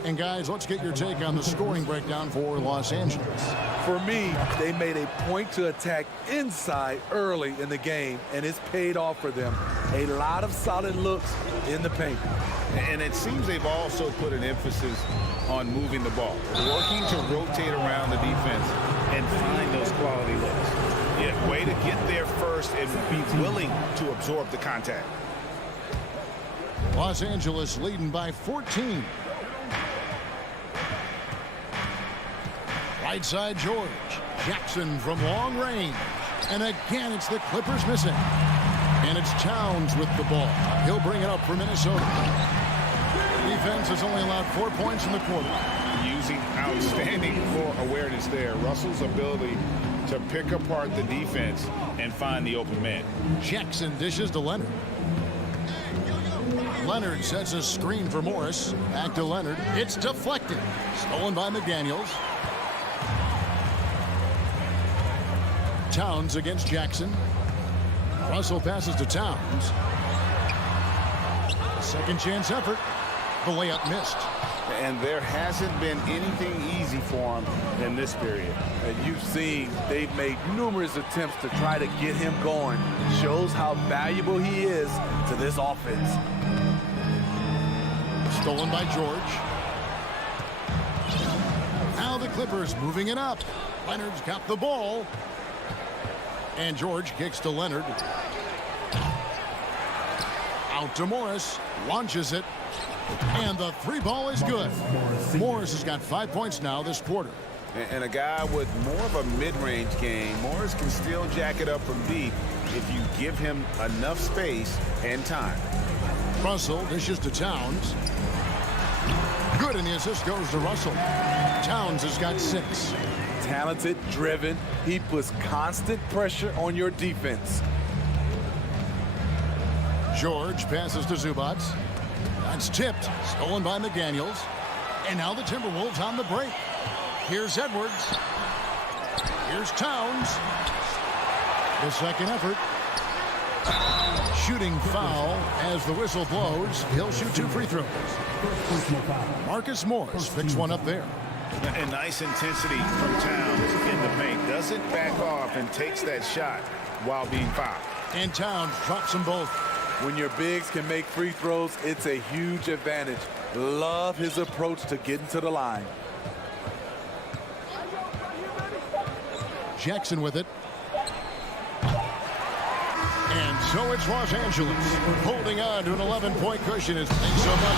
And guys, let's get your take on the scoring breakdown for Los Angeles. For me, they made a point to attack inside early in the game, and it's paid off for them. A lot of solid looks in the paint. And it seems they've also put an emphasis on moving the ball, working to rotate around the defense and find those quality looks. Yeah, way to get there first and be willing to absorb the contact. Los Angeles leading by 14. Right side, George. Jackson from long range. And again, it's the Clippers missing. And it's Towns with the ball. He'll bring it up for Minnesota. The defense has only allowed 4 points in the quarter. Using outstanding floor awareness there. Russell's ability to pick apart the defense and find the open man. Jackson dishes to Leonard. Leonard sets a screen for Morris. Back to Leonard. It's deflected. Stolen by McDaniels. Towns against Jackson. Russell passes to Towns. Second chance effort. The layup missed. And there hasn't been anything easy for him in this period. And you've seen they've made numerous attempts to try to get him going. Shows how valuable he is to this offense. Stolen by George. Now the Clippers moving it up. Leonard's got the ball. And George kicks to Leonard. Out to Morris. Launches it. And the three ball is good. Morris has got 5 points now this quarter. And a guy with more of a mid-range game, Morris can still jack it up from deep if you give him enough space and time. Russell dishes to Towns. Good, and the assist goes to Russell. Towns has got 6. Talented, driven. He puts constant pressure on your defense. George passes to Zubats. That's tipped. Stolen by McDaniels. And now the Timberwolves on the break. Here's Edwards. Here's Towns. The second effort. Shooting foul as the whistle blows. He'll shoot 2 free throws. Marcus Morris picks one up there. And nice intensity from Towns in the paint. Doesn't back off and takes that shot while being fouled. And Towns drops them both. When your bigs can make free throws, it's a huge advantage. Love his approach to getting to the line. Jackson with it. And so it's Los Angeles holding on to an 11-point cushion. Thanks so much,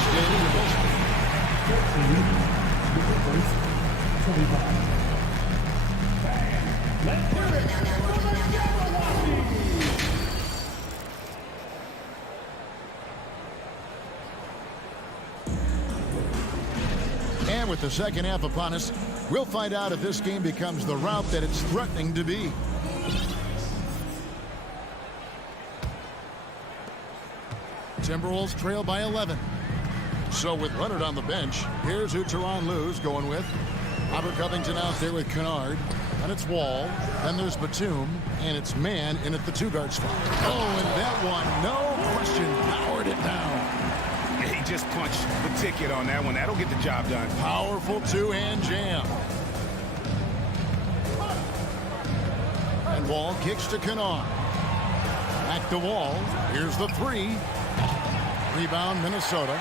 And with the second half upon us, we'll find out if this game becomes the rout that it's threatening to be. Timberwolves trail by 11. So with Leonard on the bench, here's who Tyronn Lue's going with. Robert Covington out there with Kennard. And it's Wall. Then there's Batum. And it's Mann in at the 2-guard spot. Oh, and that one, no question, powered it down. He just punched the ticket on that one. That'll get the job done. Powerful two-hand jam. And Wall kicks to Kennard. Back to Wall. Here's the 3. Rebound, Minnesota.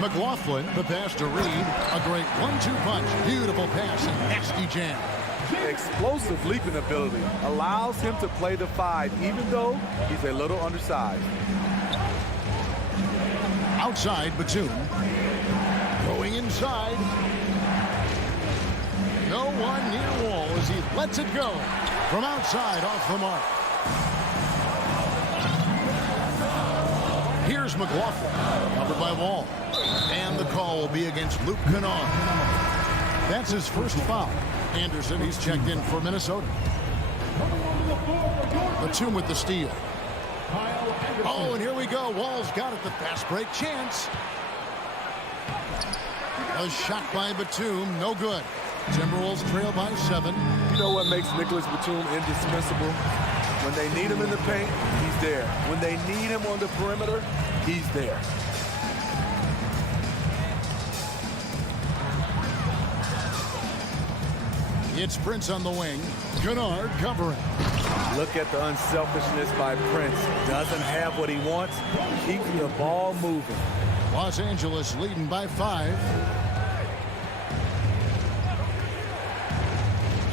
McLaughlin, the pass to Reed. A great 1-2 punch. Beautiful pass and nasty jam. Explosive leaping ability allows him to play the 5, even though he's a little undersized. Outside, Batum. Going inside. No one near Wall as he lets it go. From outside, off the mark. Here's McLaughlin, covered by Wall. And the call will be against Luke Kennard. That's his first foul. Anderson, he's checked in for Minnesota. Batum with the steal. Oh, and here we go. Wall's got it, the fast break chance. A shot by Batum, no good. Timberwolves trail by 7. You know what makes Nicholas Batum indispensable? When they need him in the paint, he's there. When they need him on the perimeter, he's there. It's Prince on the wing. Kennard covering. Look at the unselfishness by Prince. Doesn't have what he wants. Keeps the ball moving. Los Angeles leading by 5.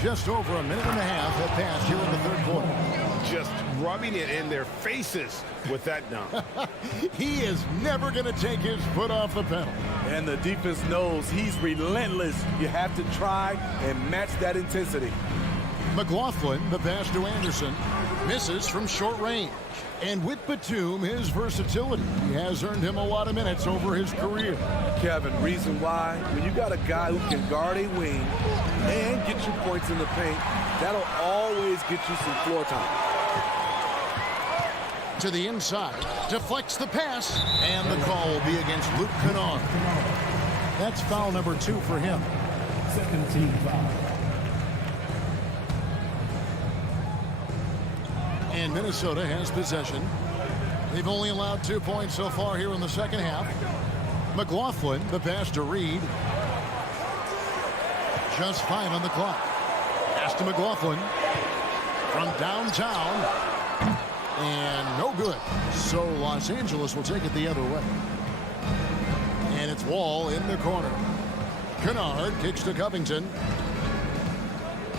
Just over a minute and a half have passed here in the third quarter. Just rubbing it in their faces with that dunk. He is never going to take his foot off the pedal. And the defense knows he's relentless. You have to try and match that intensity. McLaughlin, the pass to Anderson, misses from short range. And with Batum, his versatility has earned him a lot of minutes over his career. Kevin, reason why, when you got a guy who can guard a wing and get you points in the paint, that'll always get you some floor time. To the inside, deflects the pass, and the call will be against Luke Kennard. That's foul number 2 for him. Second team foul. And Minnesota has possession. They've only allowed 2 points so far here in the second half. McLaughlin, the pass to Reed. Just 5 on the clock. Pass to McLaughlin from downtown. And no good. So Los Angeles will take it the other way. And it's Wall in the corner. Kennard kicks to Covington.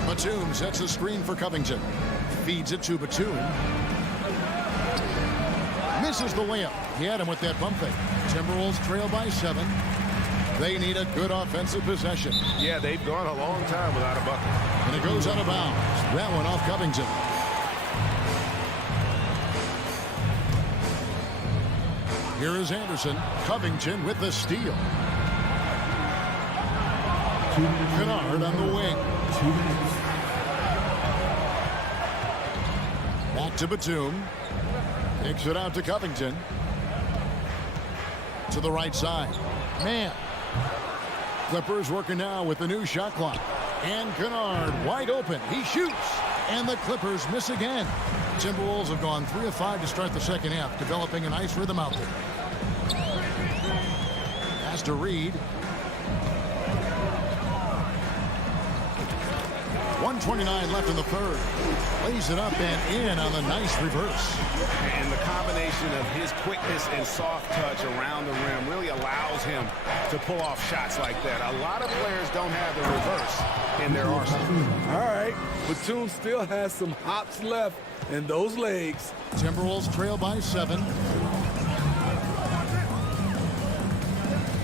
Batum sets a screen for Covington. Feeds it to Batum. Misses the layup. He had him with that bump fake. Timberwolves trail by 7. They need a good offensive possession. Yeah, they've gone a long time without a bucket. And it goes out of bounds. That one off Covington. Here is Anderson. Covington with the steal. Kennard on the wing. Back to Batum. Kicks it out to Covington. To the right side. Man. Clippers working now with the new shot clock. And Kennard wide open. He shoots. And the Clippers miss again. Timberwolves have gone 3 of 5 to start the second half, developing a nice rhythm out there. Pass to Reed. 1:29 left in the third. Lays it up and in on the nice reverse. And the combination of his quickness and soft touch around the rim really allows him to pull off shots like that. A lot of players don't have the reverse in their arsenal. All right, Batum still has some hops left in those legs. Timberwolves trail by 7.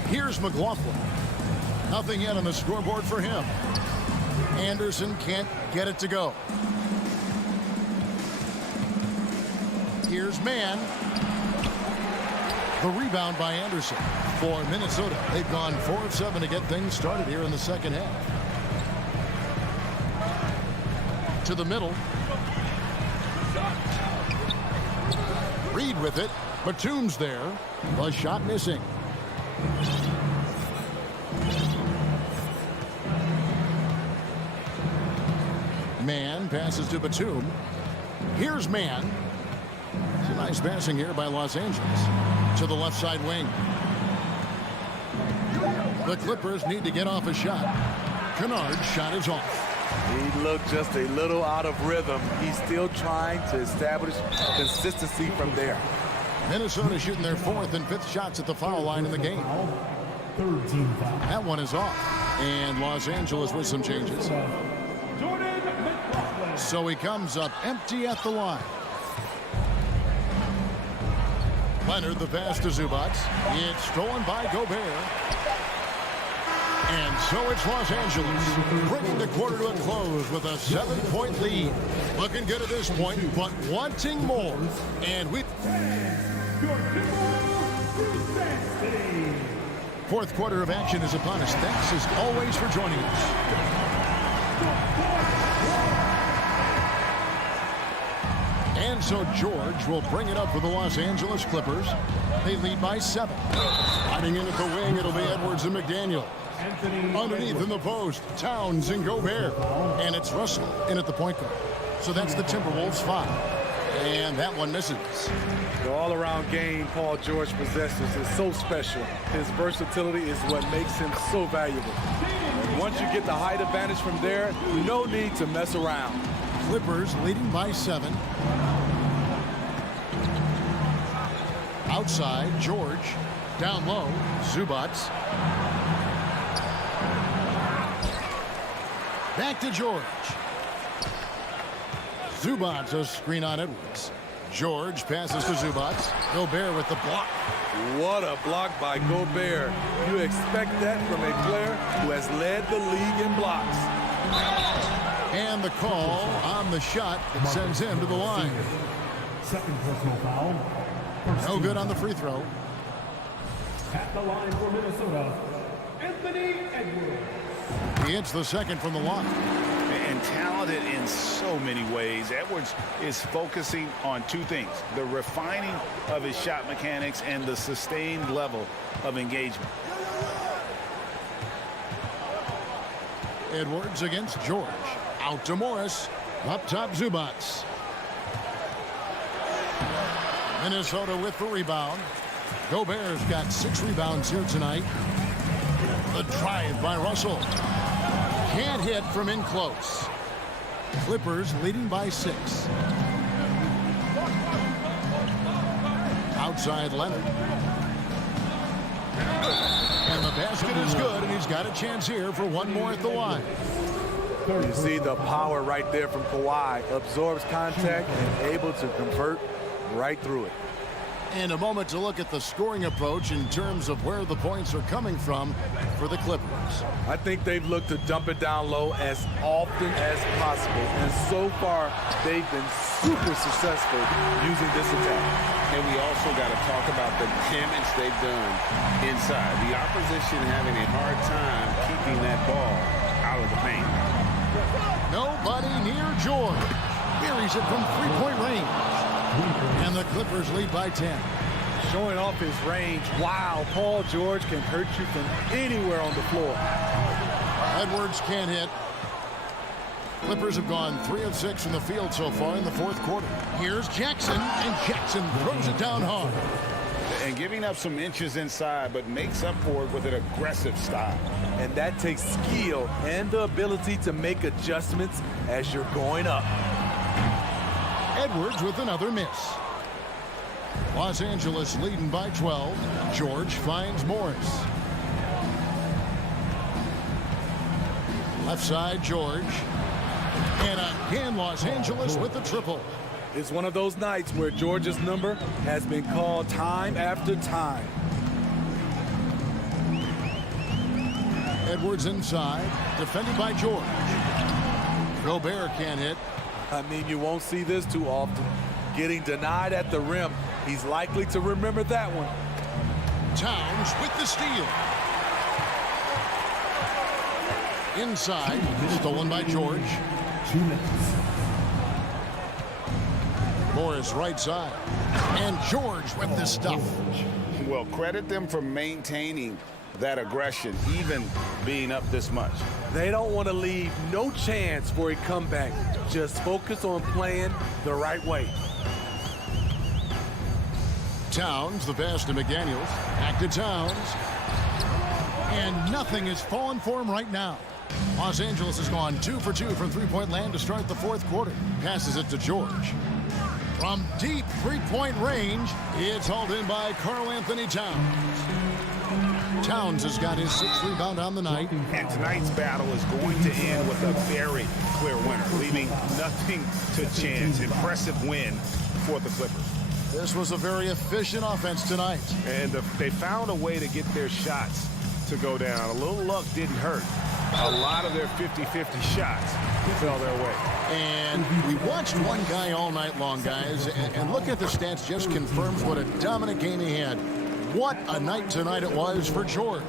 Here's McLaughlin. Nothing yet on the scoreboard for him. Anderson can't get it to go. Here's Mann. The rebound by Anderson. For Minnesota, they've gone 4 of 7 to get things started here in the second half. To the middle. Reed with it. Batum's there. The shot missing. Mann passes to Batum. Here's Mann. It's a nice passing here by Los Angeles. To the left side wing. The Clippers need to get off a shot. Kennard's shot is off. He looked just a little out of rhythm. He's still trying to establish consistency from there. Minnesota shooting their 4th and 5th shots at the foul line in the game. That one is off. And Los Angeles with some changes. So he comes up empty at the line. Leonard the pass to Zubac. It's stolen by Gobert. And so it's Los Angeles bringing the quarter to a close with a 7-point lead. Looking good at this point, but wanting more. And we... 4th quarter of action is upon us. Thanks as always for joining us. And so George will bring it up for the Los Angeles Clippers. They lead by 7. Sliding in at the wing, it'll be Edwards and McDaniel. Underneath in the post, Towns and Gobert. And it's Russell in at the point guard. So that's the Timberwolves 5. And that one misses. The all-around game Paul George possesses is so special. His versatility is what makes him so valuable. And once you get the height advantage from there, no need to mess around. Clippers leading by 7. Outside, George. Down low, Zubac. Back to George. Zubac, a screen on Edwards. George passes to Zubac. Gobert with the block. What a block by Gobert. You expect that from a player who has led the league in blocks. And the call on the shot that sends him to the line. Second personal foul. No good on the free throw. At the line for Minnesota, Anthony Edwards. He hits the second from the line. And talented in so many ways. Edwards is focusing on 2 things: the refining of his shot mechanics and the sustained level of engagement. Edwards against George. Out to Morris. Up top, Zubac. Minnesota with the rebound. Gobert's got 6 rebounds here tonight. The drive by Russell. Can't hit from in close. Clippers leading by 6. Outside Leonard. And the basket is good, and he's got a chance here for one more at the line. You see the power right there from Kawhi. Absorbs contact and able to convert right through it. And a moment to look at the scoring approach in terms of where the points are coming from for the Clippers. I think they've looked to dump it down low as often as possible. And so far, they've been super successful using this attack. And we also got to talk about the damage they've done inside. The opposition having a hard time keeping that ball out of the paint. Nobody near George. Buries it from three-point range. And the Clippers lead by 10. Showing off his range. Wow, Paul George can hurt you from anywhere on the floor. Edwards can't hit. Clippers have gone 3 of 6 from the field so far in the fourth quarter. Here's Jackson, and Jackson throws it down hard. And giving up some inches inside, but makes up for it with an aggressive style. And that takes skill and the ability to make adjustments as you're going up. Edwards with another miss. Los Angeles leading by 12. George finds Morris. Left side, George. And again, Los Angeles with the triple. It's one of those nights where George's number has been called time after time. Edwards inside, defended by George. Gobert can't hit. I mean, you won't see this too often. Getting denied at the rim. He's likely to remember that one. Towns with the steal. Inside, stolen by George. 2 minutes. Morris right side. And George with the stuff. Well, credit them for maintaining that aggression, even being up this much. They don't want to leave no chance for a comeback. Just focus on playing the right way. Towns, the pass to McDaniels. Back to Towns. And nothing is falling for him right now. Los Angeles has gone 2 for 2 from three-point land to start the fourth quarter. Passes it to George. From deep three-point range, it's hauled in by Karl Anthony Towns. Towns has got his 6th rebound on the night. And tonight's battle is going to end with a very clear winner, leaving nothing to chance. Impressive win for the Clippers. This was a very efficient offense tonight. And they found a way to get their shots to go down. A little luck didn't hurt. A lot of their 50-50 shots fell their way. And we watched one guy all night long, guys, and look at the stats just confirms what a dominant game he had. What a night tonight it was for George.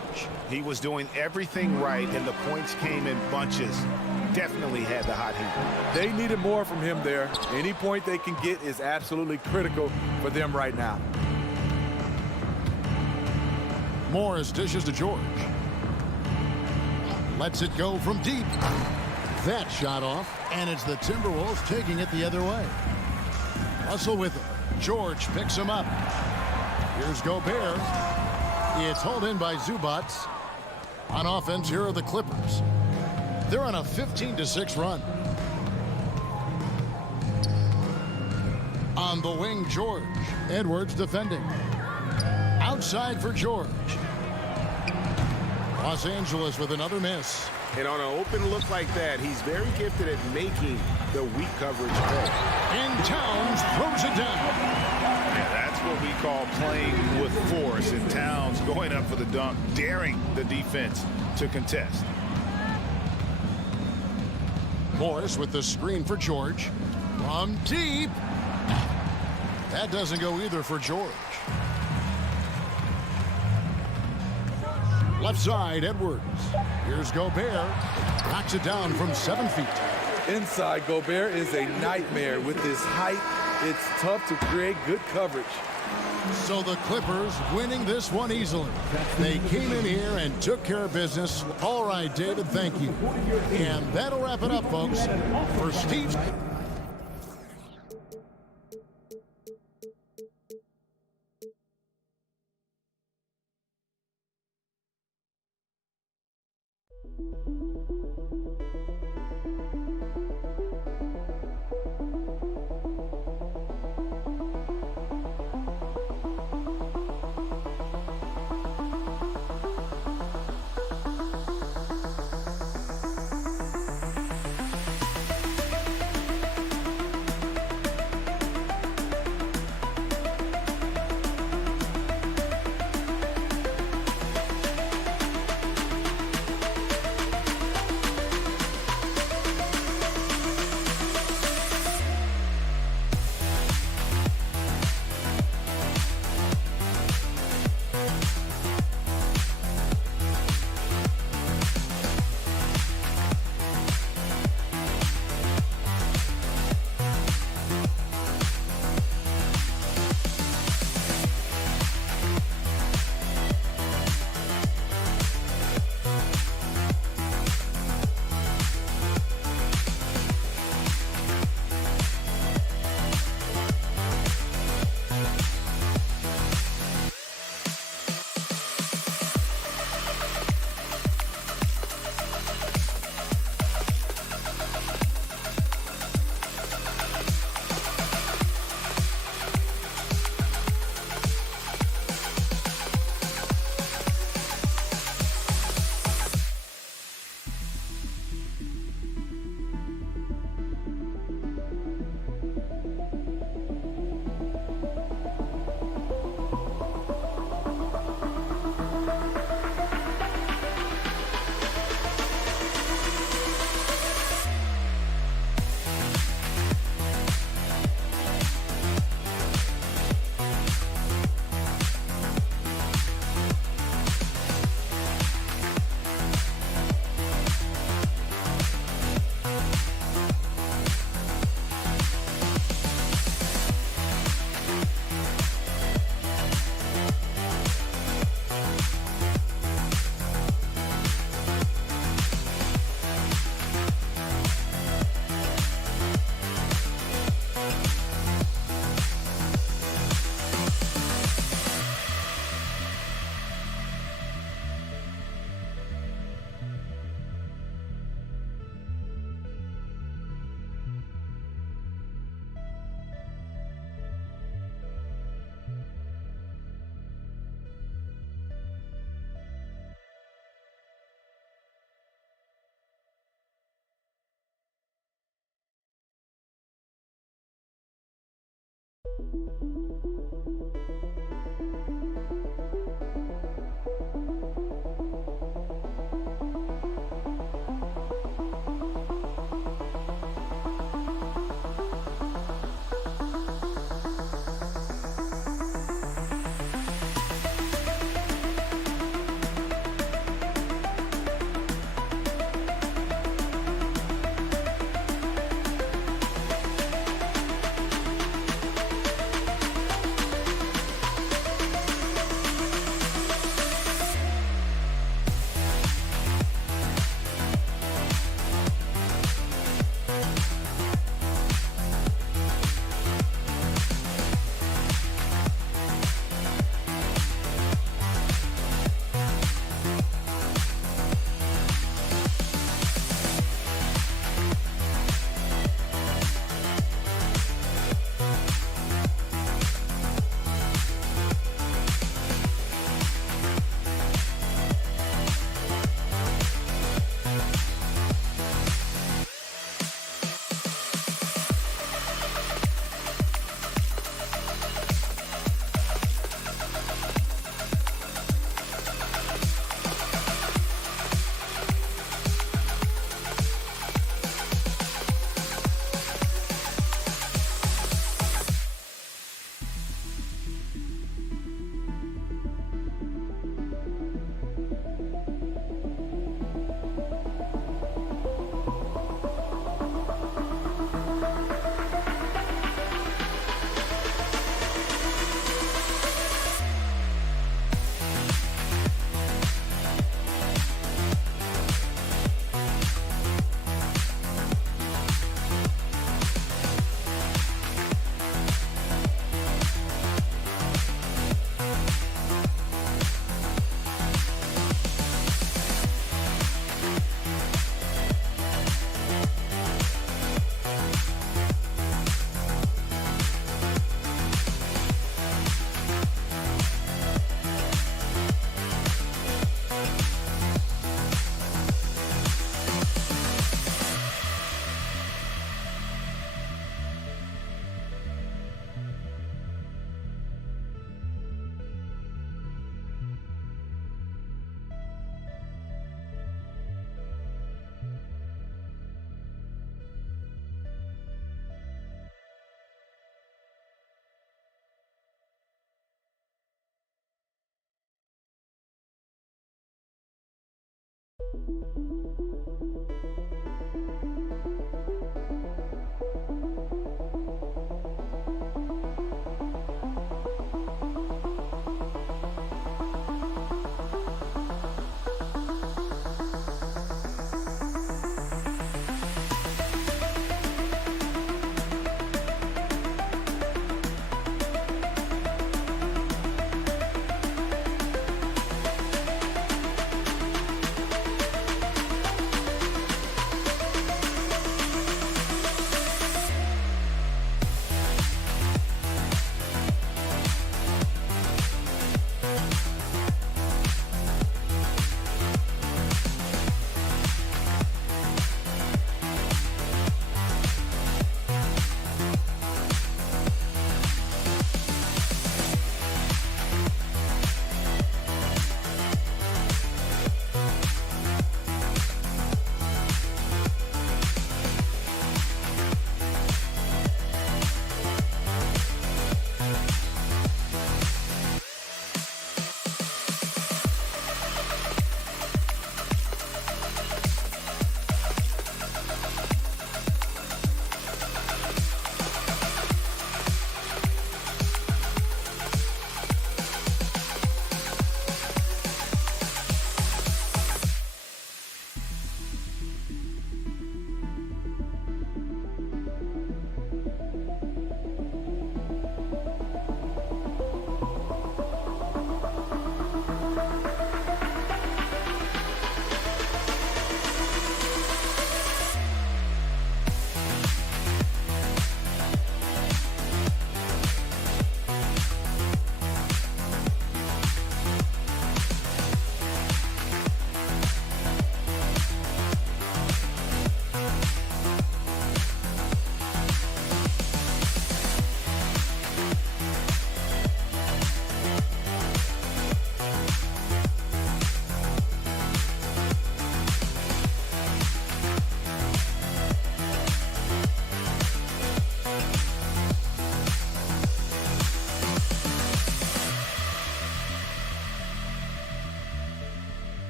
He was doing everything right, and the points came in bunches. Definitely had the hot heat. They needed more from him there. Any point they can get is absolutely critical for them right now. Morris dishes to George. Lets it go from deep. That shot off, and it's the Timberwolves taking it the other way. Russell with it. George picks him up. Here's Gobert. It's hauled in by Zubats. On offense, here are the Clippers. They're on a 15-6 run. On the wing, George. Edwards defending. Outside for George. Los Angeles with another miss. And on an open look like that, he's very gifted at making the weak coverage play. And Towns throws it down. Yeah, that's what we call playing with force. And Towns going up for the dunk, daring the defense to contest. Morris with the screen for George. From deep. That doesn't go either for George. Left side, Edwards. Here's Gobert. Knocks it down from 7 feet. Inside, Gobert is a nightmare. With his height, it's tough to create good coverage. So the Clippers winning this one easily. They came in here and took care of business. All right, David, thank you. And that'll wrap it up, folks. For Steve...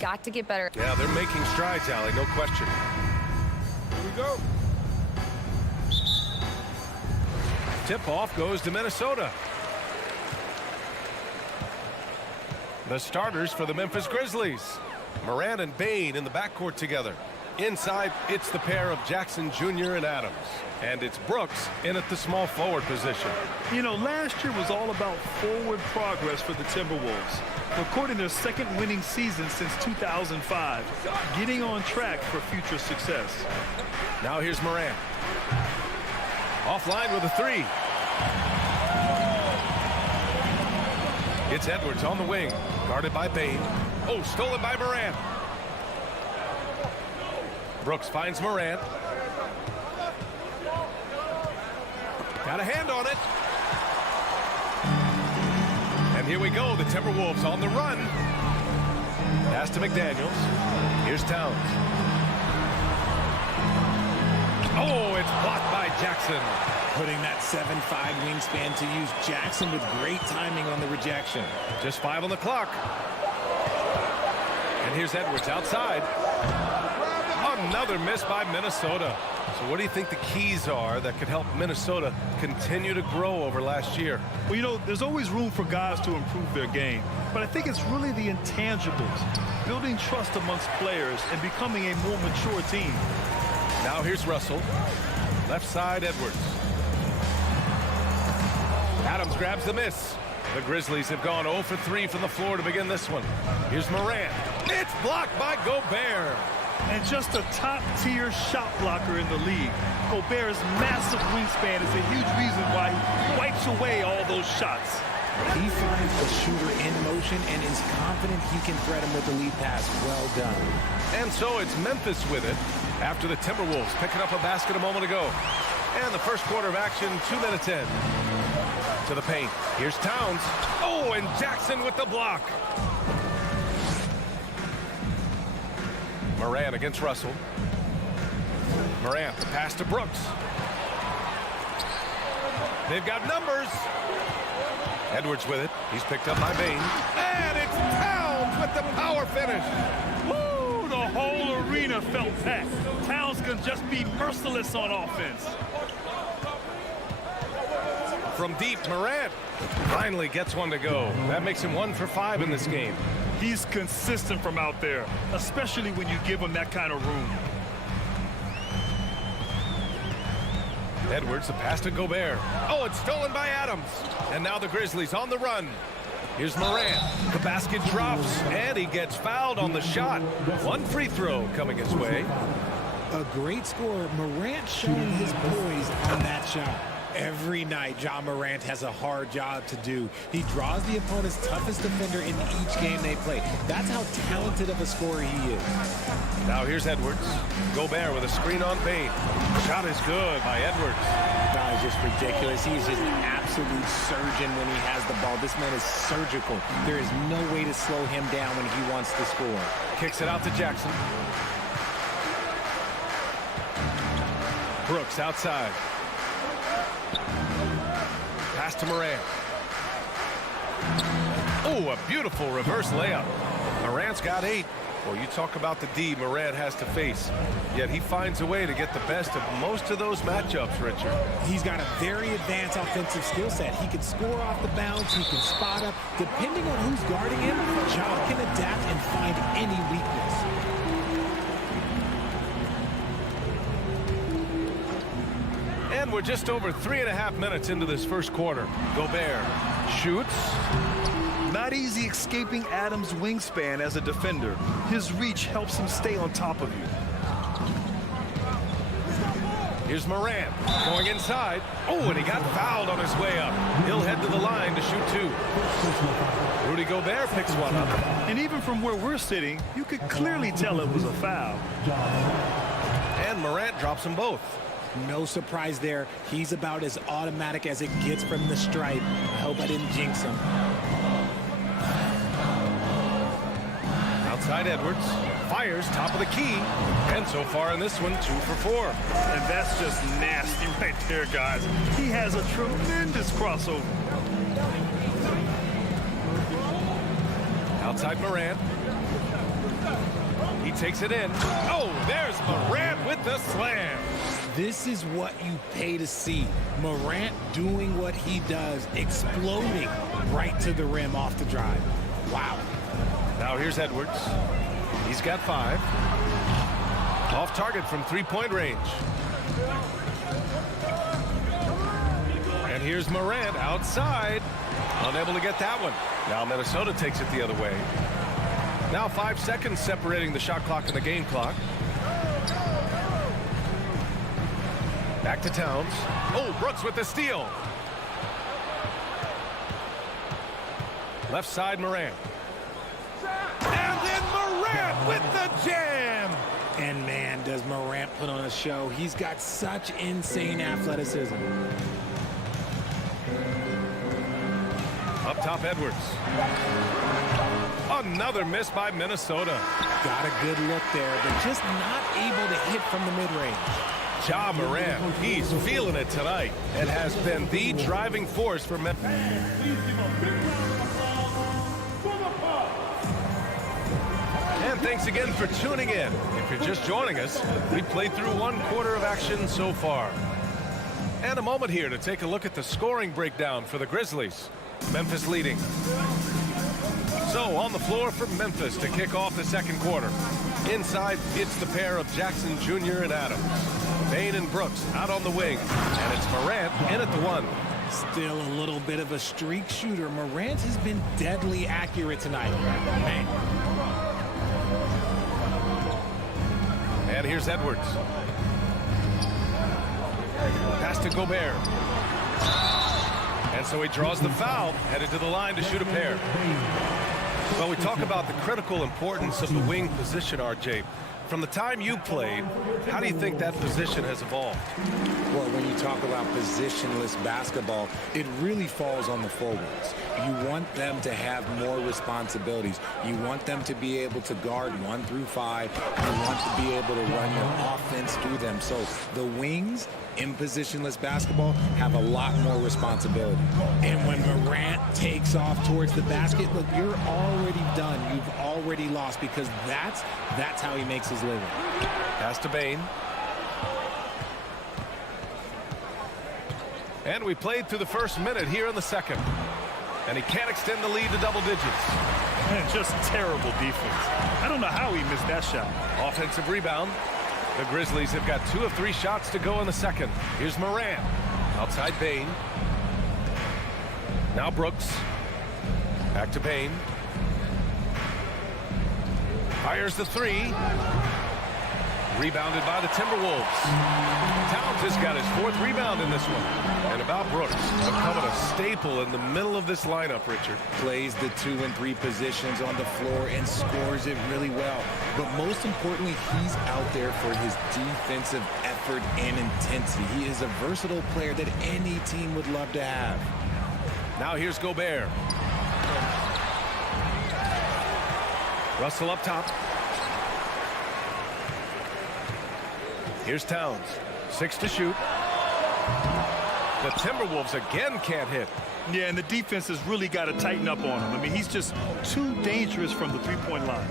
Got to get better. Yeah, they're making strides, Allie, no question. Here we go. Tip-off goes to Minnesota. The starters for the Memphis Grizzlies. Morant and Bain in the backcourt together. Inside, it's the pair of Jackson Jr. and Adams. And it's Brooks in at the small forward position. You know, last year was all about forward progress for the Timberwolves. Recording their second winning season since 2005. Getting on track for future success. Now here's Morant. Offline with a three. It's Edwards on the wing. Guarded by Bain. Oh, stolen by Morant. Brooks finds Morant. Got a hand on it. And here we go. The Timberwolves on the run. Pass to McDaniels. Here's Towns. Oh, it's blocked by Jackson. Putting that 7'5" wingspan to use. Jackson with great timing on the rejection. Just 5 on the clock. And here's Edwards outside. Another miss by Minnesota. So what do you think the keys are that could help Minnesota continue to grow over last year? Well, you know, there's always room for guys to improve their game. But I think it's really the intangibles. Building trust amongst players and becoming a more mature team. Now here's Russell. Left side, Edwards. Adams grabs the miss. The Grizzlies have gone 0 for 3 from the floor to begin this one. Here's Morant. It's blocked by Gobert. And just a top-tier shot blocker in the league. Gobert's massive wingspan is a huge reason why he wipes away all those shots. He finds the shooter in motion and is confident he can thread him with the lead pass. Well done. And so it's Memphis with it after the Timberwolves picking up a basket a moment ago. And the first quarter of action, 2 minutes in. To the paint. Here's Towns. Oh, and Jackson with the block. Morant against Russell. Morant, the pass to Brooks. They've got numbers. Edwards with it. He's picked up by Bain. And it's Towns with the power finish. Woo! The whole arena felt packed. Towns can just be merciless on offense. From deep, Morant finally gets one to go. That makes him 1 for 5 in this game. He's consistent from out there, especially when you give him that kind of room. Edwards, the pass to Gobert. Oh, it's stolen by Adams. And now the Grizzlies on the run. Here's Morant. The basket drops, and he gets fouled on the shot. 1 free throw coming his way. A great scorer. Morant showing his poise on that shot. Every night, John Morant has a hard job to do. He draws the opponent's toughest defender in each game they play. That's how talented of a scorer he is. Now here's Edwards. Gobert with a screen on Bain. Shot is good by Edwards. That is just ridiculous. He's just an absolute surgeon when he has the ball. This man is surgical. There is no way to slow him down when he wants to score. Kicks it out to Jackson. Brooks outside. Pass to Morant. Oh, a beautiful reverse layup. Morant's got 8. Well, you talk about the D Morant has to face. Yet he finds a way to get the best of most of those matchups, Richard. He's got a very advanced offensive skill set. He can score off the bounce. He can spot up. Depending on who's guarding him, John can adapt and find any weakness. we're just over 3.5 minutes into this first quarter. Gobert shoots. Not easy escaping Adams' wingspan as a defender. His reach helps him stay on top of you. Here's Morant going inside. Oh, and he got fouled on his way up. He'll head to the line to shoot 2. Rudy Gobert picks one up. And even from where we're sitting, you could clearly tell it was a foul. And Morant drops them both. No surprise there. He's about as automatic as it gets from the stripe. I hope I didn't jinx him. Outside Edwards. Fires top of the key. And so far in this one, 2 for 4. And that's just nasty right there, guys. He has a tremendous crossover. Outside Morant. He takes it in. Oh, there's Morant with the slam. This is what you pay to see. Morant doing what he does, exploding right to the rim off the drive. Wow. Now here's Edwards. He's got 5. Off target from 3-point range. And here's Morant outside. Unable to get that one. Now Minnesota takes it the other way. Now 5 seconds separating the shot clock and the game clock. Back to Towns. Oh, Brooks with the steal. Left side Morant. And then Morant with the jam. And man, does Morant put on a show. He's got such insane athleticism. Up top Edwards. Another miss by Minnesota. Got a good look there, but just not able to hit from the mid-range. Ja Morant, he's feeling it tonight and has been the driving force for Memphis. And thanks again for tuning in. If you're just joining us, we've played through 1 quarter of action so far. And a moment here to take a look at the scoring breakdown for the Grizzlies. Memphis leading. So on the floor for Memphis to kick off the second quarter. Inside, it's the pair of Jackson Jr. and Adams. Bane and Brooks out on the wing. And it's Morant in at the 1. Still a little bit of a streak shooter. Morant has been deadly accurate tonight. Man. And here's Edwards. Pass to Gobert. And so he draws the foul, headed to the line to shoot a pair. Well, we talk about the critical importance of the wing position, RJ. From the time you played, how do you think that position has evolved? Well, when you talk about positionless basketball, it really falls on the forwards. You want them to have more responsibilities. You want them to be able to guard 1 through 5. You want to be able to run your offense through them. So the wings in positionless basketball have a lot more responsibility. And when Morant takes off towards the basket, look, you're already done. You've already lost because that's how he makes his living. Pass to Bane. And we played through the first minute here in the second. And he can't extend the lead to double digits. Man, just terrible defense. I don't know how he missed that shot. Offensive rebound. The Grizzlies have got 2 of 3 shots to go in the second. Here's Morant. Outside Bane. Now Brooks. Back to Bane. Fires the 3. Rebounded by the Timberwolves. Towns has got his 4th rebound in this one. And about Brooks, becoming a staple in the middle of this lineup, Richard. Plays the 2 and 3 positions on the floor and scores it really well. But most importantly, he's out there for his defensive effort and intensity. He is a versatile player that any team would love to have. Now here's Gobert. Russell up top. Here's Towns. 6 to shoot. The Timberwolves again can't hit. Yeah, and the defense has really got to tighten up on him. I mean, he's just too dangerous from the 3-point line.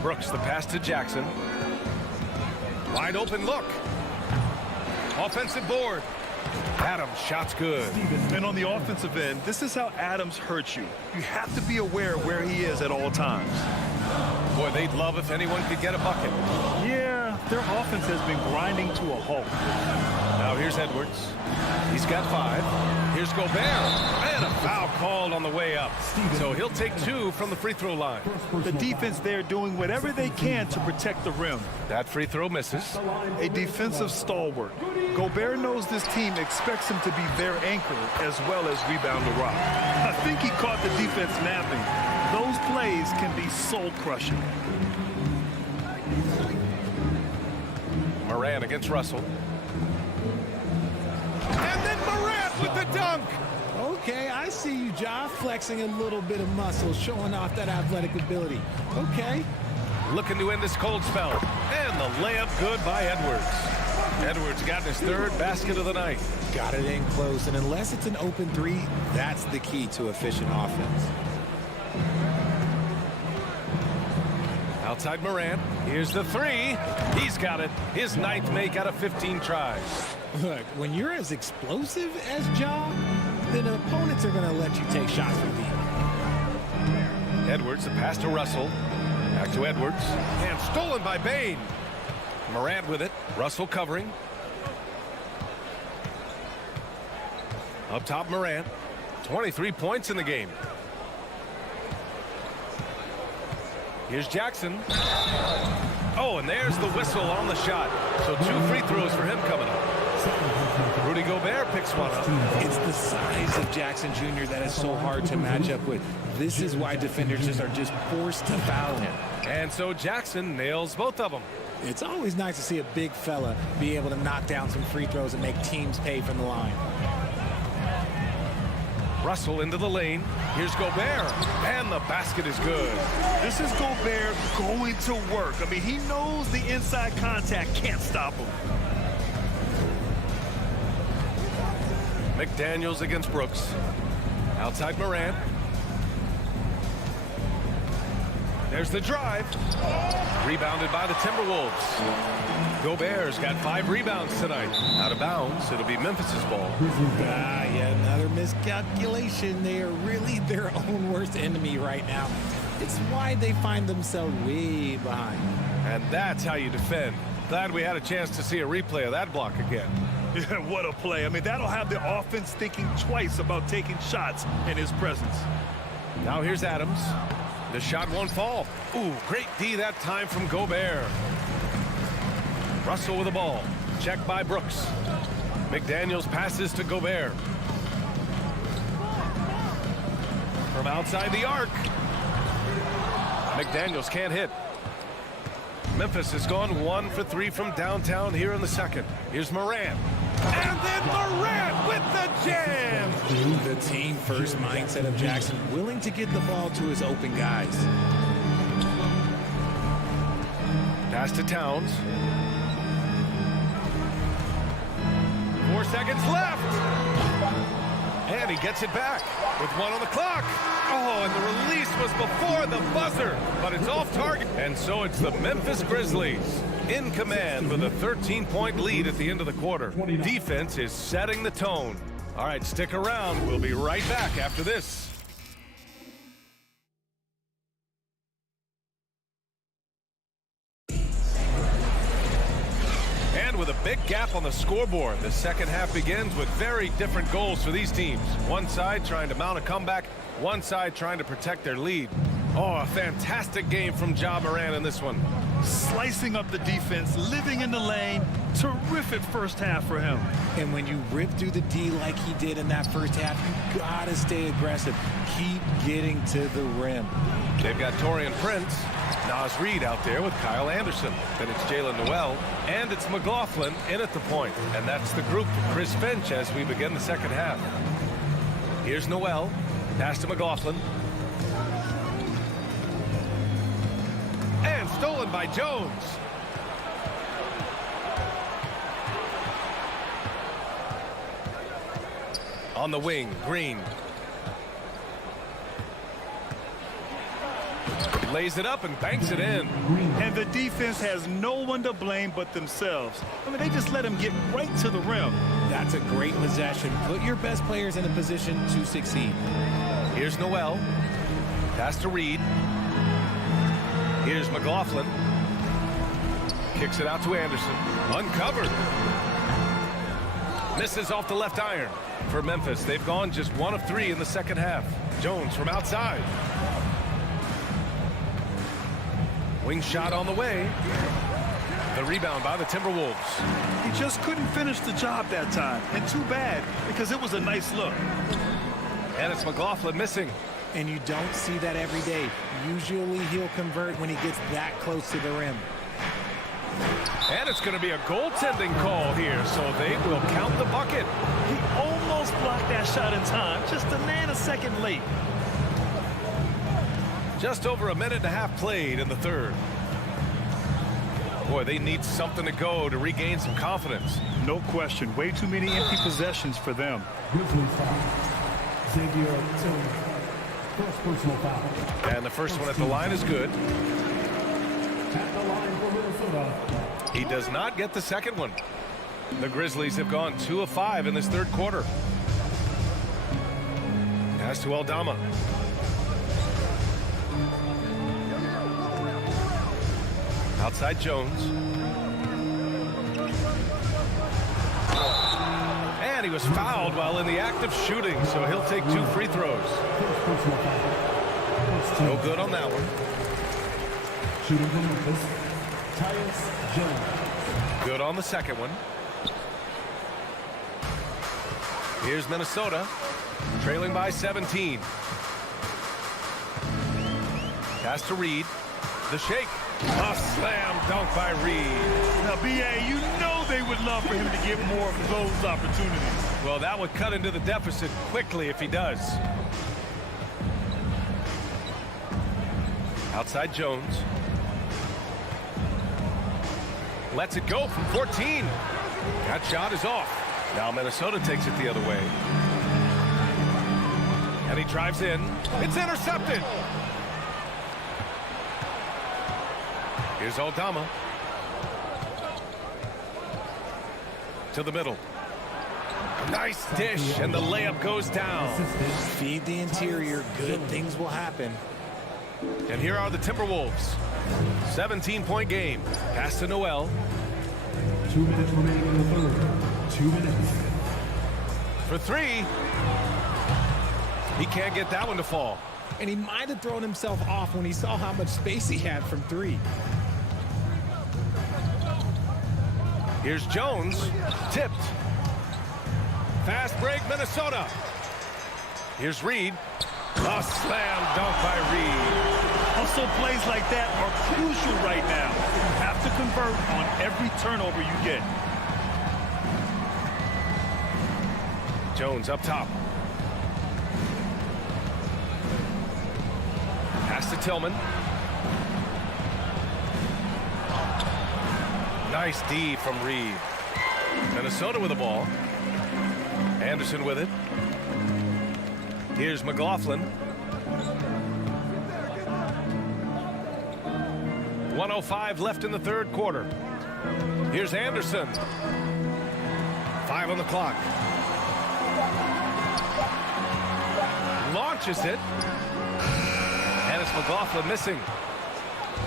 Brooks, the pass to Jackson. Wide open look. Offensive board. Adams, shot's good. And on the offensive end, this is how Adams hurts you. You have to be aware where he is at all times. Boy, they'd love if anyone could get a bucket. Yeah, their offense has been grinding to a halt. Now Now here's Edwards. He's got 5. Here's Gobert. And a foul called on the way up. So he'll take 2 from the free throw line. The defense there doing whatever they can to protect the rim. That free throw misses. A defensive stalwart. Gobert knows this team expects him to be their anchor as well as rebound the rock. I think he caught the defense napping. Those plays can be soul-crushing. Morant against Russell. And then Morant with the dunk. Okay, I see you, Ja, flexing a little bit of muscle, showing off that athletic ability. Okay. Looking to end this cold spell. And the layup good by Edwards. Edwards got his 3rd basket of the night. Got it in close, and unless it's an open 3, that's the key to efficient offense. Outside Morant. Here's the 3. He's got it. His 9th make out of 15 tries. Look, when you're as explosive as Ja, then opponents are going to let you take shots from deep. Edwards, the pass to Russell. Back to Edwards. And stolen by Bane. Morant with it. Russell covering. Up top, Morant. 23 points in the game. Here's Jackson. Oh, and there's the whistle on the shot. So 2 free throws for him coming up. Rudy Gobert picks one up. It's the size of Jackson Jr. that is so hard to match up with. This is why defenders are just forced to foul him. And so Jackson nails both of them. It's always nice to see a big fella be able to knock down some free throws and make teams pay from the line. Russell into the lane. Here's Gobert. And the basket is good. This is Gobert going to work. I mean, he knows the inside contact can't stop him. McDaniels against Brooks. Outside Morant. There's the drive. Rebounded by the Timberwolves. Gobert's got 5 rebounds tonight. Out of bounds. It'll be Memphis's ball. Yeah, another miscalculation. They are really their own worst enemy right now. It's why they find themselves way behind. And that's how you defend. Glad we had a chance to see a replay of that block again. Yeah, what a play. I mean, that'll have the offense thinking twice about taking shots in his presence. Now here's Adams. The shot won't fall. Ooh, great D that time from Gobert. Russell with the ball. Checked by Brooks. McDaniels passes to Gobert. From outside the arc. McDaniels can't hit. Memphis has gone 1 for 3 from downtown here in the second. Here's Morant. And then Morant with the jam. The team first mindset of Jackson, willing to get the ball to his open guys. Pass to Towns. 4 seconds left. And he gets it back with 1 on the clock. Oh, and the release was before the buzzer, but it's off target. And so it's the Memphis Grizzlies in command with a 13-point lead at the end of the quarter. Defense is setting the tone. All right, stick around. We'll be right back after this. And with a big gap on the scoreboard, the second half begins with very different goals for these teams. One side trying to mount a comeback, one side trying to protect their lead. Oh, a fantastic game from Ja Morant in this one. Slicing up the defense, living in the lane. Terrific first half for him. And when you rip through the D like he did in that first half, you gotta stay aggressive. Keep getting to the rim. They've got Taurean Prince, Naz Reid out there with Kyle Anderson. Then it's Jalen Noel, and it's McLaughlin in at the point. And that's the group for Chris Finch as we begin the second half. Here's Noel, pass to McLaughlin. And stolen by Jones. On the wing, Green. Lays it up and banks it in. And the defense has no one to blame but themselves. I mean, they just let him get right to the rim. That's a great possession. Put your best players in a position to succeed. Here's Noel. Pass to Reid. Here's McLaughlin. Kicks it out to Anderson. Uncovered. Misses off the left iron. For Memphis, they've gone just 1 of 3 in the second half. Jones from outside. Wing shot on the way. The rebound by the Timberwolves. He just couldn't finish the job that time. And too bad, because it was a nice look. And it's McLaughlin missing. And you don't see that every day. Usually he'll convert when he gets that close to the rim. And it's going to be a goaltending call here, so they will count the bucket. He almost blocked that shot in time, just a nanosecond late. Just over a minute and a half played in the third. Boy, they need something to go to regain some confidence. No question. Way too many empty possessions for them. Grizzlies foul. Xavier Tillman. First personal foul. And the first one at the line is good. At the line for Minnesota. He does not get the second one. The Grizzlies have gone 2 of 5 in this third quarter. Pass to Aldama. Outside Jones. And he was fouled while in the act of shooting, so he'll take 2 free throws. No good on that one. Shooting from Memphis. Tyus Jones. Good on the second one. Here's Minnesota, trailing by 17. Pass to Reed. The shake. A slam dunk by Reed. Now, B.A., you know they would love for him to get more of those opportunities. Well, that would cut into the deficit quickly if he does. Outside Jones. Lets it go from 14. That shot is off. Now Minnesota takes it the other way. And he drives in. It's intercepted. Here's Aldama. To the middle. Nice dish, and the layup goes down. Feed the interior. Good things will happen. And here are the Timberwolves. 17-point game. Pass to Noel. 2 minutes remaining in the third. 2 minutes. For 3. He can't get that one to fall. And he might have thrown himself off when he saw how much space he had from 3. Here's Jones. Tipped. Fast break, Minnesota. Here's Reed. A slam dunk by Reed. Also, plays like that are crucial right now. You have to convert on every turnover you get. Jones up top. Pass to Tillman. Nice D from Reed. Minnesota with the ball. Anderson with it. Here's McLaughlin. 1:05 left in the third quarter. Here's Anderson. 5 on the clock. Launches it. And it's McLaughlin missing.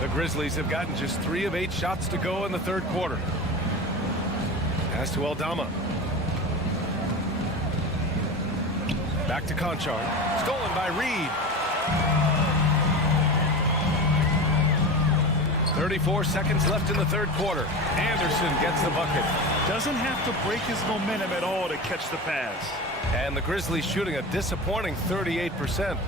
The Grizzlies have gotten just 3 of 8 shots to go in the third quarter. Pass to Aldama. Back to Conchar. Stolen by Reed. 34 seconds left in the third quarter. Anderson gets the bucket. Doesn't have to break his momentum at all to catch the pass. And the Grizzlies shooting a disappointing 38%.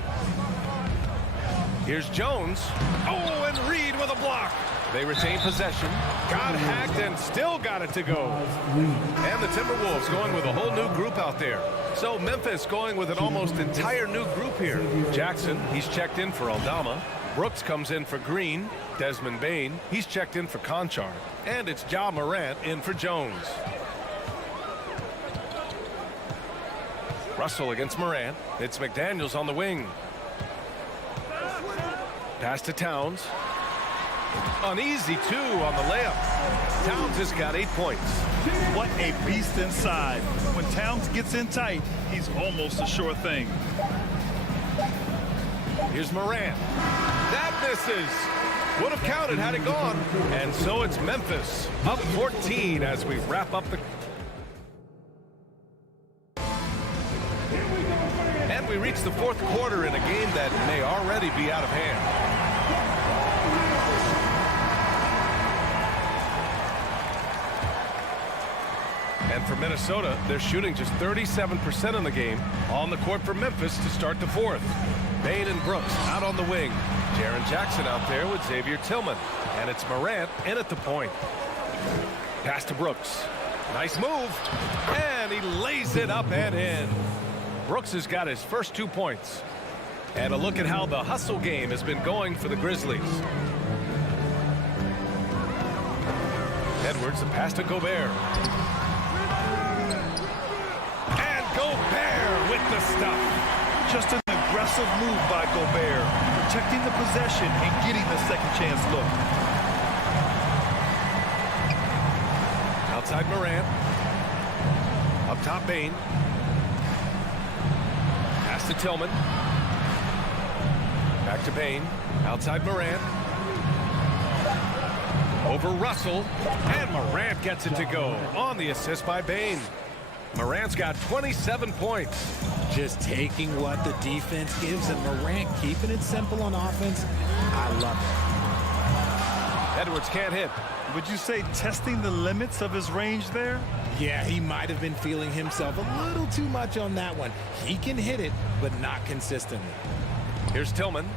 Here's Jones. Oh, and Reed with a block. They retain possession. Got hacked and still got it to go. And the Timberwolves going with a whole new group out there. So Memphis going with an almost entire new group here. Jackson, he's checked in for Aldama. Brooks comes in for Green. Desmond Bain, he's checked in for Conchar. And it's Ja Morant in for Jones. Russell against Morant. It's McDaniels on the wing. Pass to Towns. An easy 2 on the layup. Towns has got 8 points. What a beast inside. When Towns gets in tight, he's almost a sure thing. Here's Morant. That misses. Would have counted had it gone. And so it's Memphis up 14 as we wrap up the we reach the fourth quarter in a game that may already be out of hand. And for Minnesota, they're shooting just 37% in the game on the court for Memphis to start the fourth. Bain and Brooks out on the wing. Jaren Jackson out there with Xavier Tillman. And it's Morant in at the point. Pass to Brooks. Nice move. And he lays it up and in. Brooks has got his first 2 points. And a look at how the hustle game has been going for the Grizzlies. Edwards, the pass to Gobert. And Gobert with the stuff. Just an aggressive move by Gobert, protecting the possession and getting the second chance look. Outside Morant. Up top Bain. Pass to Tillman. Back to Bain. Outside Morant. Over Russell. And Morant gets it to go on the assist by Bain. Morant's got 27 points. Just taking what the defense gives, and Morant keeping it simple on offense. I love it. Edwards can't hit. Would you say testing the limits of his range there? Yeah, he might have been feeling himself a little too much on that one. He can hit it, but not consistently. Here's Tillman.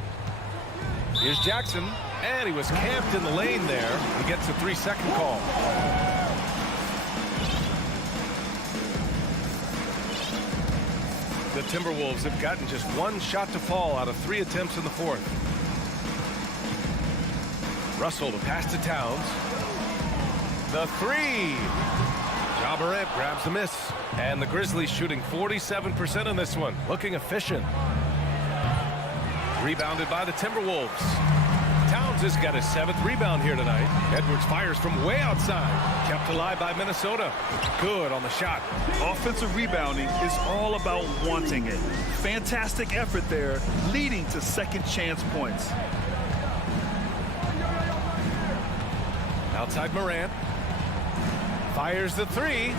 Here's Jackson. And he was camped in the lane there. He gets a 3-second call. The Timberwolves have gotten just 1 shot to fall out of 3 attempts in the fourth. Russell, the pass to Towns. The 3. Ja Morant grabs the miss. And the Grizzlies shooting 47% in this one. Looking efficient. Rebounded by the Timberwolves. Towns has got his 7th rebound here tonight. Edwards fires from way outside. Kept alive by Minnesota. Good on the shot. Offensive rebounding is all about wanting it. Fantastic effort there, leading to second chance points. Outside Morant. Fires the 3.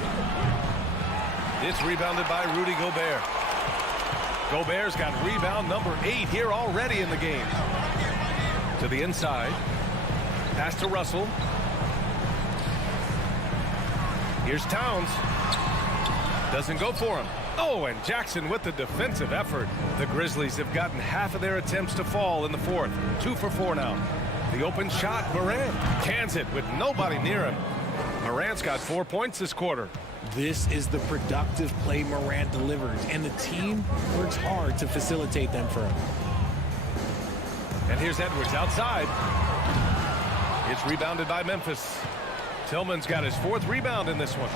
It's rebounded by Rudy Gobert. Gobert's got rebound number 8 here already in the game. To the inside. Pass to Russell. Here's Towns. Doesn't go for him. Oh, and Jackson with the defensive effort. The Grizzlies have gotten half of their attempts to fall in the fourth. 2 for 4 now. The open shot, Morant cans it with nobody near him. Morant's got 4 points this quarter. This is the productive play Morant delivers, and the team works hard to facilitate them for him. And here's Edwards outside. It's rebounded by Memphis. Tillman's got his 4th rebound in this one.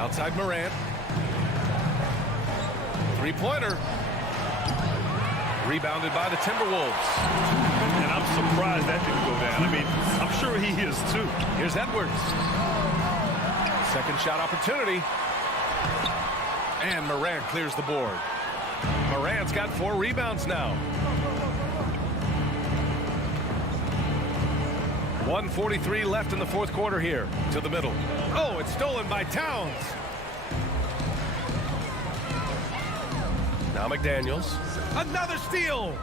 Outside Morant. 3-pointer. Rebounded by the Timberwolves. And I'm surprised that didn't go down. I mean, I'm sure he is too. Here's Edwards. Second shot opportunity. And Morant clears the board. Morant's got 4 rebounds now. 1:43 left in the fourth quarter here. To the middle. Oh, it's stolen by Towns. Now McDaniels. Another steal.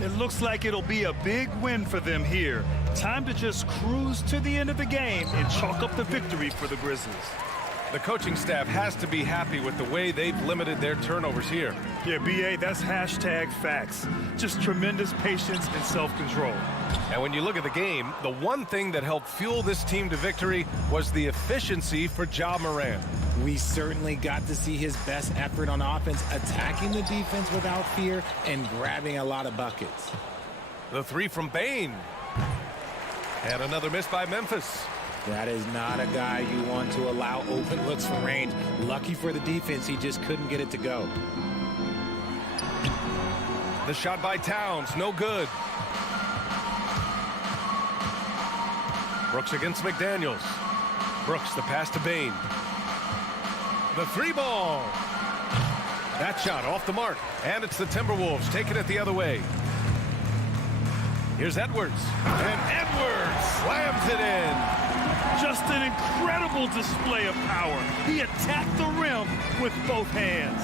It looks like it'll be a big win for them here. Time to just cruise to the end of the game and chalk up the victory for the Grizzlies. The coaching staff has to be happy with the way they've limited their turnovers here. Yeah, B.A., that's hashtag facts. Just tremendous patience and self-control. And when you look at the game, the one thing that helped fuel this team to victory was the efficiency for Ja Morant. We certainly got to see his best effort on offense, attacking the defense without fear and grabbing a lot of buckets. The 3 from Bain. And another miss by Memphis. That is not a guy you want to allow open looks from range. Lucky for the defense, he just couldn't get it to go. The shot by Towns, no good. Brooks against McDaniels. Brooks, the pass to Bain. The 3-ball. That shot off the mark. And it's the Timberwolves taking it the other way. Here's Edwards. And Edwards slams it in. Just an incredible display of power. He attacked the rim with both hands.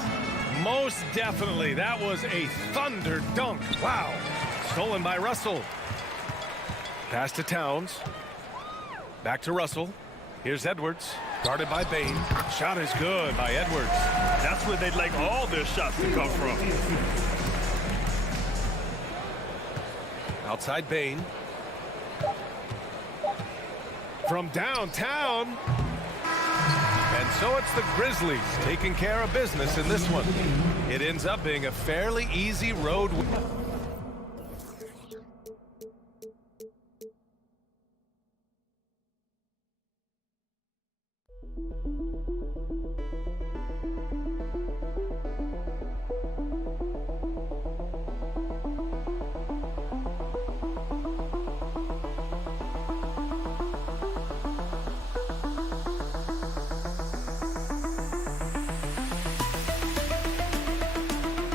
Most definitely. That was a thunder dunk. Wow. Stolen by Russell. Pass to Towns. Back to Russell. Here's Edwards. Guarded by Bain. Shot is good by Edwards. That's where they'd like all their shots to come from. Outside Bain. From downtown. And so it's the Grizzlies taking care of business in this one. It ends up being a fairly easy road win.